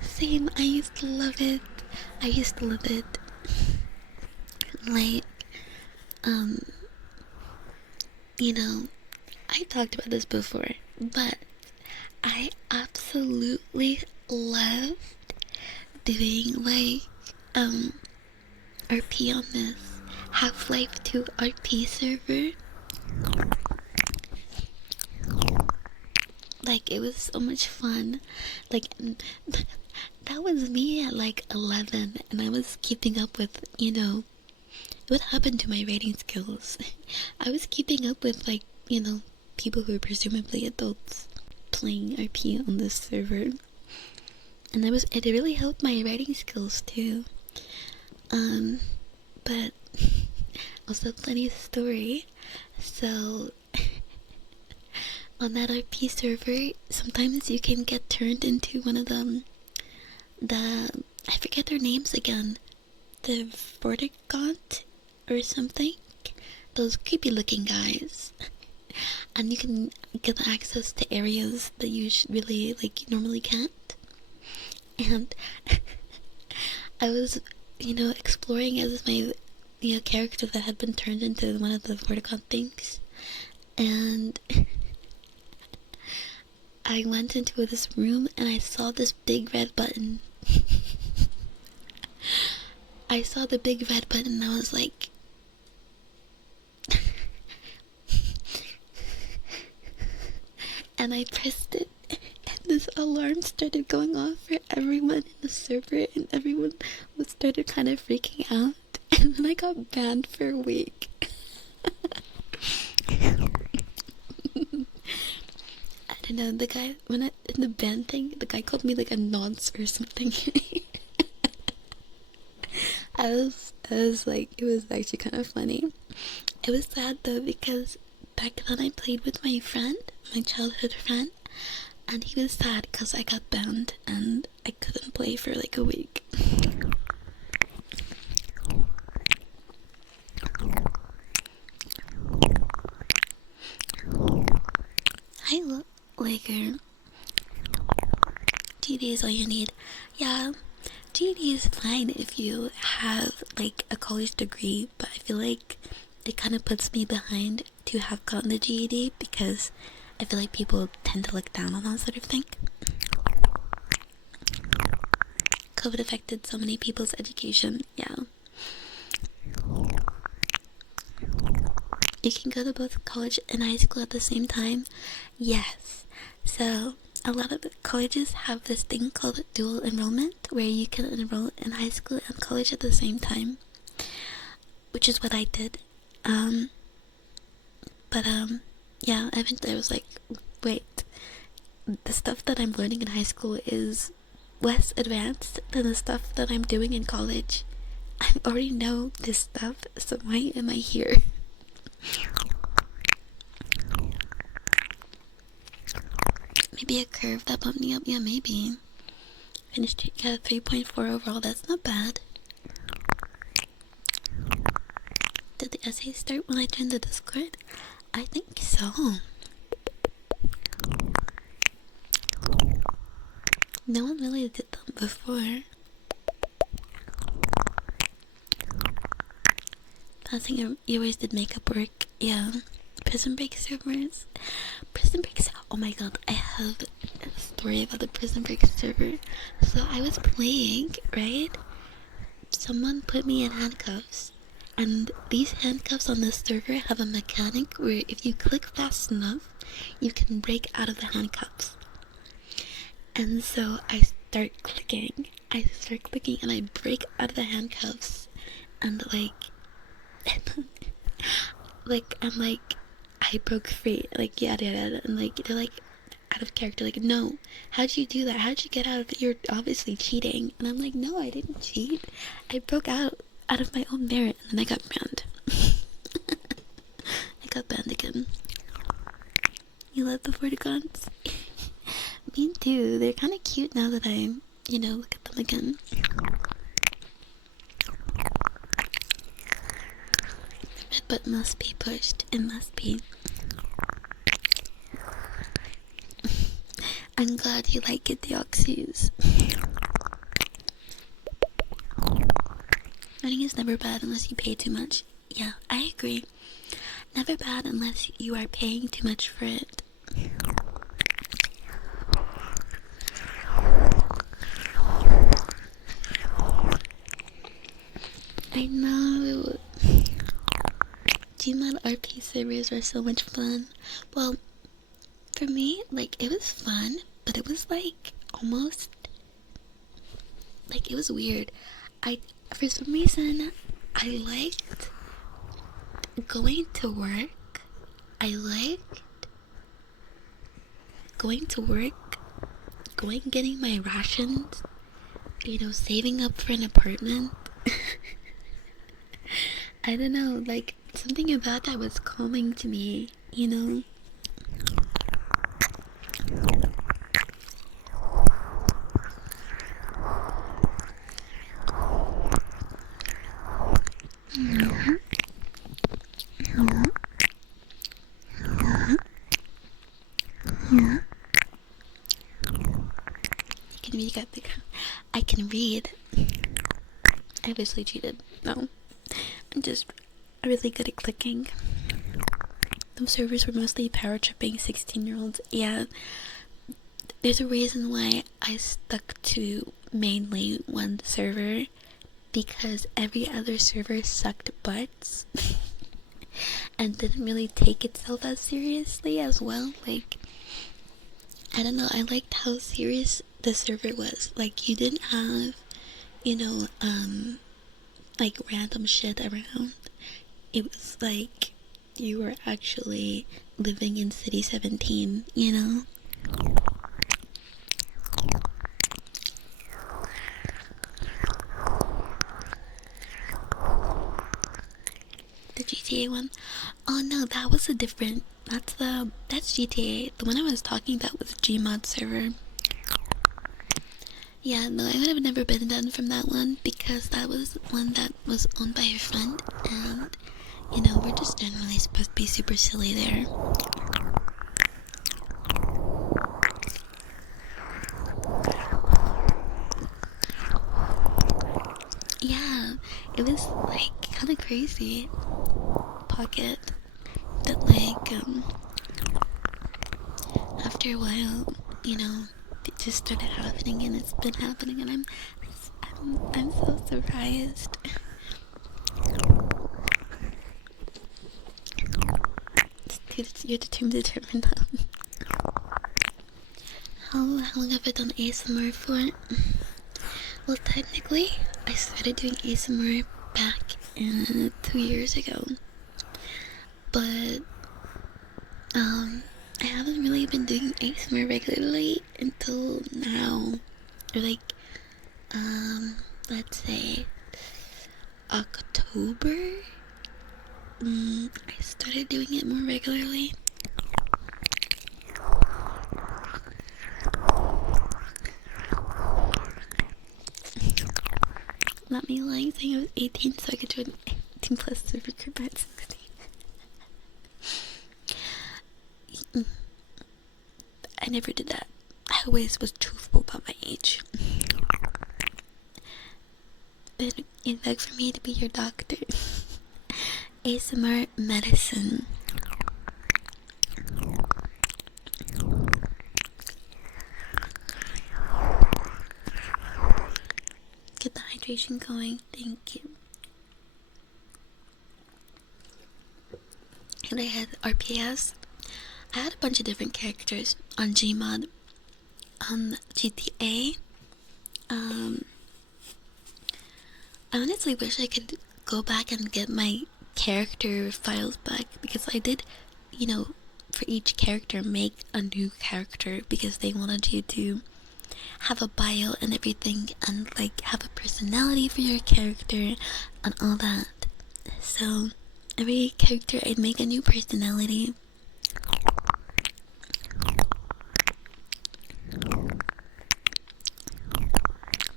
Same, I used to love it. I used to love it. Like, you know, I talked about this before, but I absolutely loved doing like RP on this Half-Life 2 RP server. Like, it was so much fun. Like, that was me at like 11, and I was keeping up with, what happened to my writing skills? I was keeping up with, like, people who were presumably adults playing RP on this server. And it really helped my writing skills too. But also funny story. So on that RP server, sometimes you can get turned into one of them. I forget their names again. The Vortigaunt or something. Those creepy looking guys. And you can get access to areas that you really normally can't. And I was, exploring as my, character that had been turned into one of the Vortigaunt things. And I went into this room and I saw this big red button. I saw the big red button and I was like, and I pressed it, and this alarm started going off for everyone in the server, and everyone started kind of freaking out, and then I got banned for a week. I don't know, the guy, in the ban thing, the guy called me like a nonce or something. I was like, it was actually kind of funny. It was sad though, because back then I played with my friend, my childhood friend, and he was sad because I got banned and I couldn't play for like a week. Hi, Laker. GD is all you need. Yeah, GD is fine if you have like a college degree, but I feel like it kind of puts me behind to have gotten the GED because I feel like people tend to look down on that sort of thing. COVID affected so many people's education, yeah. You can go to both college and high school at the same time? Yes. So, a lot of colleges have this thing called dual enrollment, where you can enroll in high school and college at the same time, which is what I did. Yeah, eventually I was like, wait, the stuff that I'm learning in high school is less advanced than the stuff that I'm doing in college. I already know this stuff, so why am I here? Maybe a curve that bumped me up, yeah, maybe. Finished, got a 3.4 overall, that's not bad. Did the essay start when I joined the Discord? I think so. No one really did them before. Passing, you always did makeup work, yeah. Prison Break servers. Oh my god, I have a story about the Prison Break server. So I was playing, right? Someone put me in handcuffs. And these handcuffs on this server have a mechanic where if you click fast enough, you can break out of the handcuffs. And so I start clicking and I break out of the handcuffs and I'm like, I broke free, like yada yada, and like they're like, out of character. Like, no, how'd you do that? How'd you get out of it? You're obviously cheating. And I'm like, no, I didn't cheat. I broke out of my own merit, and then I got banned. I got banned again. You love the Vortigons? Me too. They're kind of cute now that I, look at them again. Red butt must be pushed. It must be. I'm glad you like it, Deoxys. Running is never bad unless you pay too much. Yeah, I agree. Never bad unless you are paying too much for it. I know. Gmod RP servers were so much fun. Well, for me, like, it was fun, but it was like almost like it was weird. For some reason, I liked going to work. I liked going to work, getting my rations, saving up for an apartment. I don't know, like, something about that was calming to me, I can read. I obviously cheated. No. I'm just really good at clicking. Those servers were mostly power tripping 16-year-olds. Yeah. There's a reason why I stuck to mainly one server. Because every other server sucked butts. And didn't really take itself as seriously as well. Like, I don't know, I liked how serious the server was. Like, you didn't have, like, random shit around. It was like you were actually living in City 17, The GTA one? Oh no, that was a different, that's GTA. The one I was talking about was Gmod server. Yeah, no, I would have never been done from that one because that was one that was owned by a friend, and we're just generally supposed to be super silly there. Yeah, it was like kind of crazy. Pocket that, like, after a while, it just started happening, and it's been happening, and I'm so surprised. You're determined. How long have I done ASMR for? Well, technically, I started doing ASMR back in 2 years ago, but I haven't really been doing ASMR regularly until now, or like, let's say October. I started doing it more regularly. Not me lying saying I was 18 so I could join 18 plus server group at 16. I never did that. I always was truthful about my age. You'd like for me to be your doctor. ASMR medicine. Get the hydration going. Thank you. And I had RPS. I had a bunch of different characters on Gmod. On GTA. I honestly wish I could go back and get my character files back because I did, for each character make a new character because they wanted you to have a bio and everything and like have a personality for your character and all that. So every character I'd make a new personality.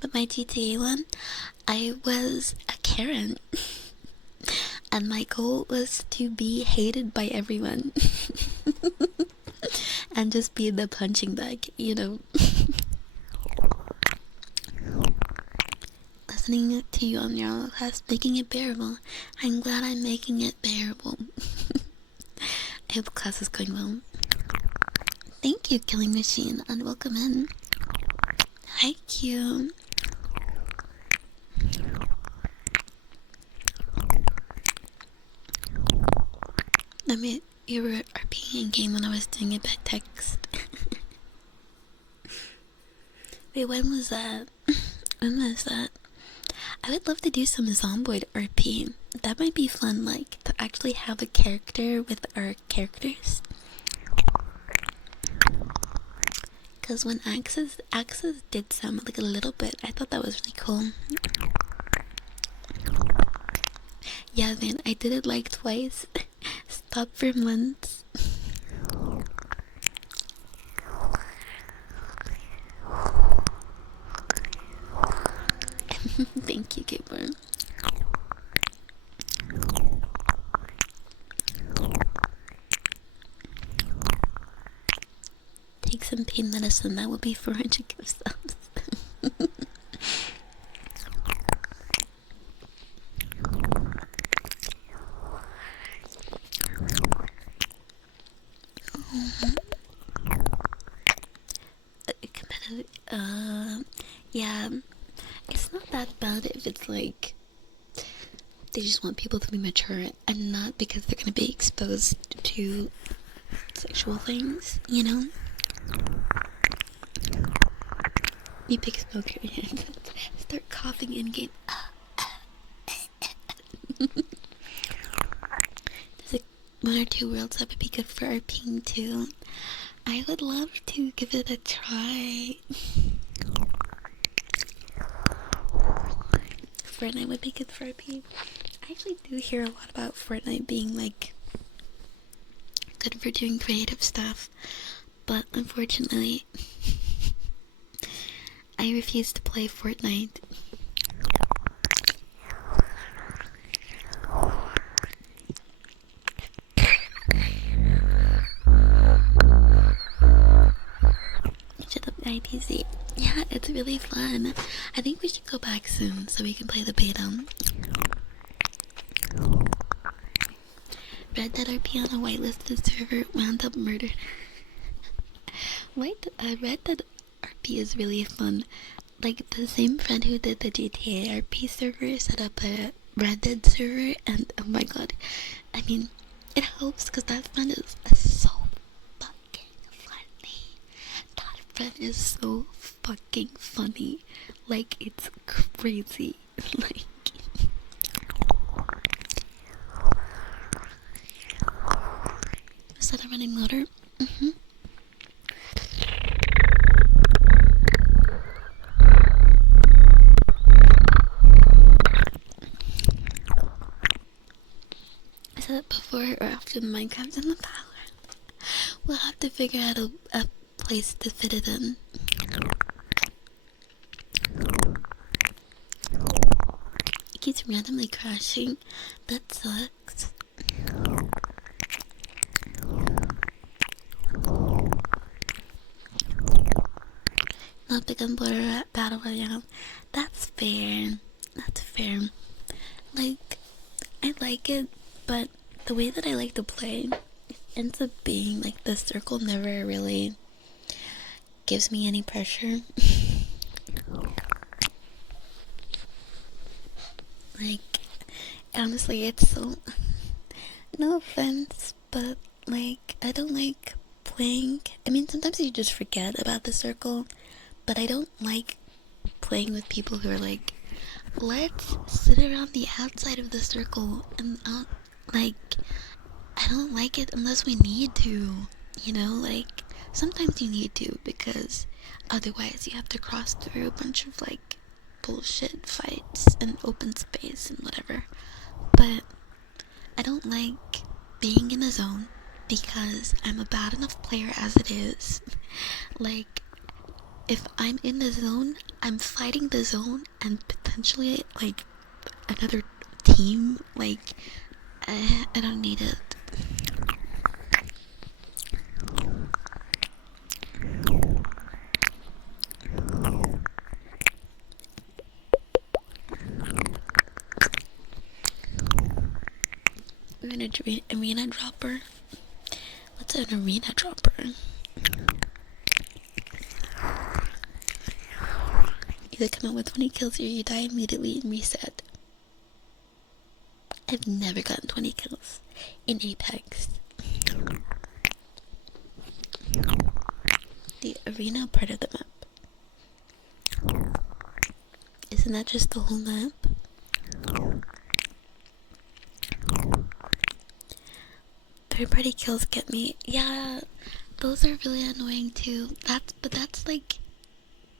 But my GTA one, I was a Karen. And my goal was to be hated by everyone. And just be the punching bag, you know. Listening to you on your class, making it bearable. I'm glad I'm making it bearable. I hope class is going well. Thank you, Killing Machine, and welcome in. Hi, Q. I mean, you were RPing in game when I was doing it by text. Wait, when was that? When was that? I would love to do some Zomboid RP. That might be fun, like, to actually have a character with our characters. Because when Axis did some, like, a little bit, I thought that was really cool. Yeah, man, I did it, like, twice. Stop for months. Thank you, Gabriel. Take some pain medicine, that would be 400 gift subs. Yeah, it's not that bad if it's like they just want people to be mature and not because they're gonna be exposed to sexual things, you know? You pick smoker and start coughing in game. There's like 1 or 2 worlds that would be good for RPing too. I would love to give it a try. Fortnite would be good for RP. I actually do hear a lot about Fortnite being like good for doing creative stuff, but unfortunately I refuse to play Fortnite. Shut up, IPC. Yeah, it's really fun. I think we should go back soon so we can play the beta. Red Dead RP on a whitelisted server wound up murdered. Red Dead RP is really fun. Like, the same friend who did the GTA RP server set up a Red Dead server, and oh my god. I mean, it helps because that friend is so fucking funny. That friend is so fucking funny. Like, it's crazy. Like, is that a running motor? Mm-hmm. I said it before or after the Minecraft in the power. We'll have to figure out a place to fit it in. It keeps randomly crashing. That sucks. Not the Gunpowder Battle Royale. That's fair. That's fair. Like, I like it, but the way that I like to play ends up being like the circle never really gives me any pressure. Like, honestly, it's so, no offense, but like, I don't like playing. I mean, sometimes you just forget about the circle, but I don't like playing with people who are like, let's sit around the outside of the circle and like I don't like it unless we need to. You know, like sometimes you need to because otherwise you have to cross through a bunch of like bullshit fights and open space and whatever. But I don't like being in a zone because I'm a bad enough player as it is. Like, if I'm in the zone, I'm fighting the zone and potentially, like, another team. Like, I don't need it. We're gonna do an arena dropper. What's an arena dropper? Either come out with 20 kills or you die immediately and reset. I've never gotten 20 kills in Apex. The arena part of the map. Isn't that just the whole map? Third party kills get me. Yeah, those are really annoying too. But that's like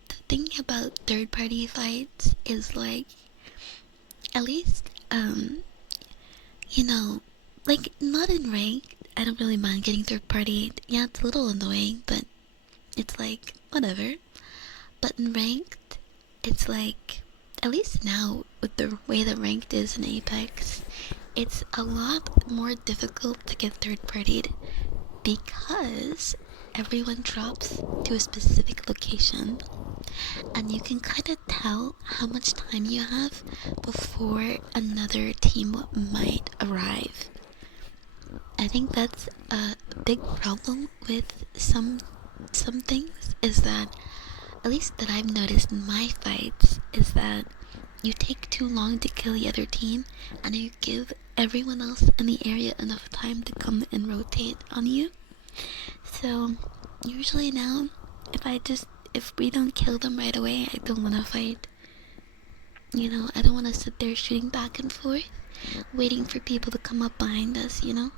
the thing about third party fights is like at least you know, like not in rank. I don't really mind getting third party. Yeah, it's a little annoying, but it's like whatever. But in ranked, it's like at least now with the way that ranked is in Apex, it's a lot more difficult to get third partied because everyone drops to a specific location and you can kind of tell how much time you have before another team might arrive. I think that's a big problem with some things is that at least that I've noticed in my fights is that you take too long to kill the other team and you give everyone else in the area enough time to come and rotate on you. So usually now if we don't kill them right away, I don't want to fight. You know, I don't want to sit there shooting back and forth waiting for people to come up behind us, you know?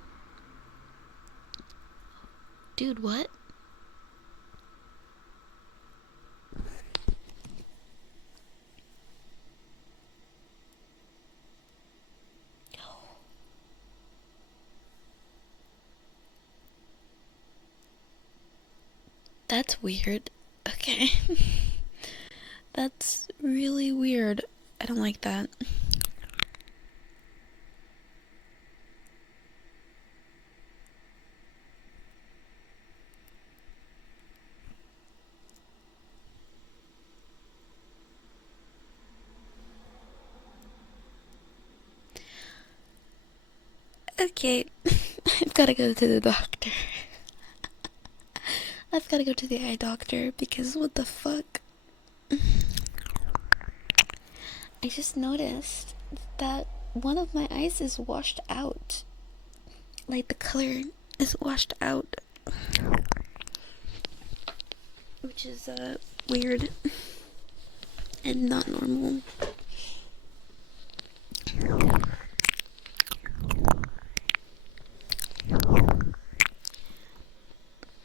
Dude, what? That's weird. Okay. That's really weird. I don't like that. Okay, I've gotta go to the doctor. I've gotta go to the eye doctor because what the fuck? I just noticed that one of my eyes is washed out. Like the color is washed out. Which is weird and not normal.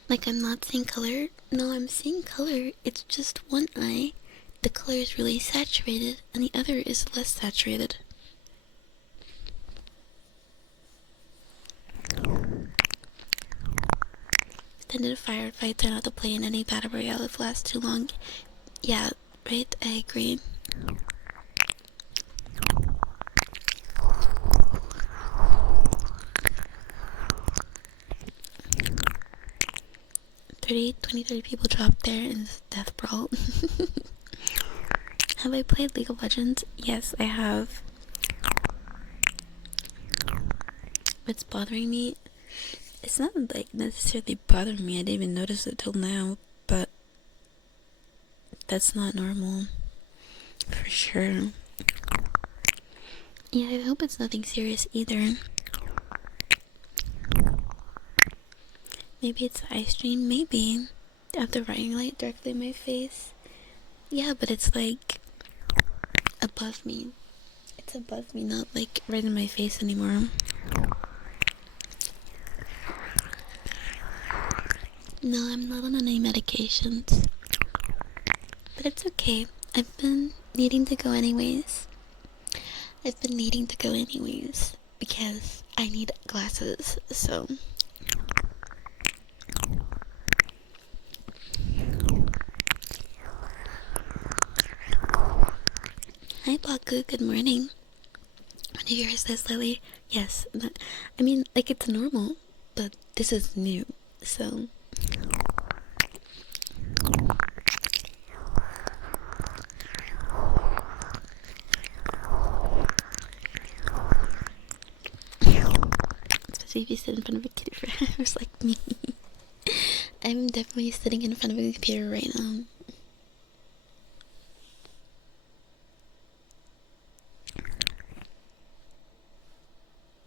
Like I'm not seeing color. No, I'm seeing color. It's just one eye. The color is really saturated and the other is less saturated. Extended firefights are not to play in any battle royale if it lasts too long. Yeah, right, I agree. 30 people dropped there in this death brawl. Have I played League of Legends? Yes, I have. What's bothering me? It's not like necessarily bothering me. I didn't even notice it till now, but that's not normal. For sure. Yeah, I hope it's nothing serious either. Maybe it's the eye strain, maybe. I have the writing light directly in my face. Yeah, but it's like above me. It's above me, not like right in my face anymore. No, I'm not on any medications. But it's okay. I've been needing to go anyways. Because I need glasses, so. Hi, Baku. Good morning. One of yours says Lily. Yes. I mean, like, it's normal, but this is new, so. Especially if you sit in front of a computer like me. I'm definitely sitting in front of a computer right now.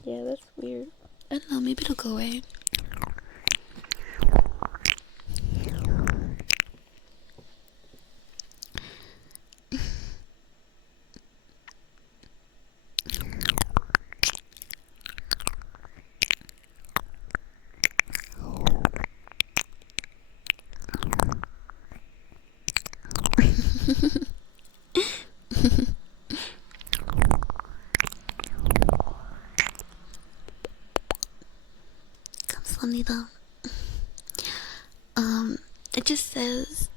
Yeah, that's weird. I don't know, maybe it'll go away. 감사합니다. It just says,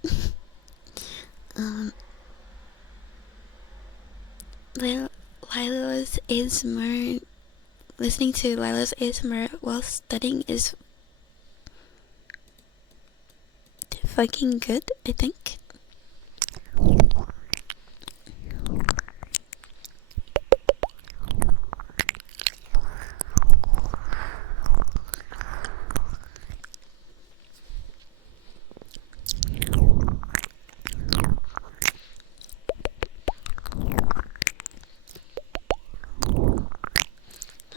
Lila's ASMR, listening to Lila's ASMR while studying is fucking good, I think.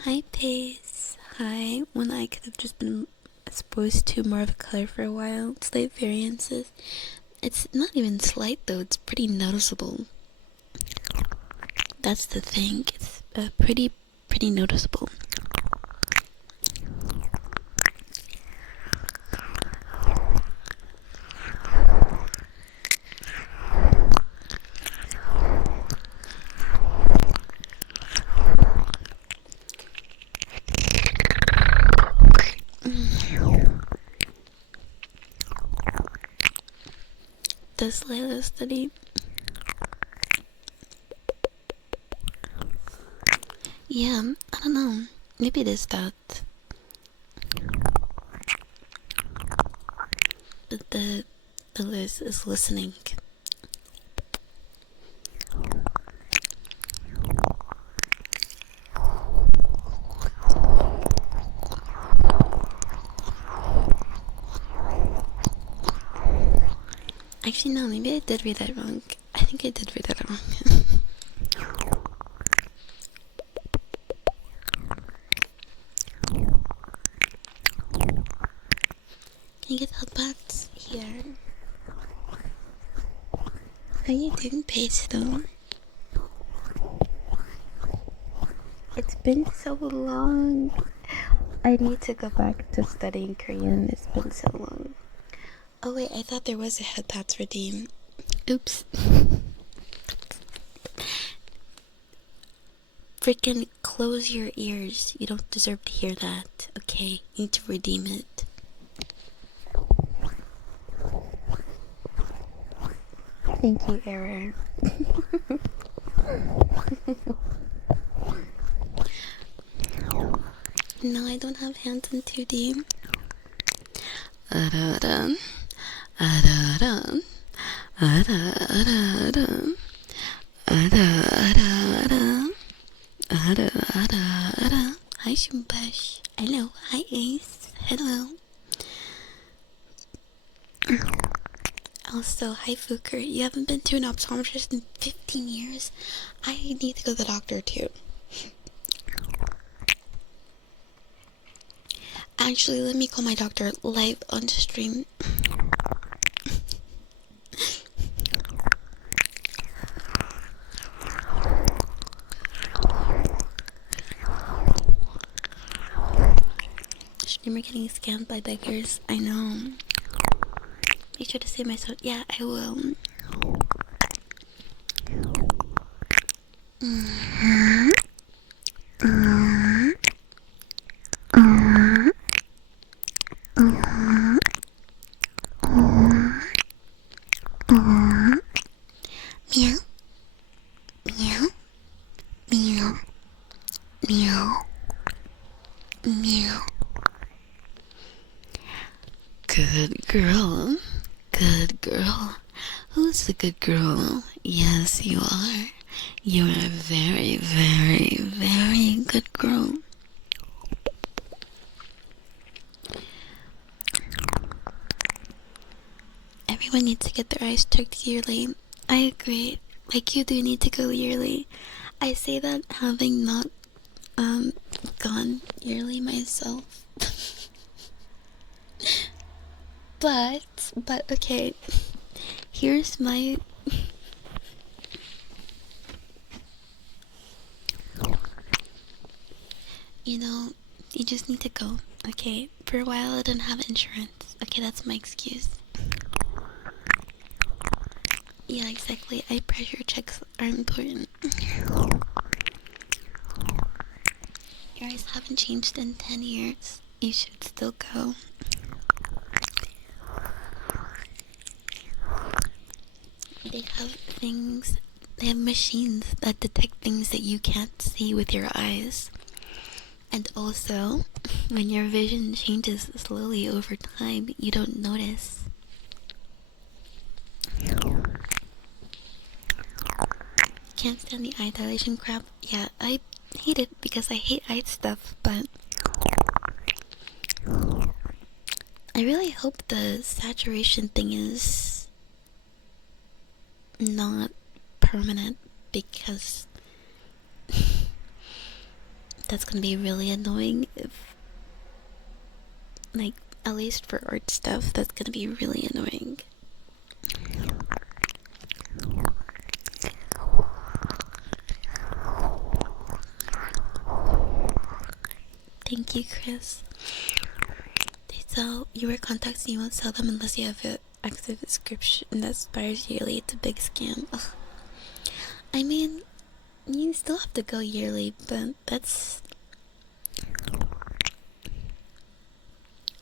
Hi, Pace. Hi. When I could have just been exposed to more of a color for a while. Slight variances. It's not even slight though, it's pretty noticeable. That's the thing. It's pretty noticeable. Does Layla study? Yeah, I don't know. Maybe it is that. But the Liz is listening. Actually, no, maybe I did read that wrong. I think I did read that wrong. Can you get headphones? Here. How you doing, Paige, though? It's been so long. I need to go back to studying Korean. It's been so long. Oh wait, I thought there was a headpads redeem. Oops. Freaking close your ears. You don't deserve to hear that. Okay, you need to redeem it. Thank you, Error. No, I don't have hands in 2D. Hi, Shumbash. Hello. Hi, Ace. Hello. Also, hi, Fuker. You haven't been to an optometrist in 15 years? I need to go to the doctor, too. Actually, let me call my doctor live on stream. Streamer getting scammed by beggars. I know. sure to say my soul. Yeah, I will. Meow, meow, meow, meow, meow. Good girl. Good girl. Who's the good girl? Yes, you are. You're a very, very, very good girl. Everyone needs to get their eyes checked yearly. I agree. Like, you do need to go yearly. I say that having not gone yearly myself. but okay. Here's my you just need to go. Okay, for a while I didn't have insurance. Okay, that's my excuse. Yeah, exactly. Eye pressure checks are important. Your eyes haven't changed in 10 years. You should still go. They have machines that detect things that you can't see with your eyes. And also, when your vision changes slowly over time, you don't notice. Can't stand the eye dilation crap. Yeah, I hate it because I hate eye stuff, but I really hope the saturation thing is not permanent, because that's gonna be really annoying if, like, at least for art stuff, that's gonna be really annoying. Thank you, Chris. They sell, you wear contacts and you won't sell them unless you have an active subscription that expires yearly. It's a big scam. Ugh. I mean, you still have to go yearly, but that's...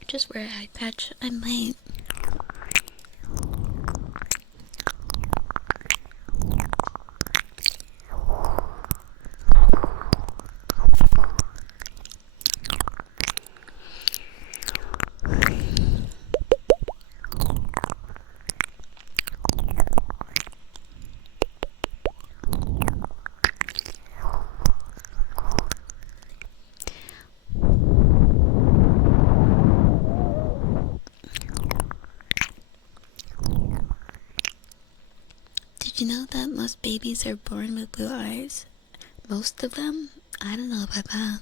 Just wear an eye patch. I'm late. Did you know that most babies are born with blue eyes? Most of them? I don't know about that.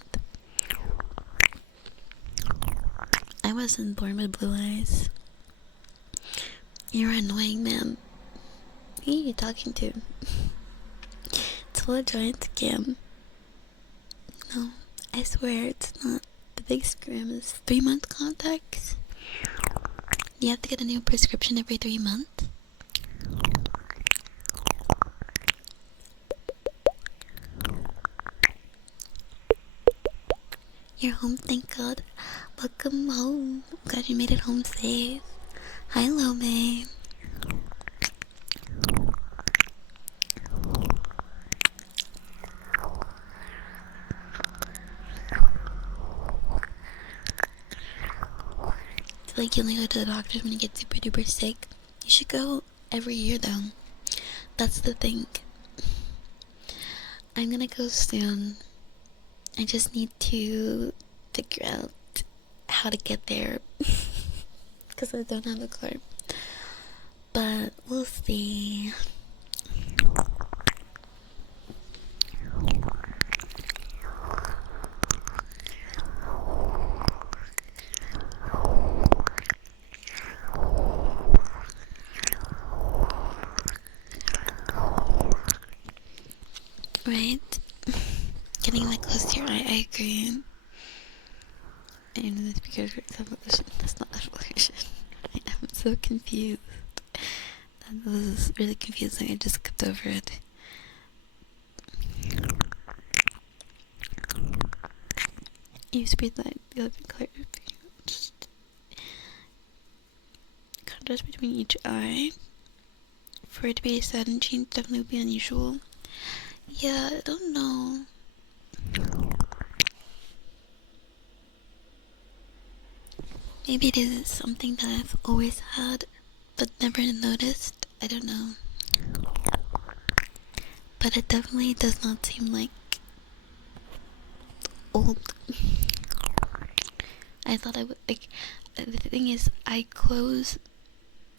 I wasn't born with blue eyes. You're annoying, man. Who are you talking to? It's all a giant scam. No, I swear it's not. The big scam is 3-month contacts. You have to get a new prescription every 3 months. You're home, thank God. Welcome home. Glad you made it home safe. Hi, Lome. Like, you only go to the doctors when you get super duper sick. You should go every year though. That's the thing. I'm gonna go soon. I just need to figure out how to get there because I don't have a car. But we'll see. Right? Getting that close to your eye, I agree. I know this because that's not evolution. I am so so confused. That was really confusing. I just skipped over it. Use breathe light, the other color. Contrast between each eye. For it to be a sudden change, definitely would be unusual. Yeah, I don't know. Maybe it is something that I've always had, but never noticed. I don't know. But it definitely does not seem like old. I thought I would, like, the thing is, I close,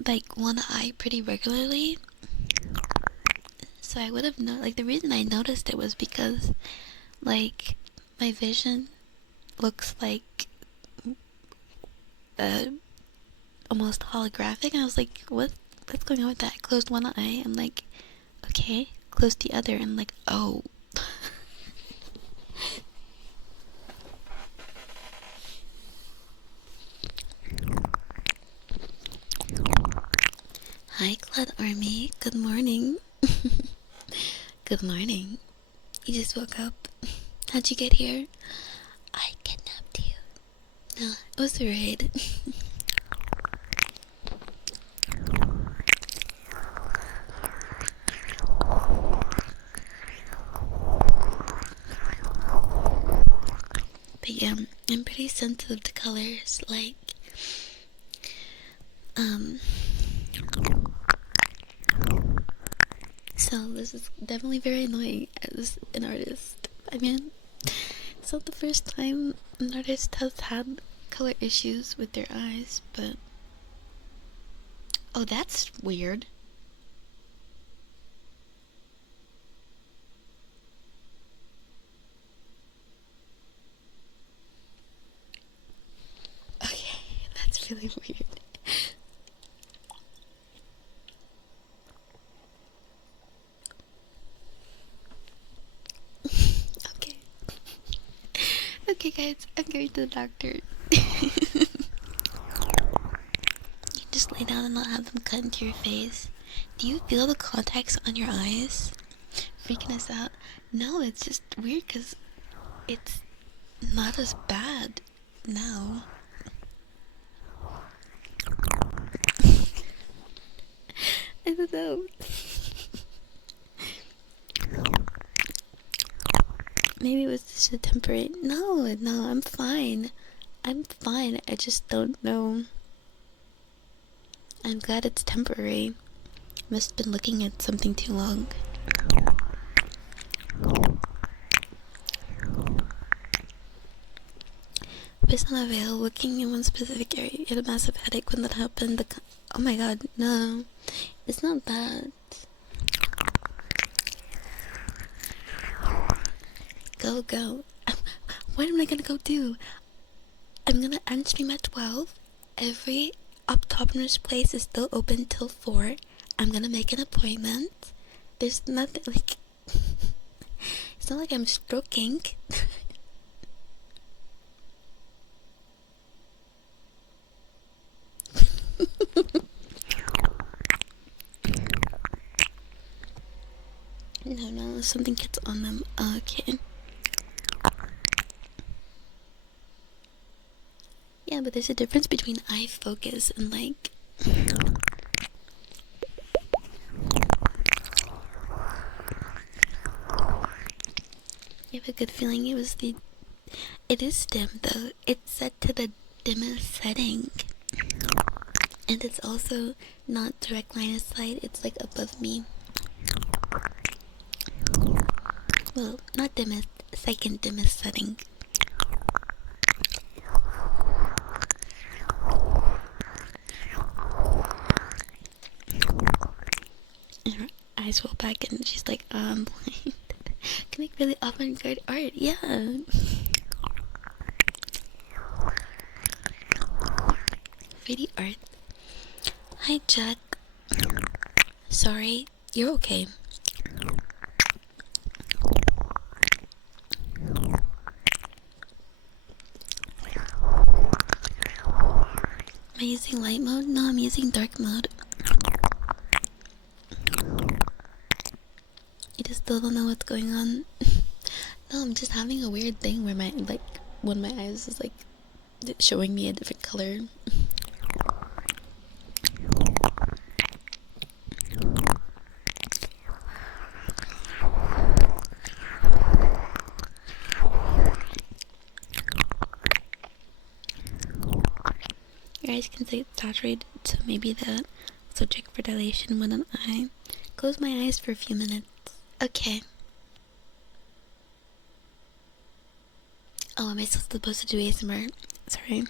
like, one eye pretty regularly. So I would have known, like, the reason I noticed it was because, like, my vision looks like, almost holographic. And I was like, what's going on with that? I closed one eye. I'm like, okay. Closed the other. And like, oh. Hi, Cloud Army. Good morning. Good morning. You just woke up. How'd you get here? I kidnapped you. No, it was a raid. But yeah, I'm pretty sensitive to colors. Like, so this is definitely very annoying as an artist. I mean, it's not the first time an artist has had color issues with their eyes, but... Oh, that's weird. Okay, that's really weird. Okay. Okay, guys, I'm going to the doctor. You just lay down and not have them cut into your face. Do you feel the contacts on your eyes? Freaking us out? No, it's just weird because it's not as bad now. I don't know. Maybe it was just a temporary... No, I'm fine. I'm fine. I just don't know. I'm glad it's temporary. Must have been looking at something too long. Based on a veil, looking in one specific area, you had a massive headache when that happened. Oh my god, no. It's not that. Go. What am I gonna go do? I'm gonna end stream at 12. Every optometrist place is still open till 4. I'm gonna make an appointment. There's nothing, like... It's not like I'm stroking. No, something gets on them. Okay. Yeah, but there's a difference between eye focus and like... You have a good feeling it was the... It is dim though. It's set to the dimmest setting. And it's also not direct line of sight. It's like above me. Well, not dimmest. Second dimmest setting. And her eyes roll back and she's like, blind. Can make really avant-garde art. Yeah. 3D art. Hi, Jack. Sorry, you're okay. Am I using light mode? No, I'm using dark mode. You just still don't know what's going on. No, I'm just having a weird thing where my, like, one of my eyes is, like, showing me a different color. Your eyes can stay saturated, so maybe that. So check for dilation with an eye. Close my eyes for a few minutes. Okay. Oh, am I still supposed to do ASMR? Sorry.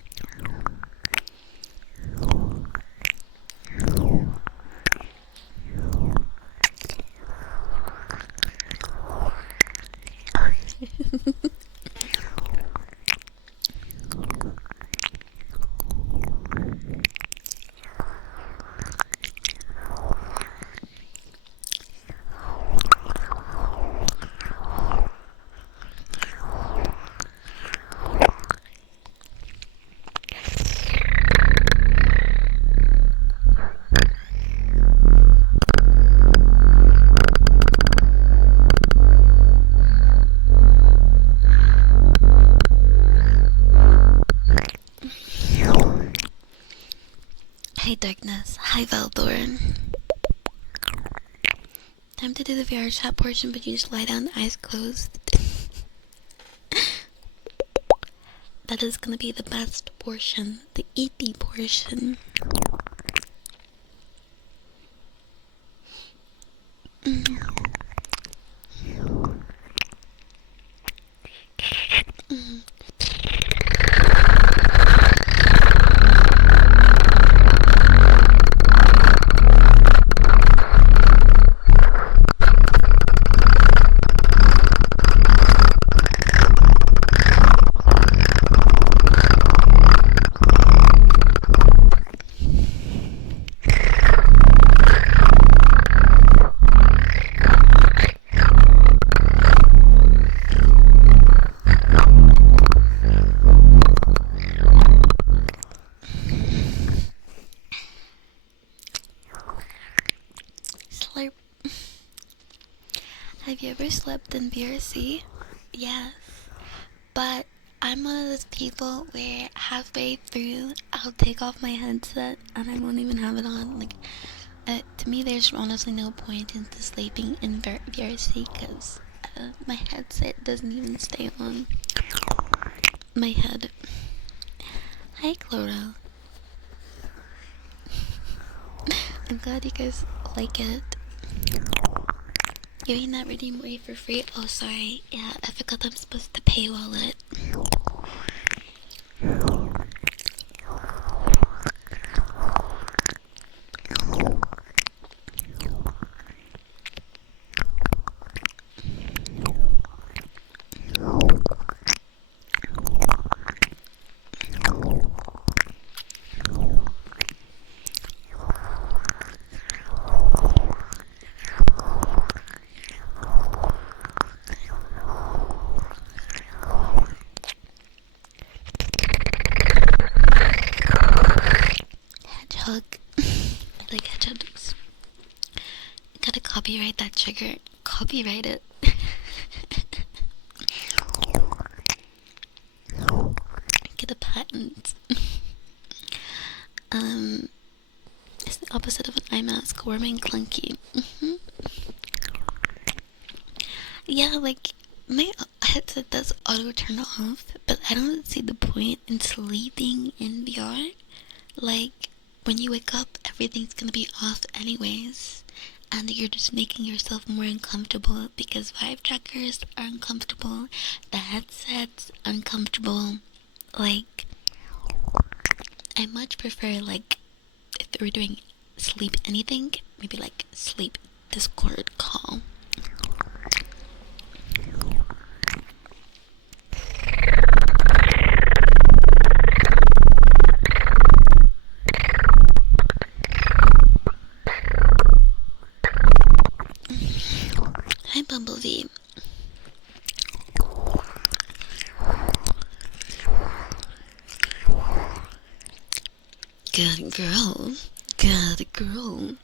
Hi Darkness, hi Valdor. Time to do the VR chat portion, but you just lie down, eyes closed. That is gonna be the best portion, the eaty portion. Slurp. Have you ever slept in VRC? Yes. But I'm one of those people where halfway through I'll take off my headset and I won't even have it on. Like, to me, there's honestly no point into sleeping in VRC because my headset doesn't even stay on my head. Hi, Cloro. I'm glad you guys like it. Giving that redeem away for free. Oh, sorry. Yeah, I forgot I'm supposed to paywall it. Hedgehog. I like hedgehogs. Gotta copyright that trigger. Copyright it. Get a patent. It's the opposite of an eye mask. Warm and clunky. Yeah, like, my headset does auto turn off, but I don't see the point in sleeping in VR. Like, when you wake up, everything's gonna be off anyways, and you're just making yourself more uncomfortable because vibe trackers are uncomfortable, the headset's uncomfortable. Like, I much prefer, like, if we're doing sleep anything, maybe like sleep Discord call. Hi, Bumblebee. Good girl. good girl.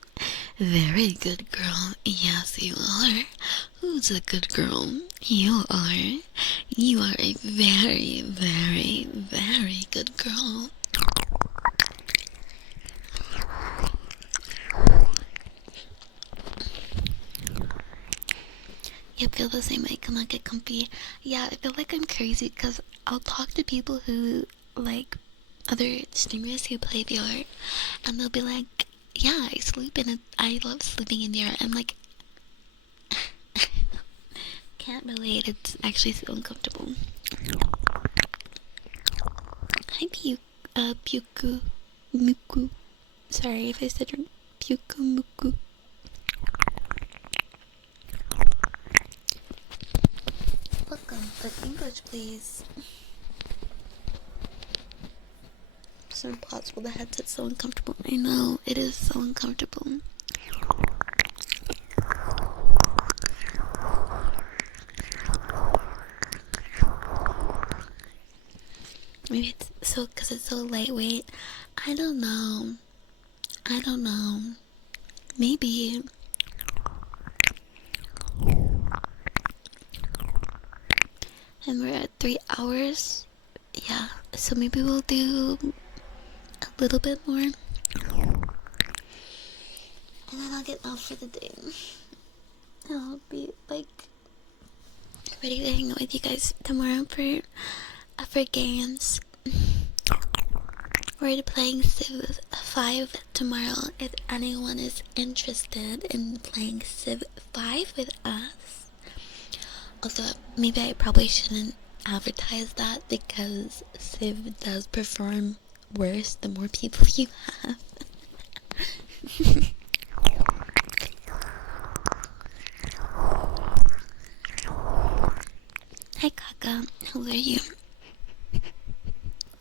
Very good girl. Yes, you are. Who's a good girl? You are. You are a very, very, very good girl. You feel the same way. Come on, get comfy. Yeah, I feel like I'm crazy because I'll talk to people who, like, other streamers who play VR, and they'll be like, yeah, I love sleeping in VR. I'm like, can't relate. It's actually so uncomfortable. Hi, Puku Muku. Sorry if I said your Puku Muku. Welcome, but English, please. So impossible. The headset's so uncomfortable. I know, it is so uncomfortable. Maybe it's so because it's so lightweight. I don't know. Maybe. And we're at 3 hours. Yeah, so maybe we'll do a little bit more. And then I'll get off for the day. And I'll be like ready to hang out with you guys tomorrow for games. We're playing Civ 5 tomorrow if anyone is interested in playing Civ 5 with us. Although maybe I probably shouldn't advertise that because Civ does perform worse the more people you have. Hi Kaka, how are you?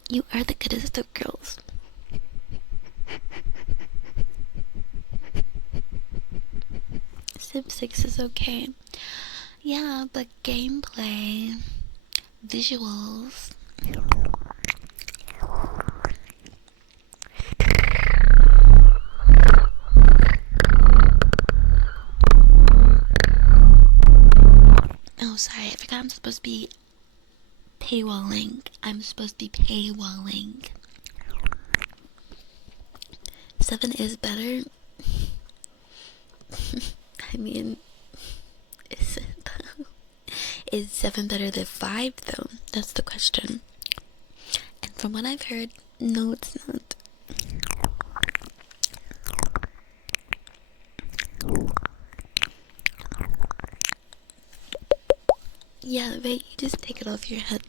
You are the goodest of girls. Civ 6 is okay. Yeah, but gameplay, visuals. Oh, sorry, I forgot I'm supposed to be paywalling. 7 is better. I mean, is it though? Is 7 better than 5 though? That's the question. And from what I've heard, no, it's not. Yeah, wait, you just take it off your head.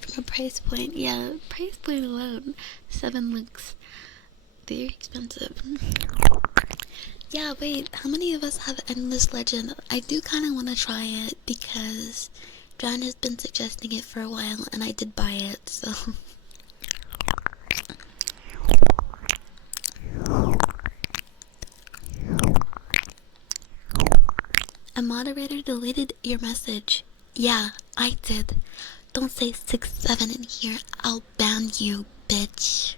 From a price point, yeah, price point alone, 7 looks very expensive. Yeah, wait, how many of us have Endless Legend? I do kind of want to try it because John has been suggesting it for a while and I did buy it, so... A moderator deleted your message. Yeah, I did. Don't say 6-7 in here. I'll ban you, bitch.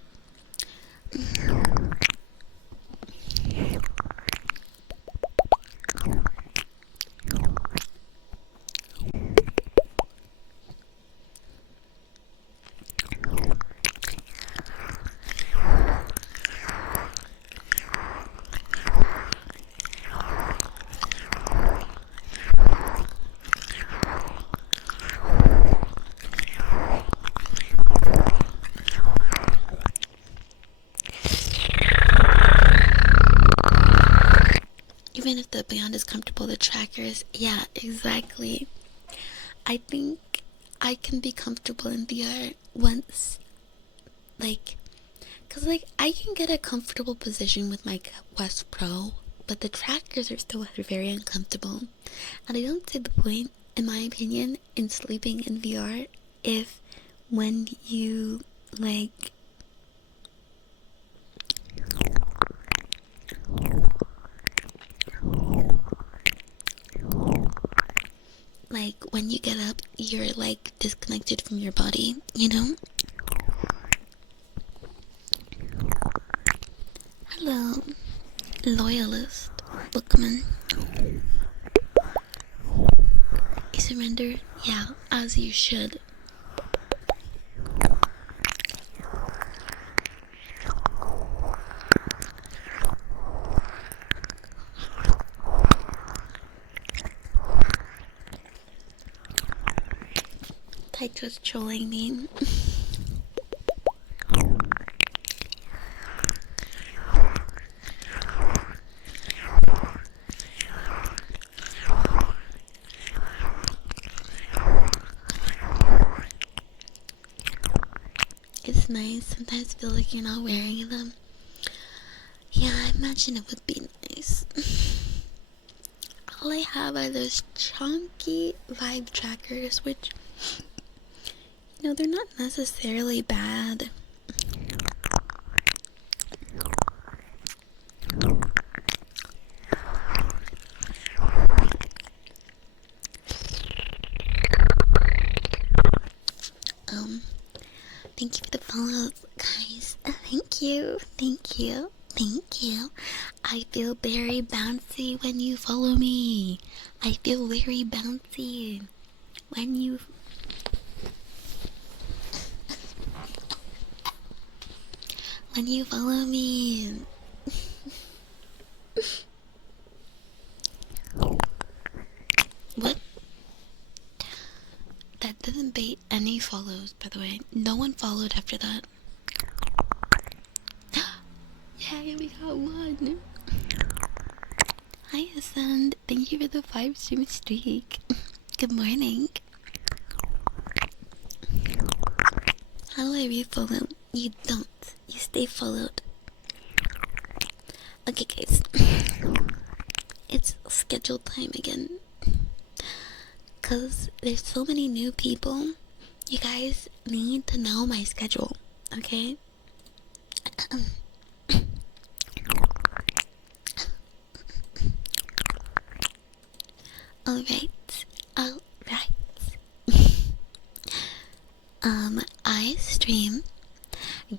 Even if the beyond is comfortable, the trackers, yeah, exactly. I think I can be comfortable in VR once, like, cause like I can get a comfortable position with my Quest Pro, but the trackers are still very uncomfortable, and I don't see the point, in my opinion, in sleeping in VR if when you like when you get up, you're like disconnected from your body, you know? Loyalist. Bookman. You surrendered? Yeah, as you should. Tyke was trolling me. It's nice. Sometimes I feel like you're not wearing them. Yeah, I imagine it would be nice. All I have are those chunky vibe trackers, which, they're not necessarily bad. Thank you for the follows, guys. Thank you, thank you, thank you. I feel very bouncy when you follow me. I feel very bouncy when you follow me. What? That didn't bait any follows, by the way. No one followed after that. Yeah, we got one. Hi, Ascend. Thank you for the 5-stream streak. Good morning. How do I refollow? You don't. You stay followed. Okay, guys. It's schedule time again. Because there's so many new people. You guys need to know my schedule, okay? Alright. I stream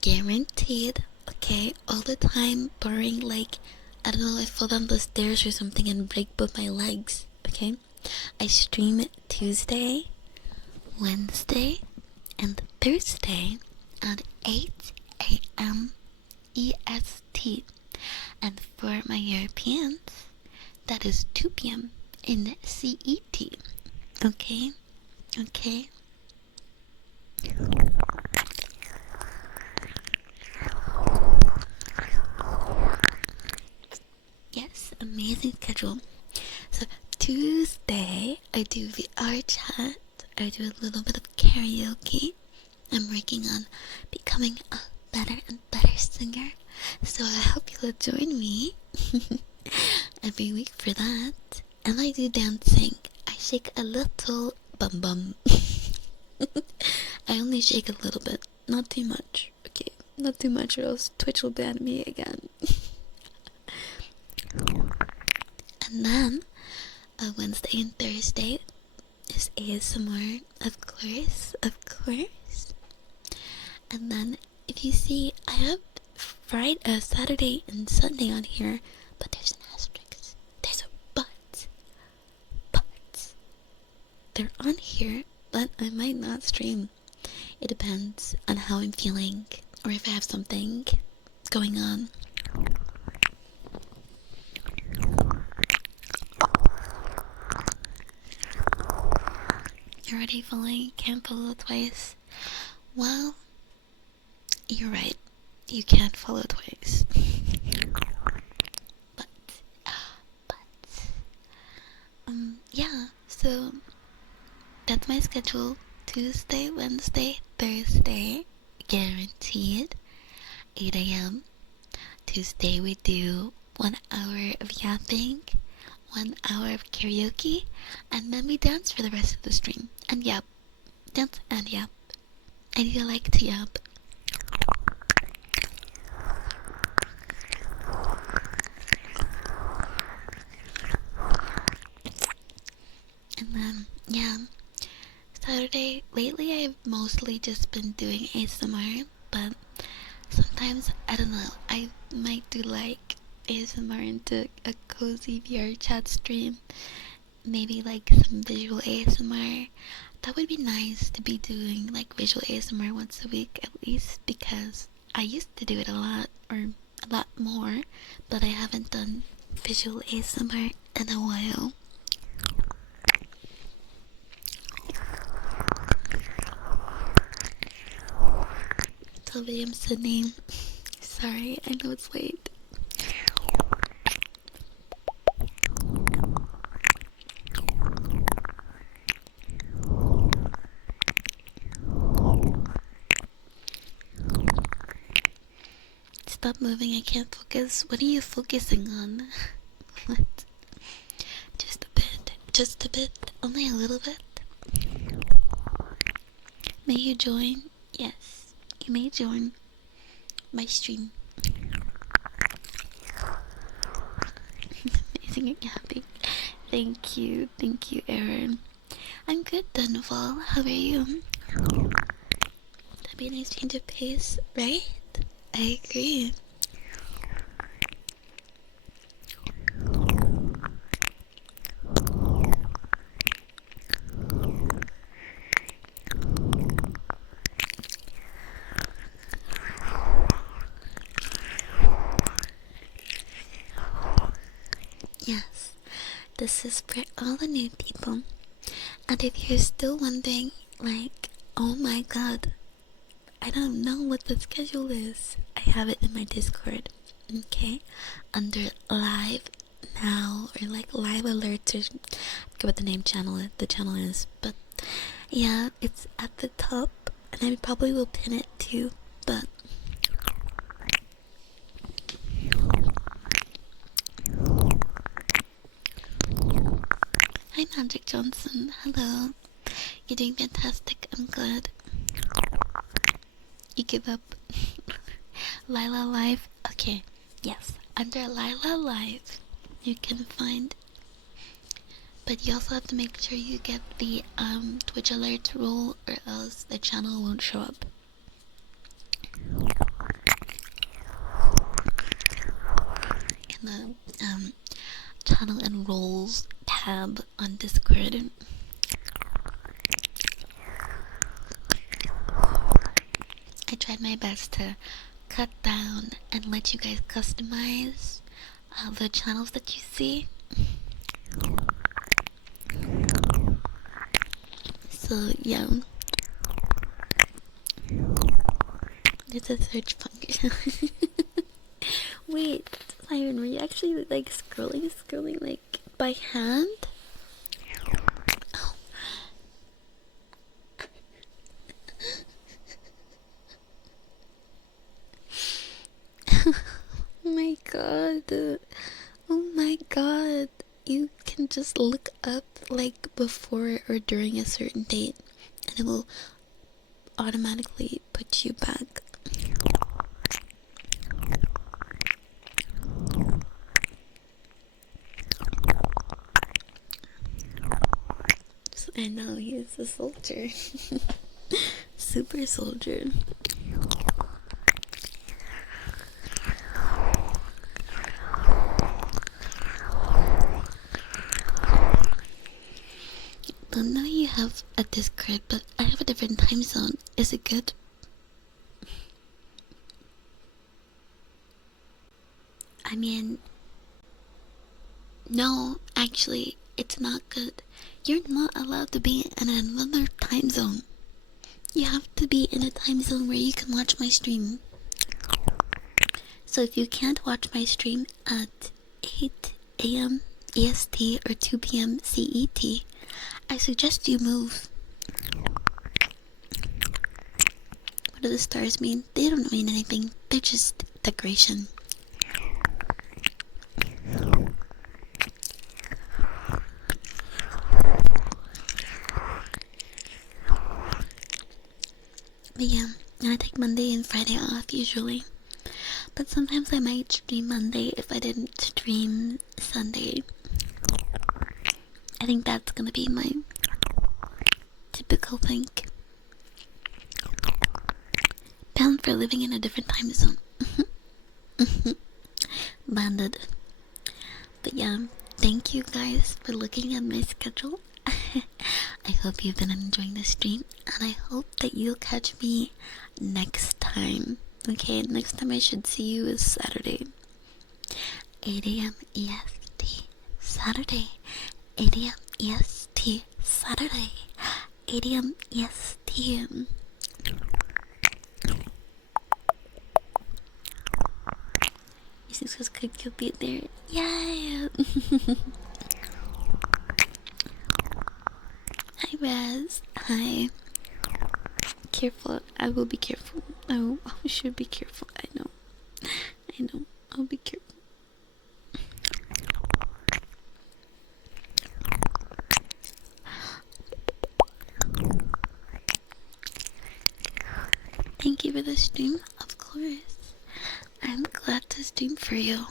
guaranteed, okay, all the time, barring like, I don't know, I fall down the stairs or something and break both my legs, okay? I stream Tuesday, Wednesday, and Thursday at 8 a.m. EST. And for my Europeans, that is 2 p.m. in CET. Okay? Okay? Yes, amazing schedule. So Tuesday, I do VR chat. I do a little bit of karaoke. I'm working on becoming a better and better singer. So I hope you'll join me every week for that. And I do dancing. I shake a little bum bum. I only shake a little bit, not too much. Okay, not too much or else Twitch will ban me again. And then Wednesday and Thursday is ASMR, of course. And then if you see, I have Friday, Saturday and Sunday on here, but there's an asterisk. There's a but. They're on here, but I might not stream. It depends on how I'm feeling or if I have something going on. You're already following? Can't follow twice? Well, you're right. You can't follow twice. but, yeah, so that's my schedule. Tuesday, Wednesday, Thursday, guaranteed, 8 a.m. Tuesday we do 1 hour of yapping, 1 hour of karaoke, and then we dance for the rest of the stream. And yap. Dance and yap. I do like to yap. And then, yeah. Saturday, lately I've mostly just been doing ASMR, but sometimes, I don't know, I might do like ASMR into a cozy VR chat stream. Maybe like some visual ASMR. That would be nice to be doing like visual ASMR once a week at least, because I used to do it a lot, or a lot more, but I haven't done visual ASMR in a while. Tell Williams the name. Sorry, I know it's late. Stop moving, I can't focus. What are you focusing on? What? Just a bit. Just a bit. Only a little bit. May you join? Yes, you may join my stream. Amazing and happy. Thank you, Aaron. I'm good, Dunval. How are you? That'd be a nice change of pace, right? I agree. Yes, this is for all the new people. And if you're still wondering, like, oh my god, I don't know what the schedule is, I have it in my Discord, okay? Under live now, or like live alerts, or I forget what the channel is, but yeah, it's at the top, and I probably will pin it too, but hi Magic Johnson, hello. You're doing fantastic, I'm glad. You give up. Lila Live, okay, yes, under Lila Live you can find, but you also have to make sure you get the Twitch alert rule, or else the channel won't show up. In the channel and roles tab on Discord. I tried my best to cut down and let you guys customize the channels that you see. So yeah, there's a search function. Wait, Simon, were you actually like scrolling like by hand? Oh. Oh my god. Oh my god. You can just look up like before or during a certain date, and it will automatically put you back. So I know he's a soldier. Super soldier. Don't know you have a Discord, but I have a different time zone. Is it good? I mean, no, actually, it's not good. You're not allowed to be in another time zone. You have to be in a time zone where you can watch my stream. So if you can't watch my stream at 8 a.m. EST or 2 p.m. CET, I suggest you move. What do the stars mean? They don't mean anything. They're just decoration. But yeah, I take Monday and Friday off usually. But sometimes I might stream Monday if I didn't stream Sunday. I think that's gonna be my typical thing. Bound for living in a different time zone. landed. But yeah, thank you guys for looking at my schedule. I hope you've been enjoying the stream, and I hope that you'll catch me next time. Okay, next time I should see you is Saturday, 8 a.m. EST. Saturday, 8 a.m. EST. Saturday, 8 a.m. EST. Because you'll be there. Yay! Hi, Raz. Hi. Careful. I will be careful. I should be careful. I know. I'll be careful. Thank you for the stream. Of course. I'm glad to stream for you.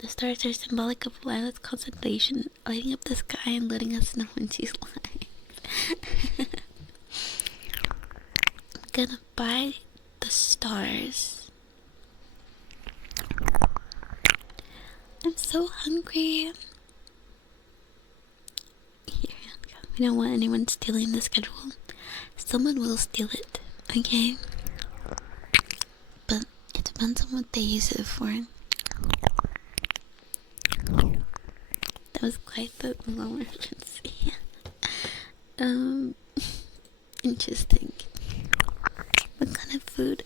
The stars are symbolic of Lila's concentration, lighting up the sky and letting us know when she's lying. I'm gonna buy the stars. I'm so hungry. Here, we don't want anyone stealing the schedule. Someone will steal it, okay? But it depends on what they use it for. That was quite the long reference. Interesting. What kind of food?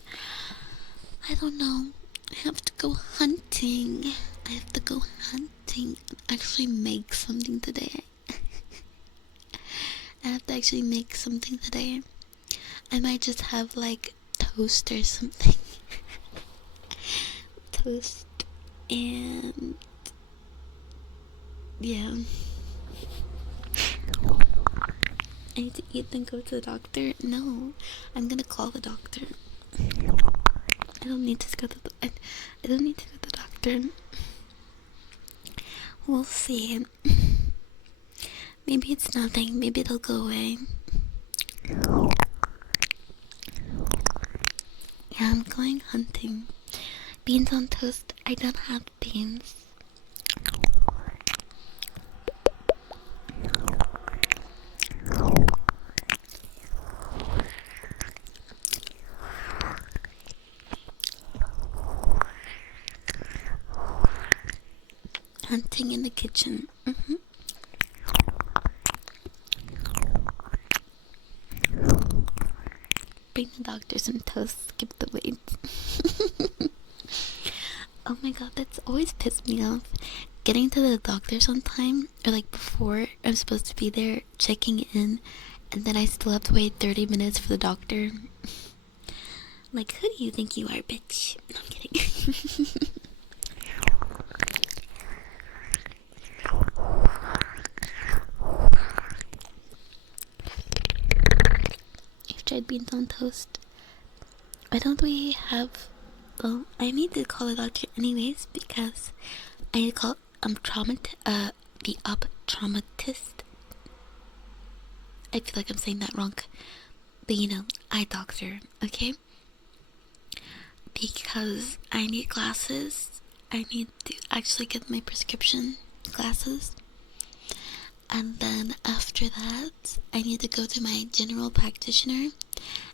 I don't know. I have to go hunting. Actually make something today. I have to actually make something today. I might just have like toast or something. Toast and yeah. I need to eat then go to the doctor. No, I'm gonna call the doctor. I don't need to go to the I don't need to go to the doctor. We'll see. Maybe it's nothing. Maybe it'll go away. Yeah, I'm going hunting. Beans on toast. I don't have beans. Hunting in the kitchen. Bring the doctor some toast. Skip the wait. Oh my god, that's always pissed me off. Getting to the doctor's on time, or like before I'm supposed to be there, checking in, and then I still have to wait 30 minutes for the doctor. Like, who do you think you are, bitch? No, I'm kidding. You've tried beans on toast. Why don't we have... Well, I need to call the doctor anyways, because I need to call the optometrist. I feel like I'm saying that wrong. But you know, eye doctor, okay? Because I need glasses. I need to actually get my prescription glasses. And then after that, I need to go to my general practitioner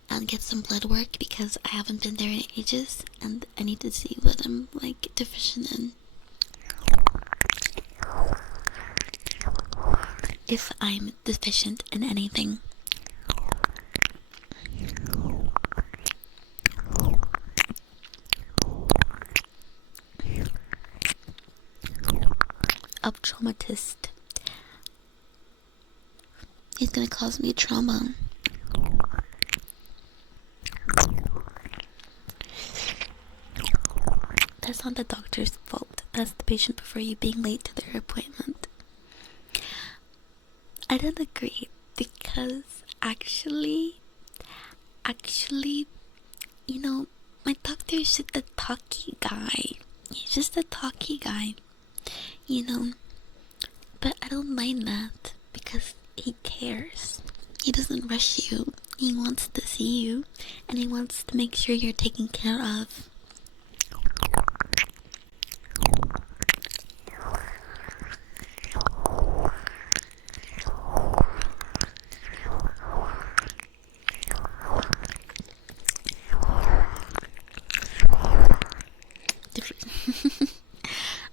and get some blood work because I haven't been there in ages and I need to see what I'm like deficient in. If I'm deficient in anything. Optometrist. He's gonna cause me trauma. That's not the doctor's fault. That's the patient before you being late to their appointment. I don't agree because actually, you know, my doctor is just a talky guy. He's just a talky guy, you know. But I don't mind that because he cares. He doesn't rush you. He wants to see you and he wants to make sure you're taken care of.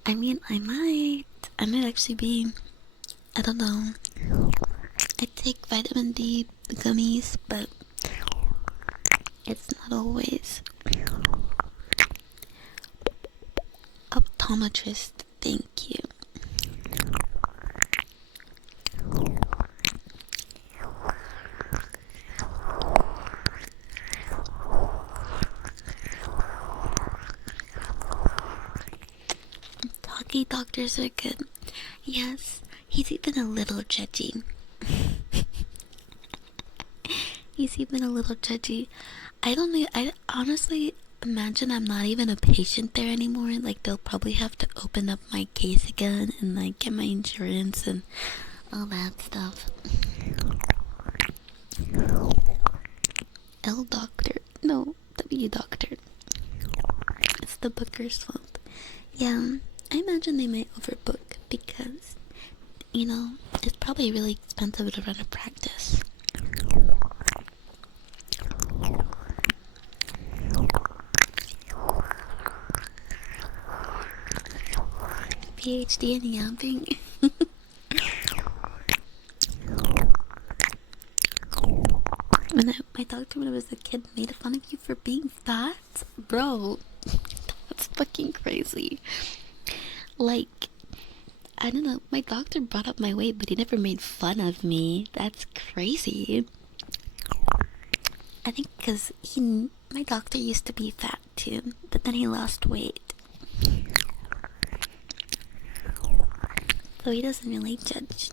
I mean, I might actually be, I don't know. I take vitamin D gummies, but it's not always. Optometrist, thank you. Talkie doctors are good. Yes, he's even a little judgy. He's even a little judgy. I don't know. I honestly imagine I'm not even a patient there anymore. Like, they'll probably have to open up my case again and, like, get my insurance and all that stuff. L doctor. No, W doctor. It's the booker's fault. Yeah, I imagine they might overbook because, you know, it's probably really expensive to run a practice. PhD in yapping. My doctor when I was a kid made fun of you for being fat, bro. That's fucking crazy. Like, I don't know. My doctor brought up my weight, but he never made fun of me. That's crazy. I think because my doctor used to be fat too, but then he lost weight. So he doesn't really judge.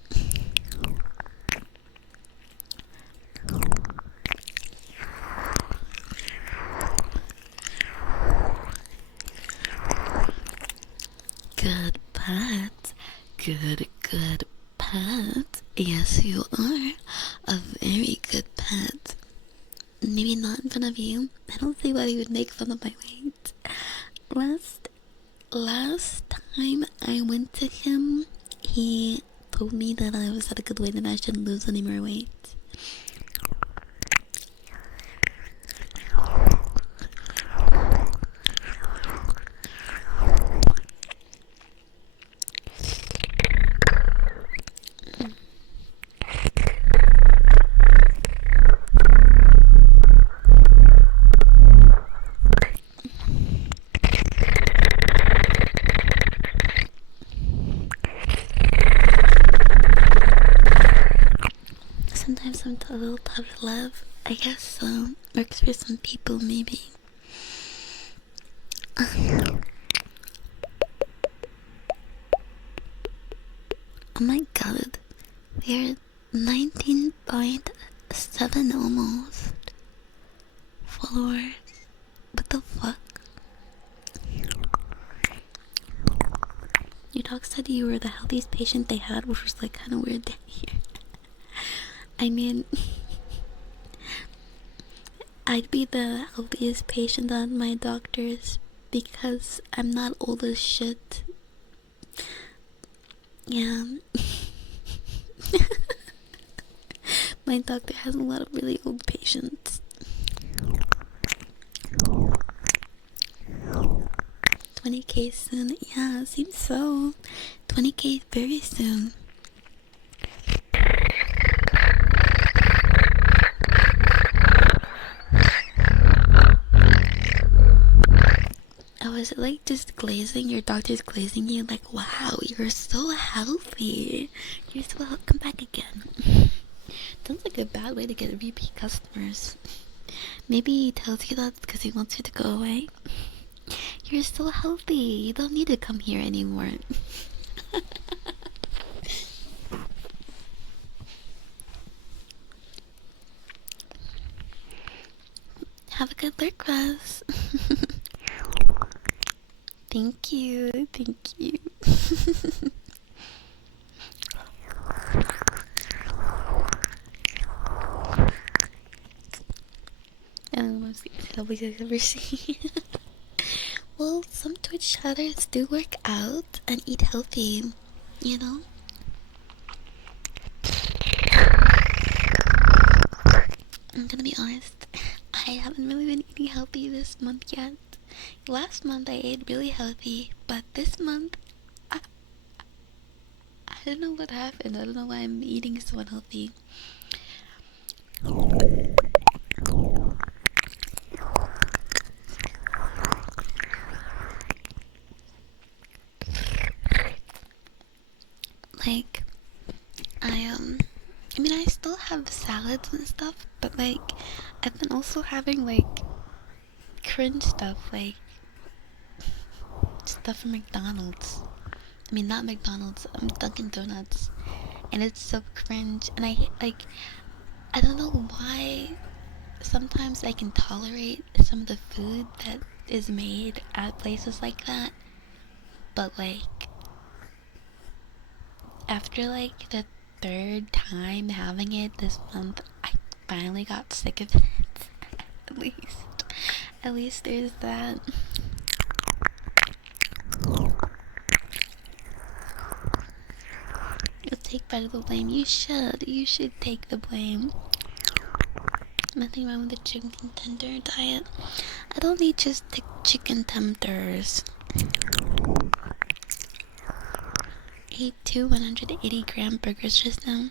Good Pat. Good Pat. Yes, you are a very good pet. Maybe not in front of you. I don't see why he would make fun of my weight. Last time I went to him, he told me that I was at a good weight and I shouldn't lose any more weight. Sometimes I'm a little tough love. I guess so. Works for some people, maybe. Oh my god. We're 19.7 almost followers. What the fuck? Your dog said you were the healthiest patient they had, which was like kind of weird to hear. I mean, I'd be the healthiest patient at my doctor's because I'm not old as shit. Yeah. My doctor has a lot of really old patients. 20K soon. Yeah, seems so. 20K very soon. Oh, is it like just glazing? Your doctor's glazing you? Like, wow, you're so healthy. You're so healthy. Come back again. Sounds like a bad way to get repeat customers. Maybe he tells you that because he wants you to go away. You're so healthy. You don't need to come here anymore. Have a good lurk, Russ. Thank you. Thank you. Most I've ever seen. Well, some Twitch chatters do work out and eat healthy, you know? I'm gonna be honest, I haven't really been eating healthy this month yet. Last month I ate really healthy, but this month, I don't know what happened. I don't know why I'm eating so unhealthy. Like, I mean, I still have salads and stuff, but like, I've been also having like cringe stuff, like stuff from McDonald's. I mean, not McDonald's, Dunkin' Donuts, and it's so cringe. And I don't know why. Sometimes I can tolerate some of the food that is made at places like that, but like after like the third time having it this month, I finally got sick of it. At least there's that. You'll take part of the blame. You should take the blame. Nothing wrong with the chicken tender diet. I don't need just the chicken tenders. Ate 2 180-gram burgers just now.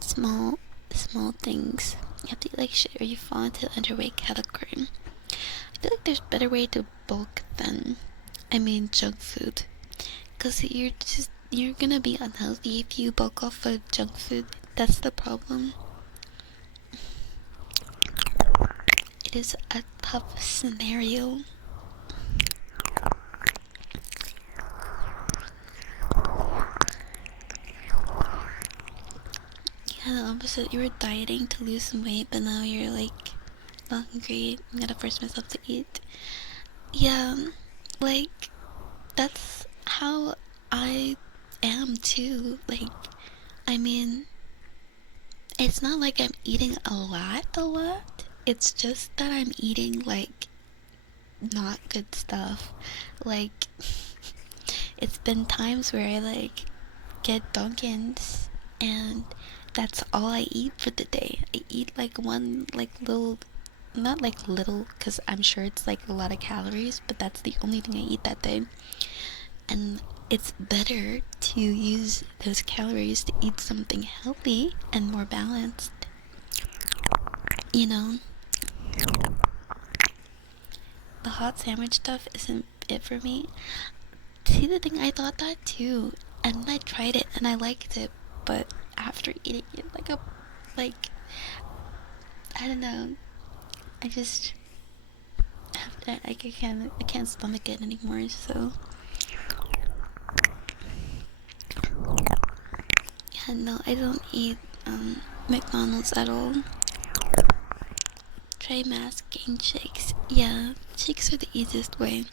Small things. You have to eat like shit or you fall into the underweight category. I feel like there's better way to bulk than, junk food. Cause you're gonna be unhealthy if you bulk off of junk food. That's the problem. It is a tough scenario. Yeah, the opposite. You were dieting to lose some weight, but now you're like not hungry. I'm gonna force myself to eat. Yeah, like that's how I am too. Like, it's not like I'm eating a lot. It's just that I'm eating like not good stuff. Like, it's been times where I like get Dunkins and that's all I eat for the day. I eat like one like little, not like little, because I'm sure it's like a lot of calories, but that's the only thing I eat that day. And it's better to use those calories to eat something healthy and more balanced. You know? The hot sandwich stuff isn't it for me. See, the thing, I thought that too. And I tried it and I liked it, but after eating it I don't know. I just I can't stomach it anymore, so yeah, no, I don't eat McDonald's at all. Try masking shakes. Yeah, shakes are the easiest way.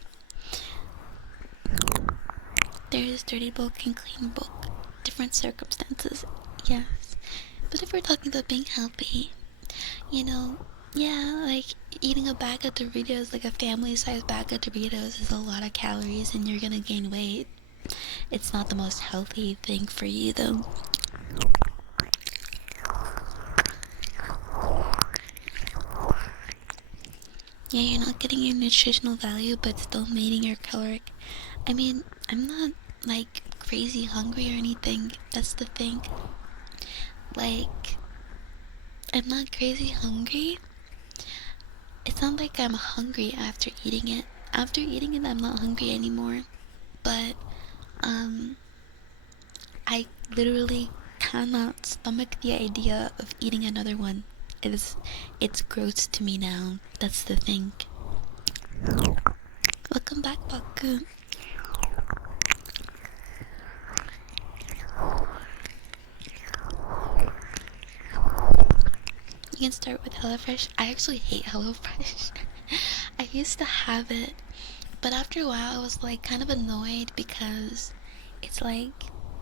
There is dirty bulk and clean bulk. Different circumstances, yes. But if we're talking about being healthy, yeah, like eating a bag of Doritos, like a family-sized bag of Doritos, is a lot of calories and you're gonna gain weight. It's not the most healthy thing for you, though. Yeah, you're not getting your nutritional value, but still meeting your caloric. I'm not like crazy hungry or anything. That's the thing. Like, I'm not crazy hungry. It's not like I'm hungry after eating it. After eating it, I'm not hungry anymore. But, I literally cannot stomach the idea of eating another one. It's gross to me now. That's the thing. Welcome back, Baku. You can start with HelloFresh. I actually hate HelloFresh. I used to have it, but after a while I was like kind of annoyed because it's like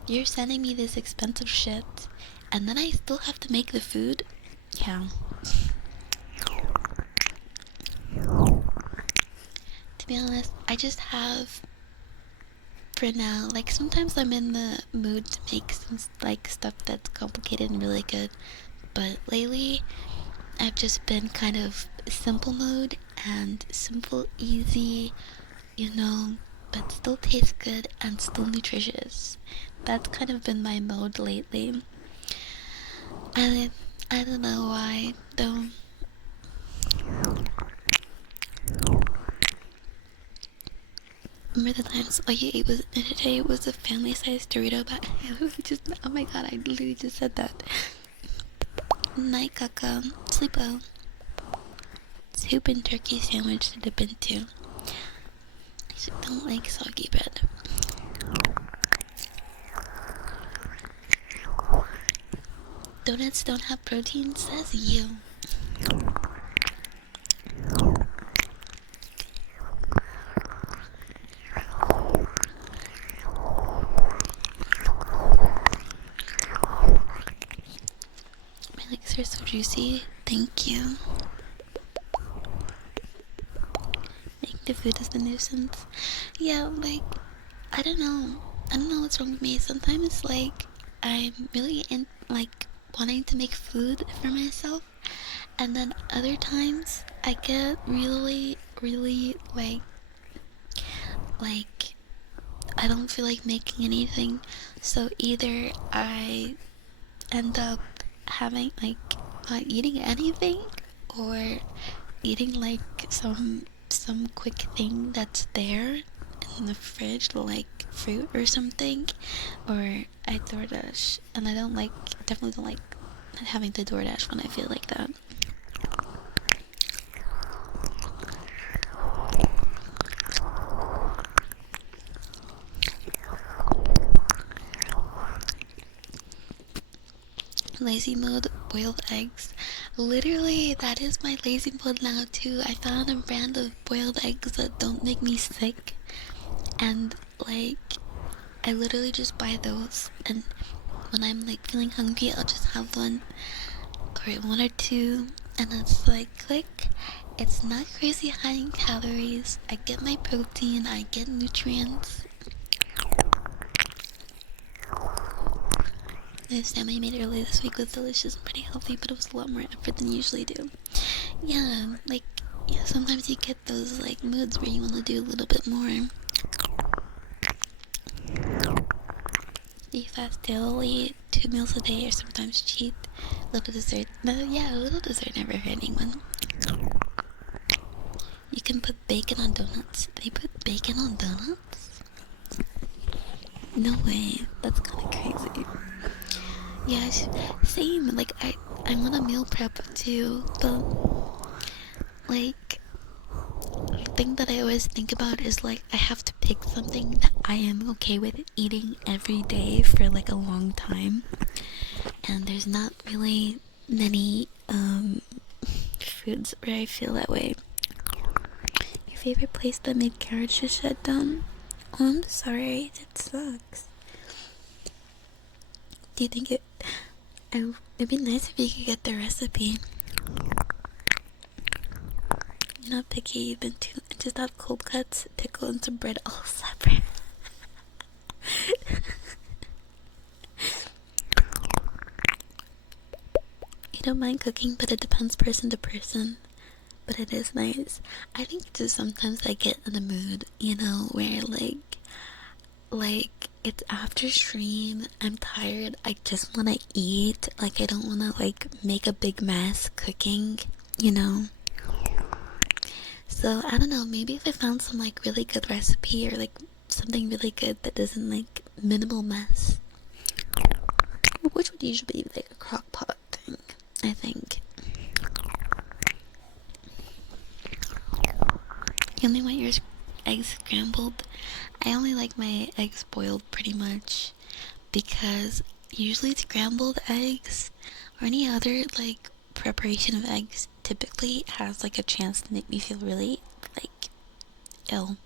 you're sending me this expensive shit and then I still have to make the food. Yeah. To be honest, I just have for now, like sometimes I'm in the mood to make some like stuff that's complicated and really good, but lately I've just been kind of simple mode and simple, easy, you know, but still tastes good and still nutritious. That's kind of been my mode lately. And I don't know why, though. Remember the times all you ate was today was a family-sized Dorito bag? Oh my god, I literally just said that. Night caca, sleep well. Soup and turkey sandwich to dip into. I just don't like soggy bread. Donuts don't have protein, says you. My legs are so juicy. Thank you. Make the food is the nuisance. Yeah, like, I don't know. I don't know what's wrong with me. Sometimes, like, I'm really in, like, wanting to make food for myself. And then other times, I get really, really, like, I don't feel like making anything. So either I end up having, like, not eating anything, or eating, like, some quick thing that's there in the fridge, like fruit or something, or I DoorDash, and I don't like, definitely don't like having to DoorDash when I feel like that. Lazy mode, boiled eggs. Literally, that is my lazy mode now too. I found a brand of boiled eggs that don't make me sick, and like I literally just buy those, and when I'm like feeling hungry, I'll just have one or two, and it's like click. It's not crazy high in calories. I get my protein, I get nutrients. The salmon I made earlier this week was delicious and pretty healthy, but it was a lot more effort than you usually do. Yeah, like, yeah, sometimes you get those like moods where you want to do a little bit more. You fast daily, 2 meals a day, or sometimes cheat. Little dessert. No, yeah, a little dessert never hurt anyone. You can put bacon on donuts. They put bacon on donuts? No way. That's kind of crazy. Yeah, same. Like, I'm on a meal prep too, but like, the thing that I always think about is like, I have to pick something that I am okay with eating every day for like a long time, and there's not really many foods where I feel that way. Your favorite place that made carrots just shut down? Oh, I'm sorry, that sucks. Do you think it'd be nice if you could get the recipe? You're not picky, you've been too. Just have cold cuts, pickle, and some bread all separate. You don't mind cooking, but it depends person to person. But it is nice. I think just sometimes I get in the mood, you know, where like it's after stream, I'm tired, I just want to eat, like I don't want to like make a big mess cooking, you know. So I don't know, maybe if I found some like really good recipe, or like something really good that doesn't like minimal mess, which would usually be like a crock pot thing, I think. You only want your eggs scrambled? I only like my eggs boiled pretty much, because usually scrambled eggs or any other like preparation of eggs typically has like a chance to make me feel really like ill.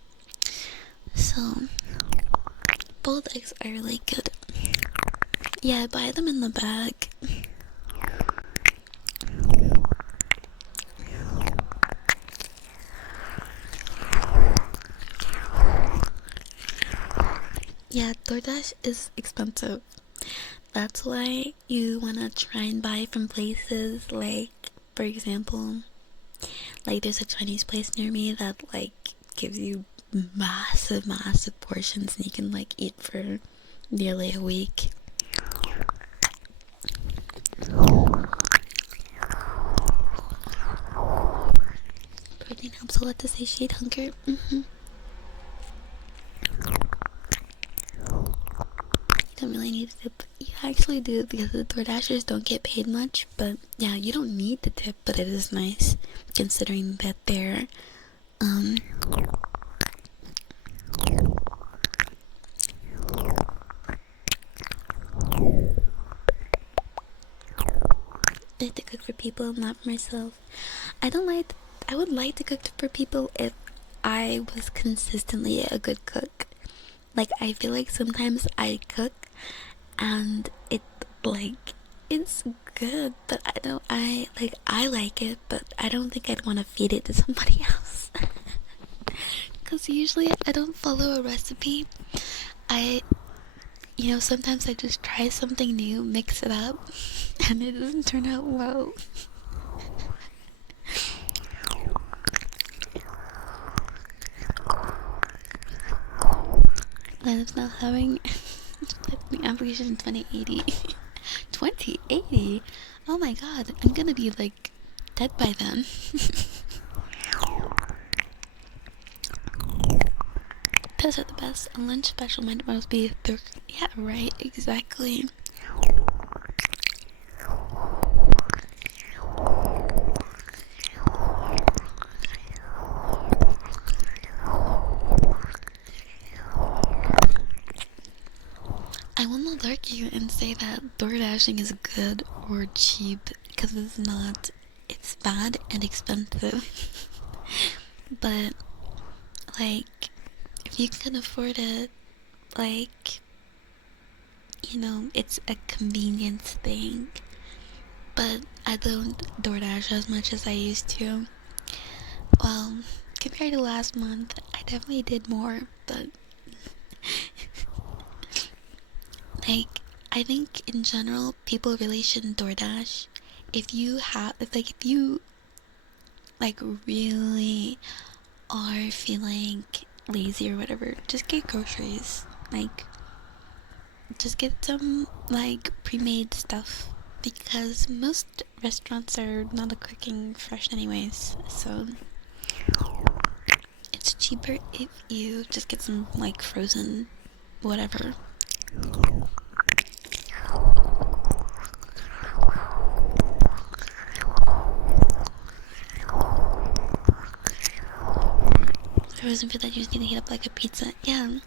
So boiled eggs are really good. Yeah, I buy them in the bag. Yeah, DoorDash is expensive. That's why you wanna try and buy from places like, for example, like there's a Chinese place near me that like gives you massive portions and you can like eat for nearly a week. Protein helps a lot to satiate hunger. You don't really need a tip. You actually do, because the DoorDashers don't get paid much. But yeah, you don't need the tip, but it is nice considering that they're I have to cook for people, not for myself. I would like to cook for people if I was consistently a good cook. Like, I feel like sometimes I cook and it's good, but I like it, but I don't think I'd want to feed it to somebody else. Because usually I don't follow a recipe. Sometimes I just try something new, mix it up, and it doesn't turn out well. Linus now having the application 2080. 2080? Oh my god, I'm gonna be like dead by then. Those are the best. A lunch special might must be yeah, right, exactly. I will not argue and say that DoorDashing is good or cheap, because it's not. It's bad and expensive. But, like, if you can afford it, like, it's a convenience thing. But I don't DoorDash as much as I used to. Well, compared to last month, I definitely did more, but like, I think in general, people really shouldn't DoorDash. If you really are feeling lazy or whatever, just get groceries. Like, just get some, like, pre-made stuff. Because most restaurants are not cooking fresh anyways, so it's cheaper if you just get some, like, frozen whatever. Frozen food that you just need to heat up like a pizza. Yeah,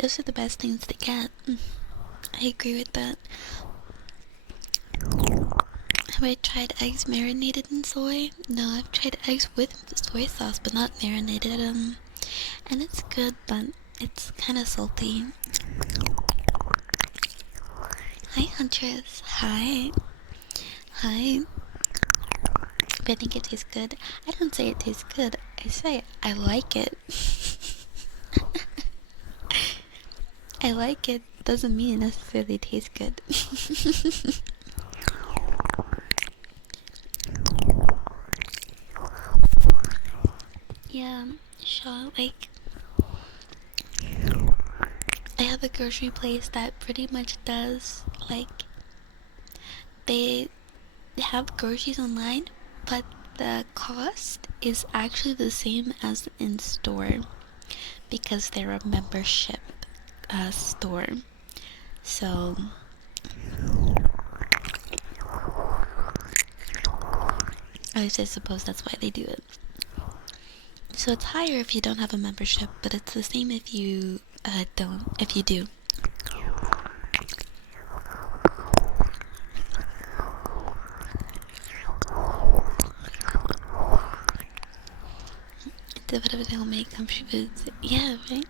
those are the best things to get. I agree with that. Have I tried eggs marinated in soy? No, I've tried eggs with soy sauce, but not marinated. And it's good, but it's kind of salty. Hi, Huntress. Hi. Hi. But I think it tastes good. I don't say it tastes good. I say I like it. I like it. Doesn't mean it necessarily tastes good. Yeah, sure. Like, I have a grocery place that pretty much does, like, they have groceries online, but the cost is actually the same as in store because they're a membership store. So at least I suppose that's why they do it. So it's higher if you don't have a membership, but it's the same if you if you do. whatever they'll make, comfort foods. Yeah, right?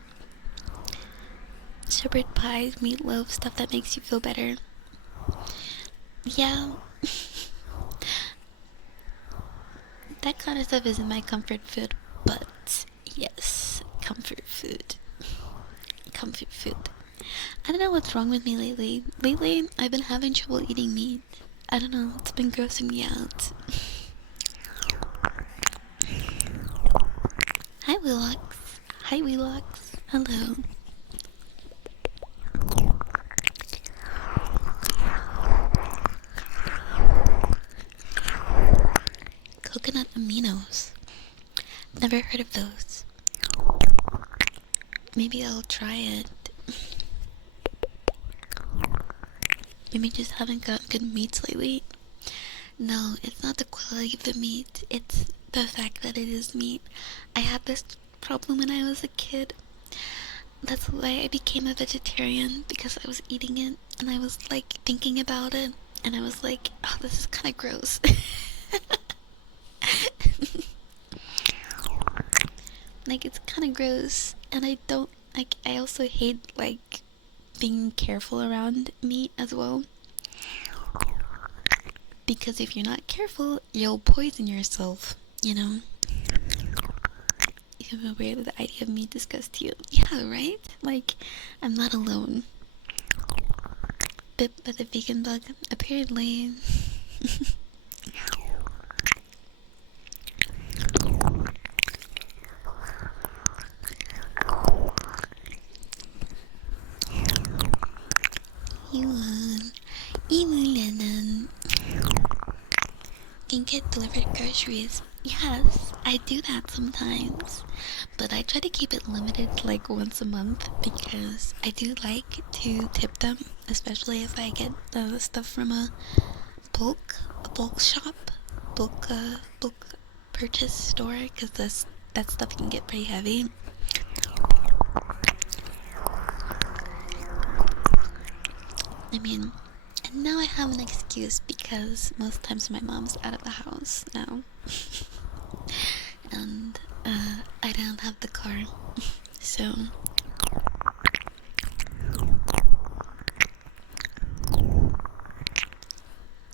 Shepherd pies, meatloaf, stuff that makes you feel better. Yeah, that kind of stuff isn't my comfort food, but yes, comfort food. Comfort food. I don't know what's wrong with me lately. Lately, I've been having trouble eating meat. I don't know, it's been grossing me out. Hi, Willox. Hi, Willox. Hello. Coconut aminos. Never heard of those. Maybe I'll try it. Maybe just haven't gotten good meats lately. No, it's not the quality of the meat. It's the fact that it is meat. I had this problem when I was a kid. That's why I became a vegetarian, because I was eating it and I was like thinking about it and I was like, oh, this is kind of gross. Like, it's kind of gross, and I don't like. I also hate like being careful around meat as well, because if you're not careful, you'll poison yourself. You know. Even aware that the idea of meat disgusts you. Yeah, right? Like, I'm not alone. Bit by the vegan bug, apparently. Ewan, can get delivered groceries. Yes, I do that sometimes, but I try to keep it limited to like once a month, because I do like to tip them, especially if I get the stuff from a bulk shop, bulk purchase store, because that stuff can get pretty heavy. I mean, and now I have an excuse, because most times my mom's out of the house now. And I don't have the car. So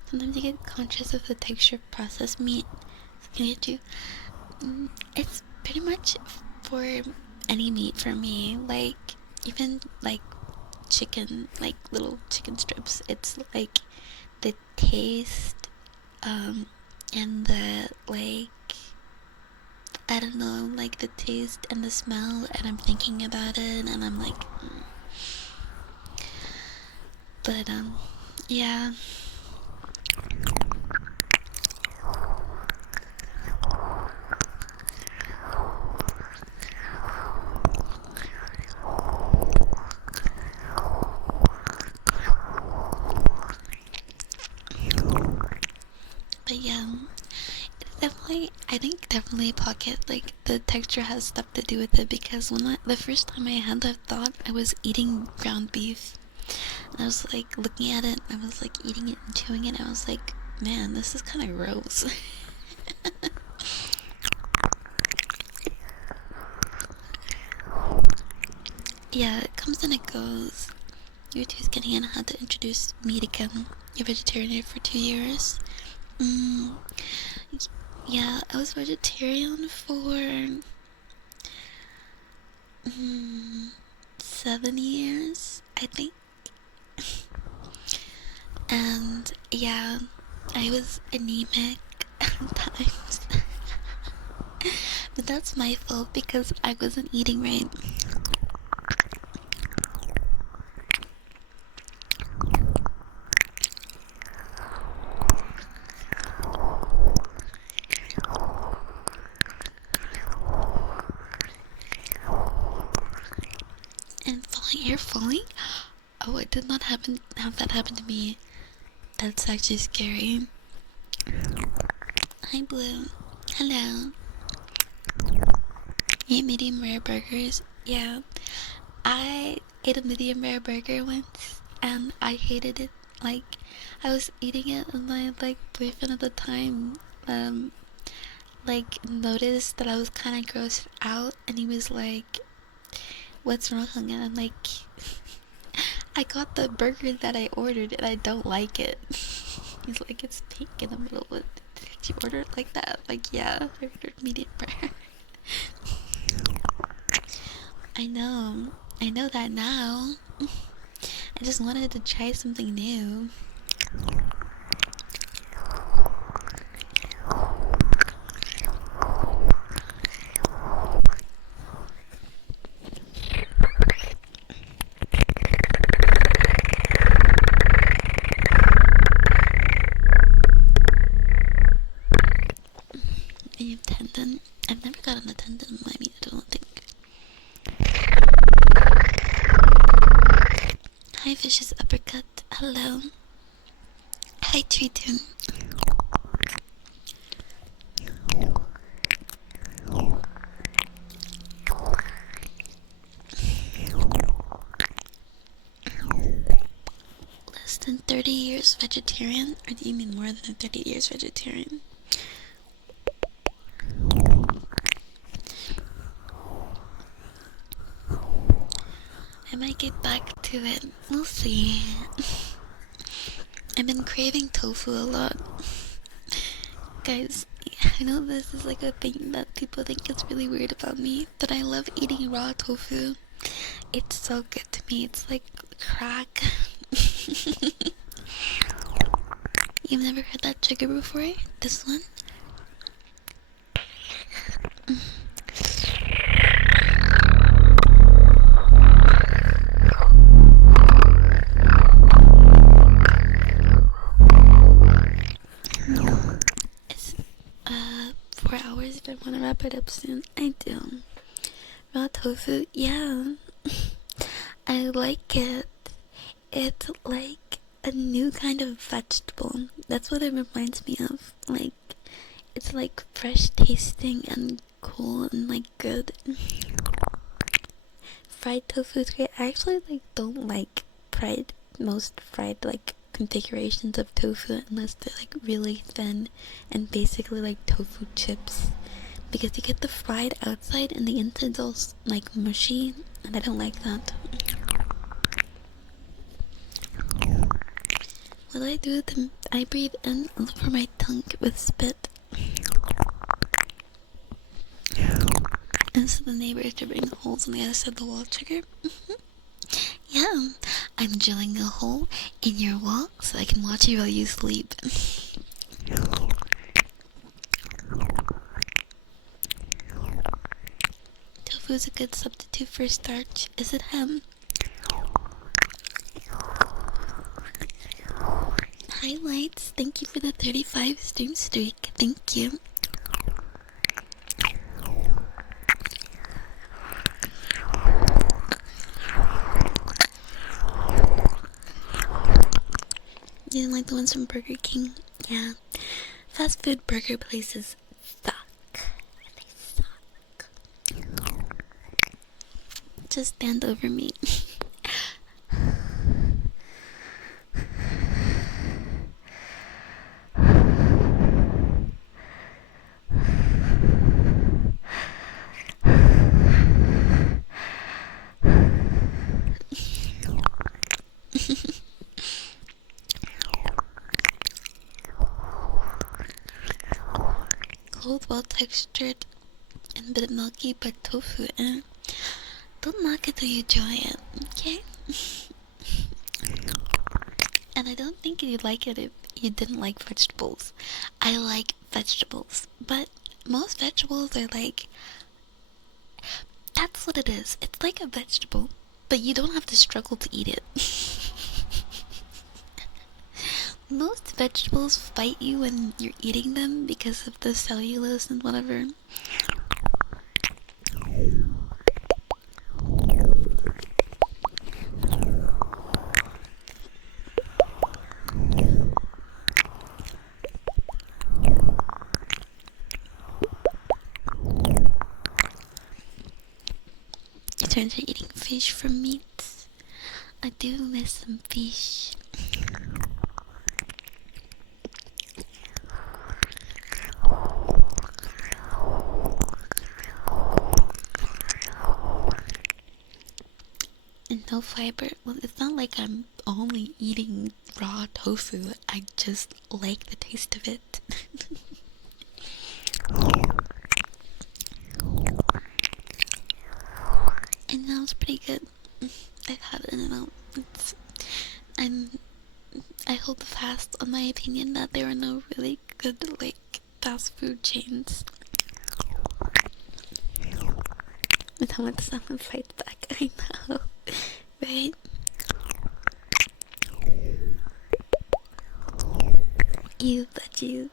sometimes you get conscious of the texture of processed meat. It's pretty much for any meat for me. Like, even like chicken, like little chicken strips. It's like the taste, and the like, I don't know, like the taste and the smell, and I'm thinking about it, and I'm like, but yeah. But yeah, it's definitely, I think definitely pocket, like the texture has stuff to do with it, because the first time I had that thought, I was eating ground beef. And I was like looking at it, I was like eating it and chewing it, and I was like, man, this is kind of gross. Yeah, it comes and it goes. Your tooth getting in had to introduce meat again. You're vegetarian for 2 years. Mm, yeah, I was vegetarian for 7 years, I think. And yeah, I was anemic at times. But that's my fault, because I wasn't eating right. And falling, you're falling? Oh, it did not have that happen to me. That's actually scary. Hi, Blue. Hello. You eat medium rare burgers? Yeah. I ate a medium rare burger once, and I hated it. Like, I was eating it, and my like boyfriend at the time, like noticed that I was kind of grossed out, and he was like, "What's wrong?" And I'm like, "I got the burger that I ordered, and I don't like it." He's like, "It's pink in the middle. What did you order it like that?" I'm like, "Yeah, I ordered medium rare." I know that now. I just wanted to try something new. And you have tendon. I've never gotten a tendon in my meat, I don't think. Hi, Vicious Uppercut. Hello. Hi, Triton. Less than 30 years vegetarian? Or do you mean more than 30 years vegetarian? I might get back to it. We'll see. I've been craving tofu a lot. Guys, I know this is like a thing that people think is really weird about me, but I love eating raw tofu. It's so good to me. It's like crack. You've never heard that trigger before? This one? It's 4 hours if I want to wrap it up soon. I do. Raw tofu, yeah. I like it. It's like a new kind of vegetable. That's what it reminds me of. Like, it's like fresh tasting and cool and like good. Fried tofu is great. I actually like don't like most fried like configurations of tofu unless they're like really thin and basically like tofu chips, because you get the fried outside and the inside's all like mushy, and I don't like that. What do I do with them? I breathe in and look for my tongue with spit. And so the neighbors are bring holes on the other side of the wall trigger. Yeah, I'm drilling a hole in your wall so I can watch you while you sleep. Tofu is a good substitute for starch. Is it hem? Highlights, thank you for the 35 stream streak. Thank you. You didn't like the ones from Burger King? Yeah. Fast food burger places suck. They suck. Just stand over me. Cold, well textured, and a bit milky, but tofu, don't knock it till you try it, okay? And I don't think you'd like it if you didn't like vegetables. I like vegetables, but most vegetables are like, that's what it is. It's like a vegetable, but you don't have to struggle to eat it. Most vegetables fight you when you're eating them because of the cellulose and whatever. In terms of eating fish for meat, I do miss some fish. no fiber. Well, it's not like I'm only eating raw tofu. I just like the taste of it. And that was pretty good. I've had it in and out. I hold fast on my opinion that there are no really good, like, fast food chains. With how much someone fights back, I know, right? Ew, veggies.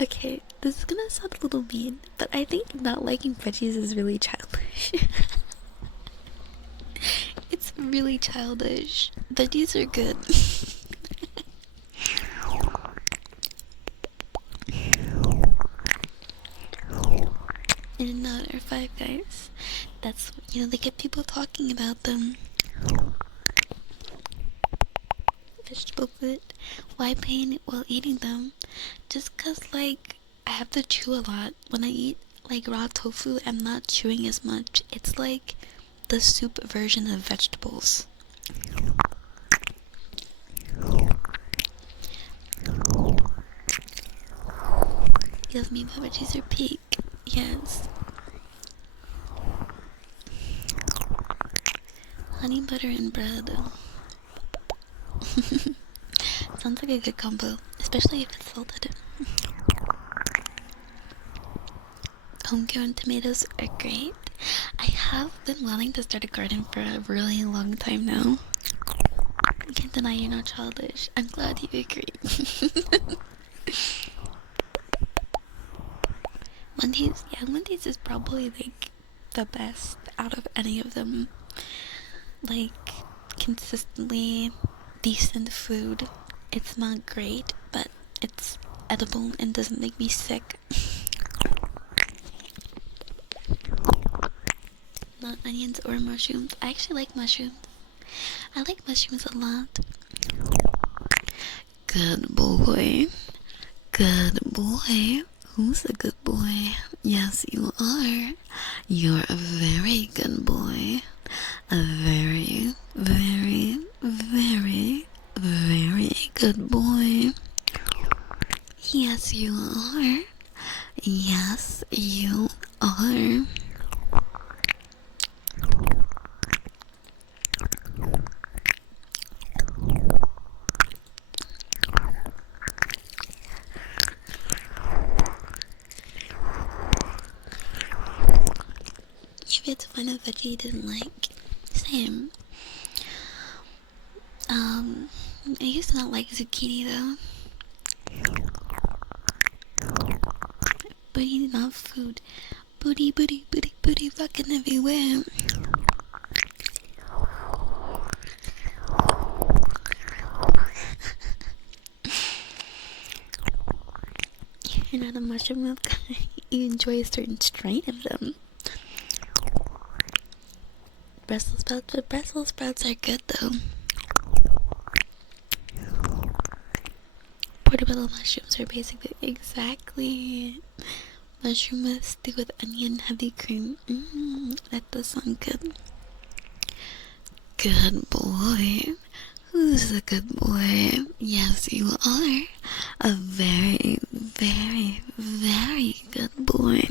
Okay, this is gonna sound a little mean, but I think not liking veggies is really childish. It's really childish. Veggies are good. In-N-Out or Five Guys. That's, they get people talking about them. Vegetable food. Why pain while eating them? Just cause, like, I have to chew a lot. When I eat, like, raw tofu, I'm not chewing as much. It's like the soup version of vegetables. Yes, me, my veggies are peak. Yes. Honey, butter, and bread. Sounds like a good combo, especially if it's salted. Homegrown tomatoes are great. I have been wanting to start a garden for a really long time now. I can't deny you're not childish. I'm glad you agree. Wendy's is probably, like, the best out of any of them. Like, consistently decent food. It's not great, but it's edible and doesn't make me sick. Not onions or mushrooms. I actually like mushrooms. I like mushrooms a lot. Good boy. Good boy. Who's a good boy? Yes, you are. You're a very good boy. A very, very, very, very good boy. Yes, you are. Yes, you are. You get to find a veggie you didn't like. Same. I used to not like zucchini though. Booty, not food. Booty, booty, booty, booty, fucking everywhere. You're not a mushroom milk guy. You enjoy a certain strain of them. Brussels sprouts, but Brussels sprouts are good though. Portobello mushrooms are basically exactly mushroom with stew with onion heavy cream. That does sound good. Good boy. Who's a good boy? Yes, you are. A very, very, very good boy.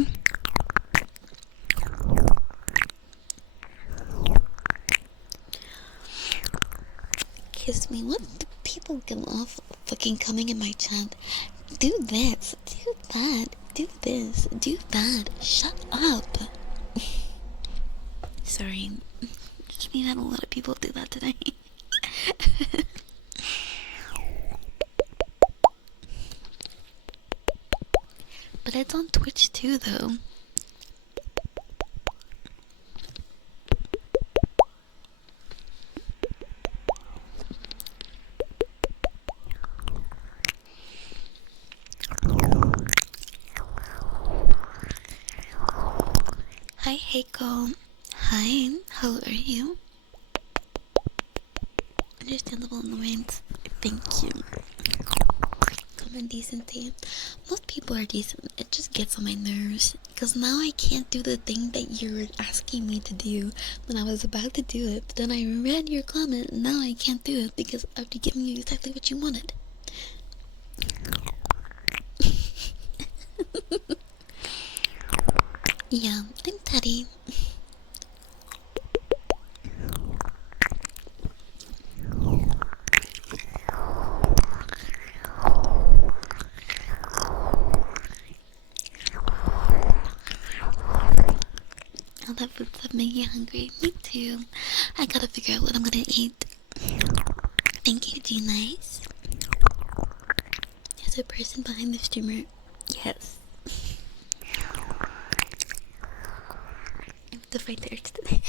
Kiss me. What do people get off fucking coming in my chat? Do this. Do that. Do this. Do that. Shut up. Sorry. Just mean that a lot of people do that today. But it's on Twitch too, though. Hi, Heiko. Hi, how are you? Understandable annoyance. Thank you. Common decency. Most people are decent. It just gets on my nerves. Because now I can't do the thing that you were asking me to do when I was about to do it. But then I read your comment and now I can't do it because I've given you exactly what you wanted. Yeah, I'm Teddy. All that food stuff making you hungry. Me too. I gotta figure out what I'm gonna eat. Thank you, G Nice. There's a person behind the streamer. Yes. I have to fight the urge today.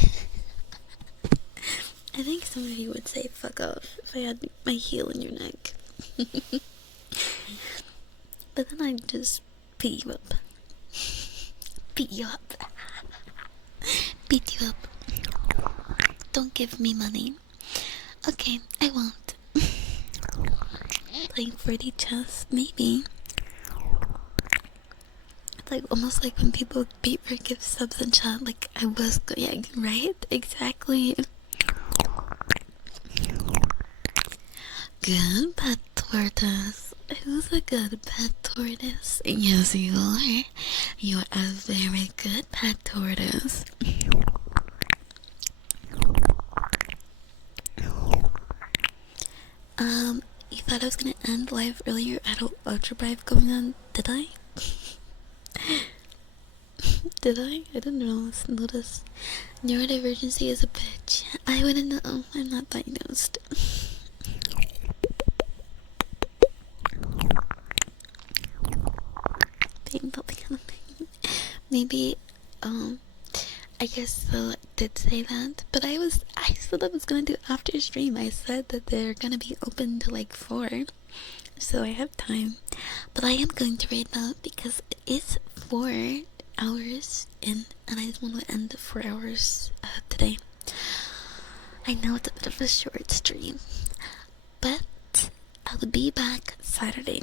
I think some of you would say fuck off if I had my heel in your neck. But then I'd just beat you up. Beat you up. Beat you up. Don't give me money. Okay, I won't. Playing 4D chess, maybe. It's like almost like when people beat for gift subs and chat, like I was yeah, right? Exactly. Good pet tortoise. Who's a good pet tortoise? Yes, you are. You are a very good pet tortoise. You thought I was gonna end live earlier? I had an Ultra Bribe going on. Did I? Did I? I didn't notice. Neurodivergency is a bitch. I wouldn't know. I'm not diagnosed. Maybe, I guess so. Did say that, but I said I was gonna do after stream. I said that they're gonna be open to like 4, so I have time. But I am going to raid now because it is 4 hours in, and I just want to end the 4 hours today. I know it's a bit of a short stream, but I'll be back Saturday.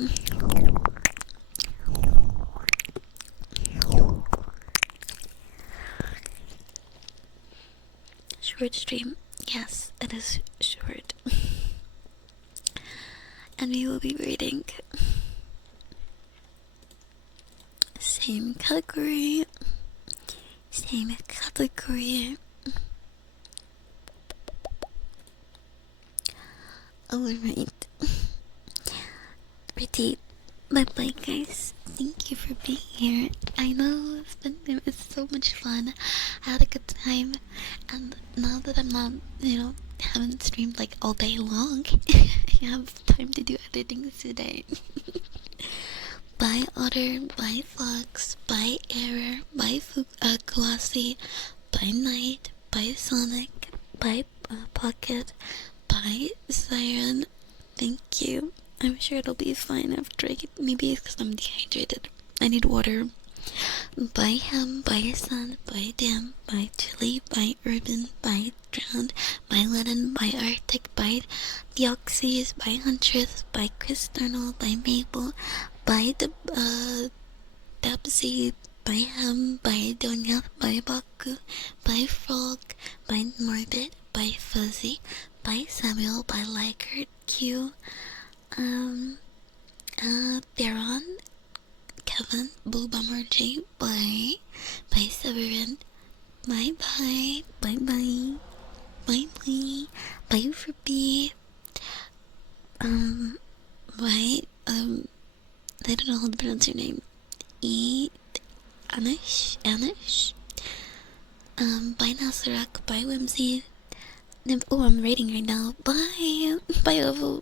Short stream. Yes, it is short. And we will be reading same category. Alright. Ready. Bye bye, guys. Thank you for being here. I know it's so much fun. I had a good time, and now that I'm not, haven't streamed like all day long, I have time to do editing today. Bye Otter, bye Fox, bye Error, bye Glossy, bye Night, bye Sonic, bye Pocket, bye Siren. Thank you. I'm sure it'll be fine after I get, maybe it's because I'm dehydrated. I need water. Bye Hem, bye Sun, bye Dam, bye Chili, bye Urban, bye Drowned, bye Lennon, bye Arctic, bye Deoxys, bye Huntress, bye Chris Darnell, bye Maple, bye Dubsy, bye Hem, bye Donya, bye Baku, bye Frog, bye Morbid, bye Fuzzy, bye Samuel, bye Likert, Q, Theron, Kevin, Blue Bomber J, bye, bye Severin, bye bye, bye bye, bye bye, bye for B, bye, I don't know how to pronounce your name, Anish, bye Nasarak, bye Whimsy, oh I'm rating right now, bye, bye Ovo,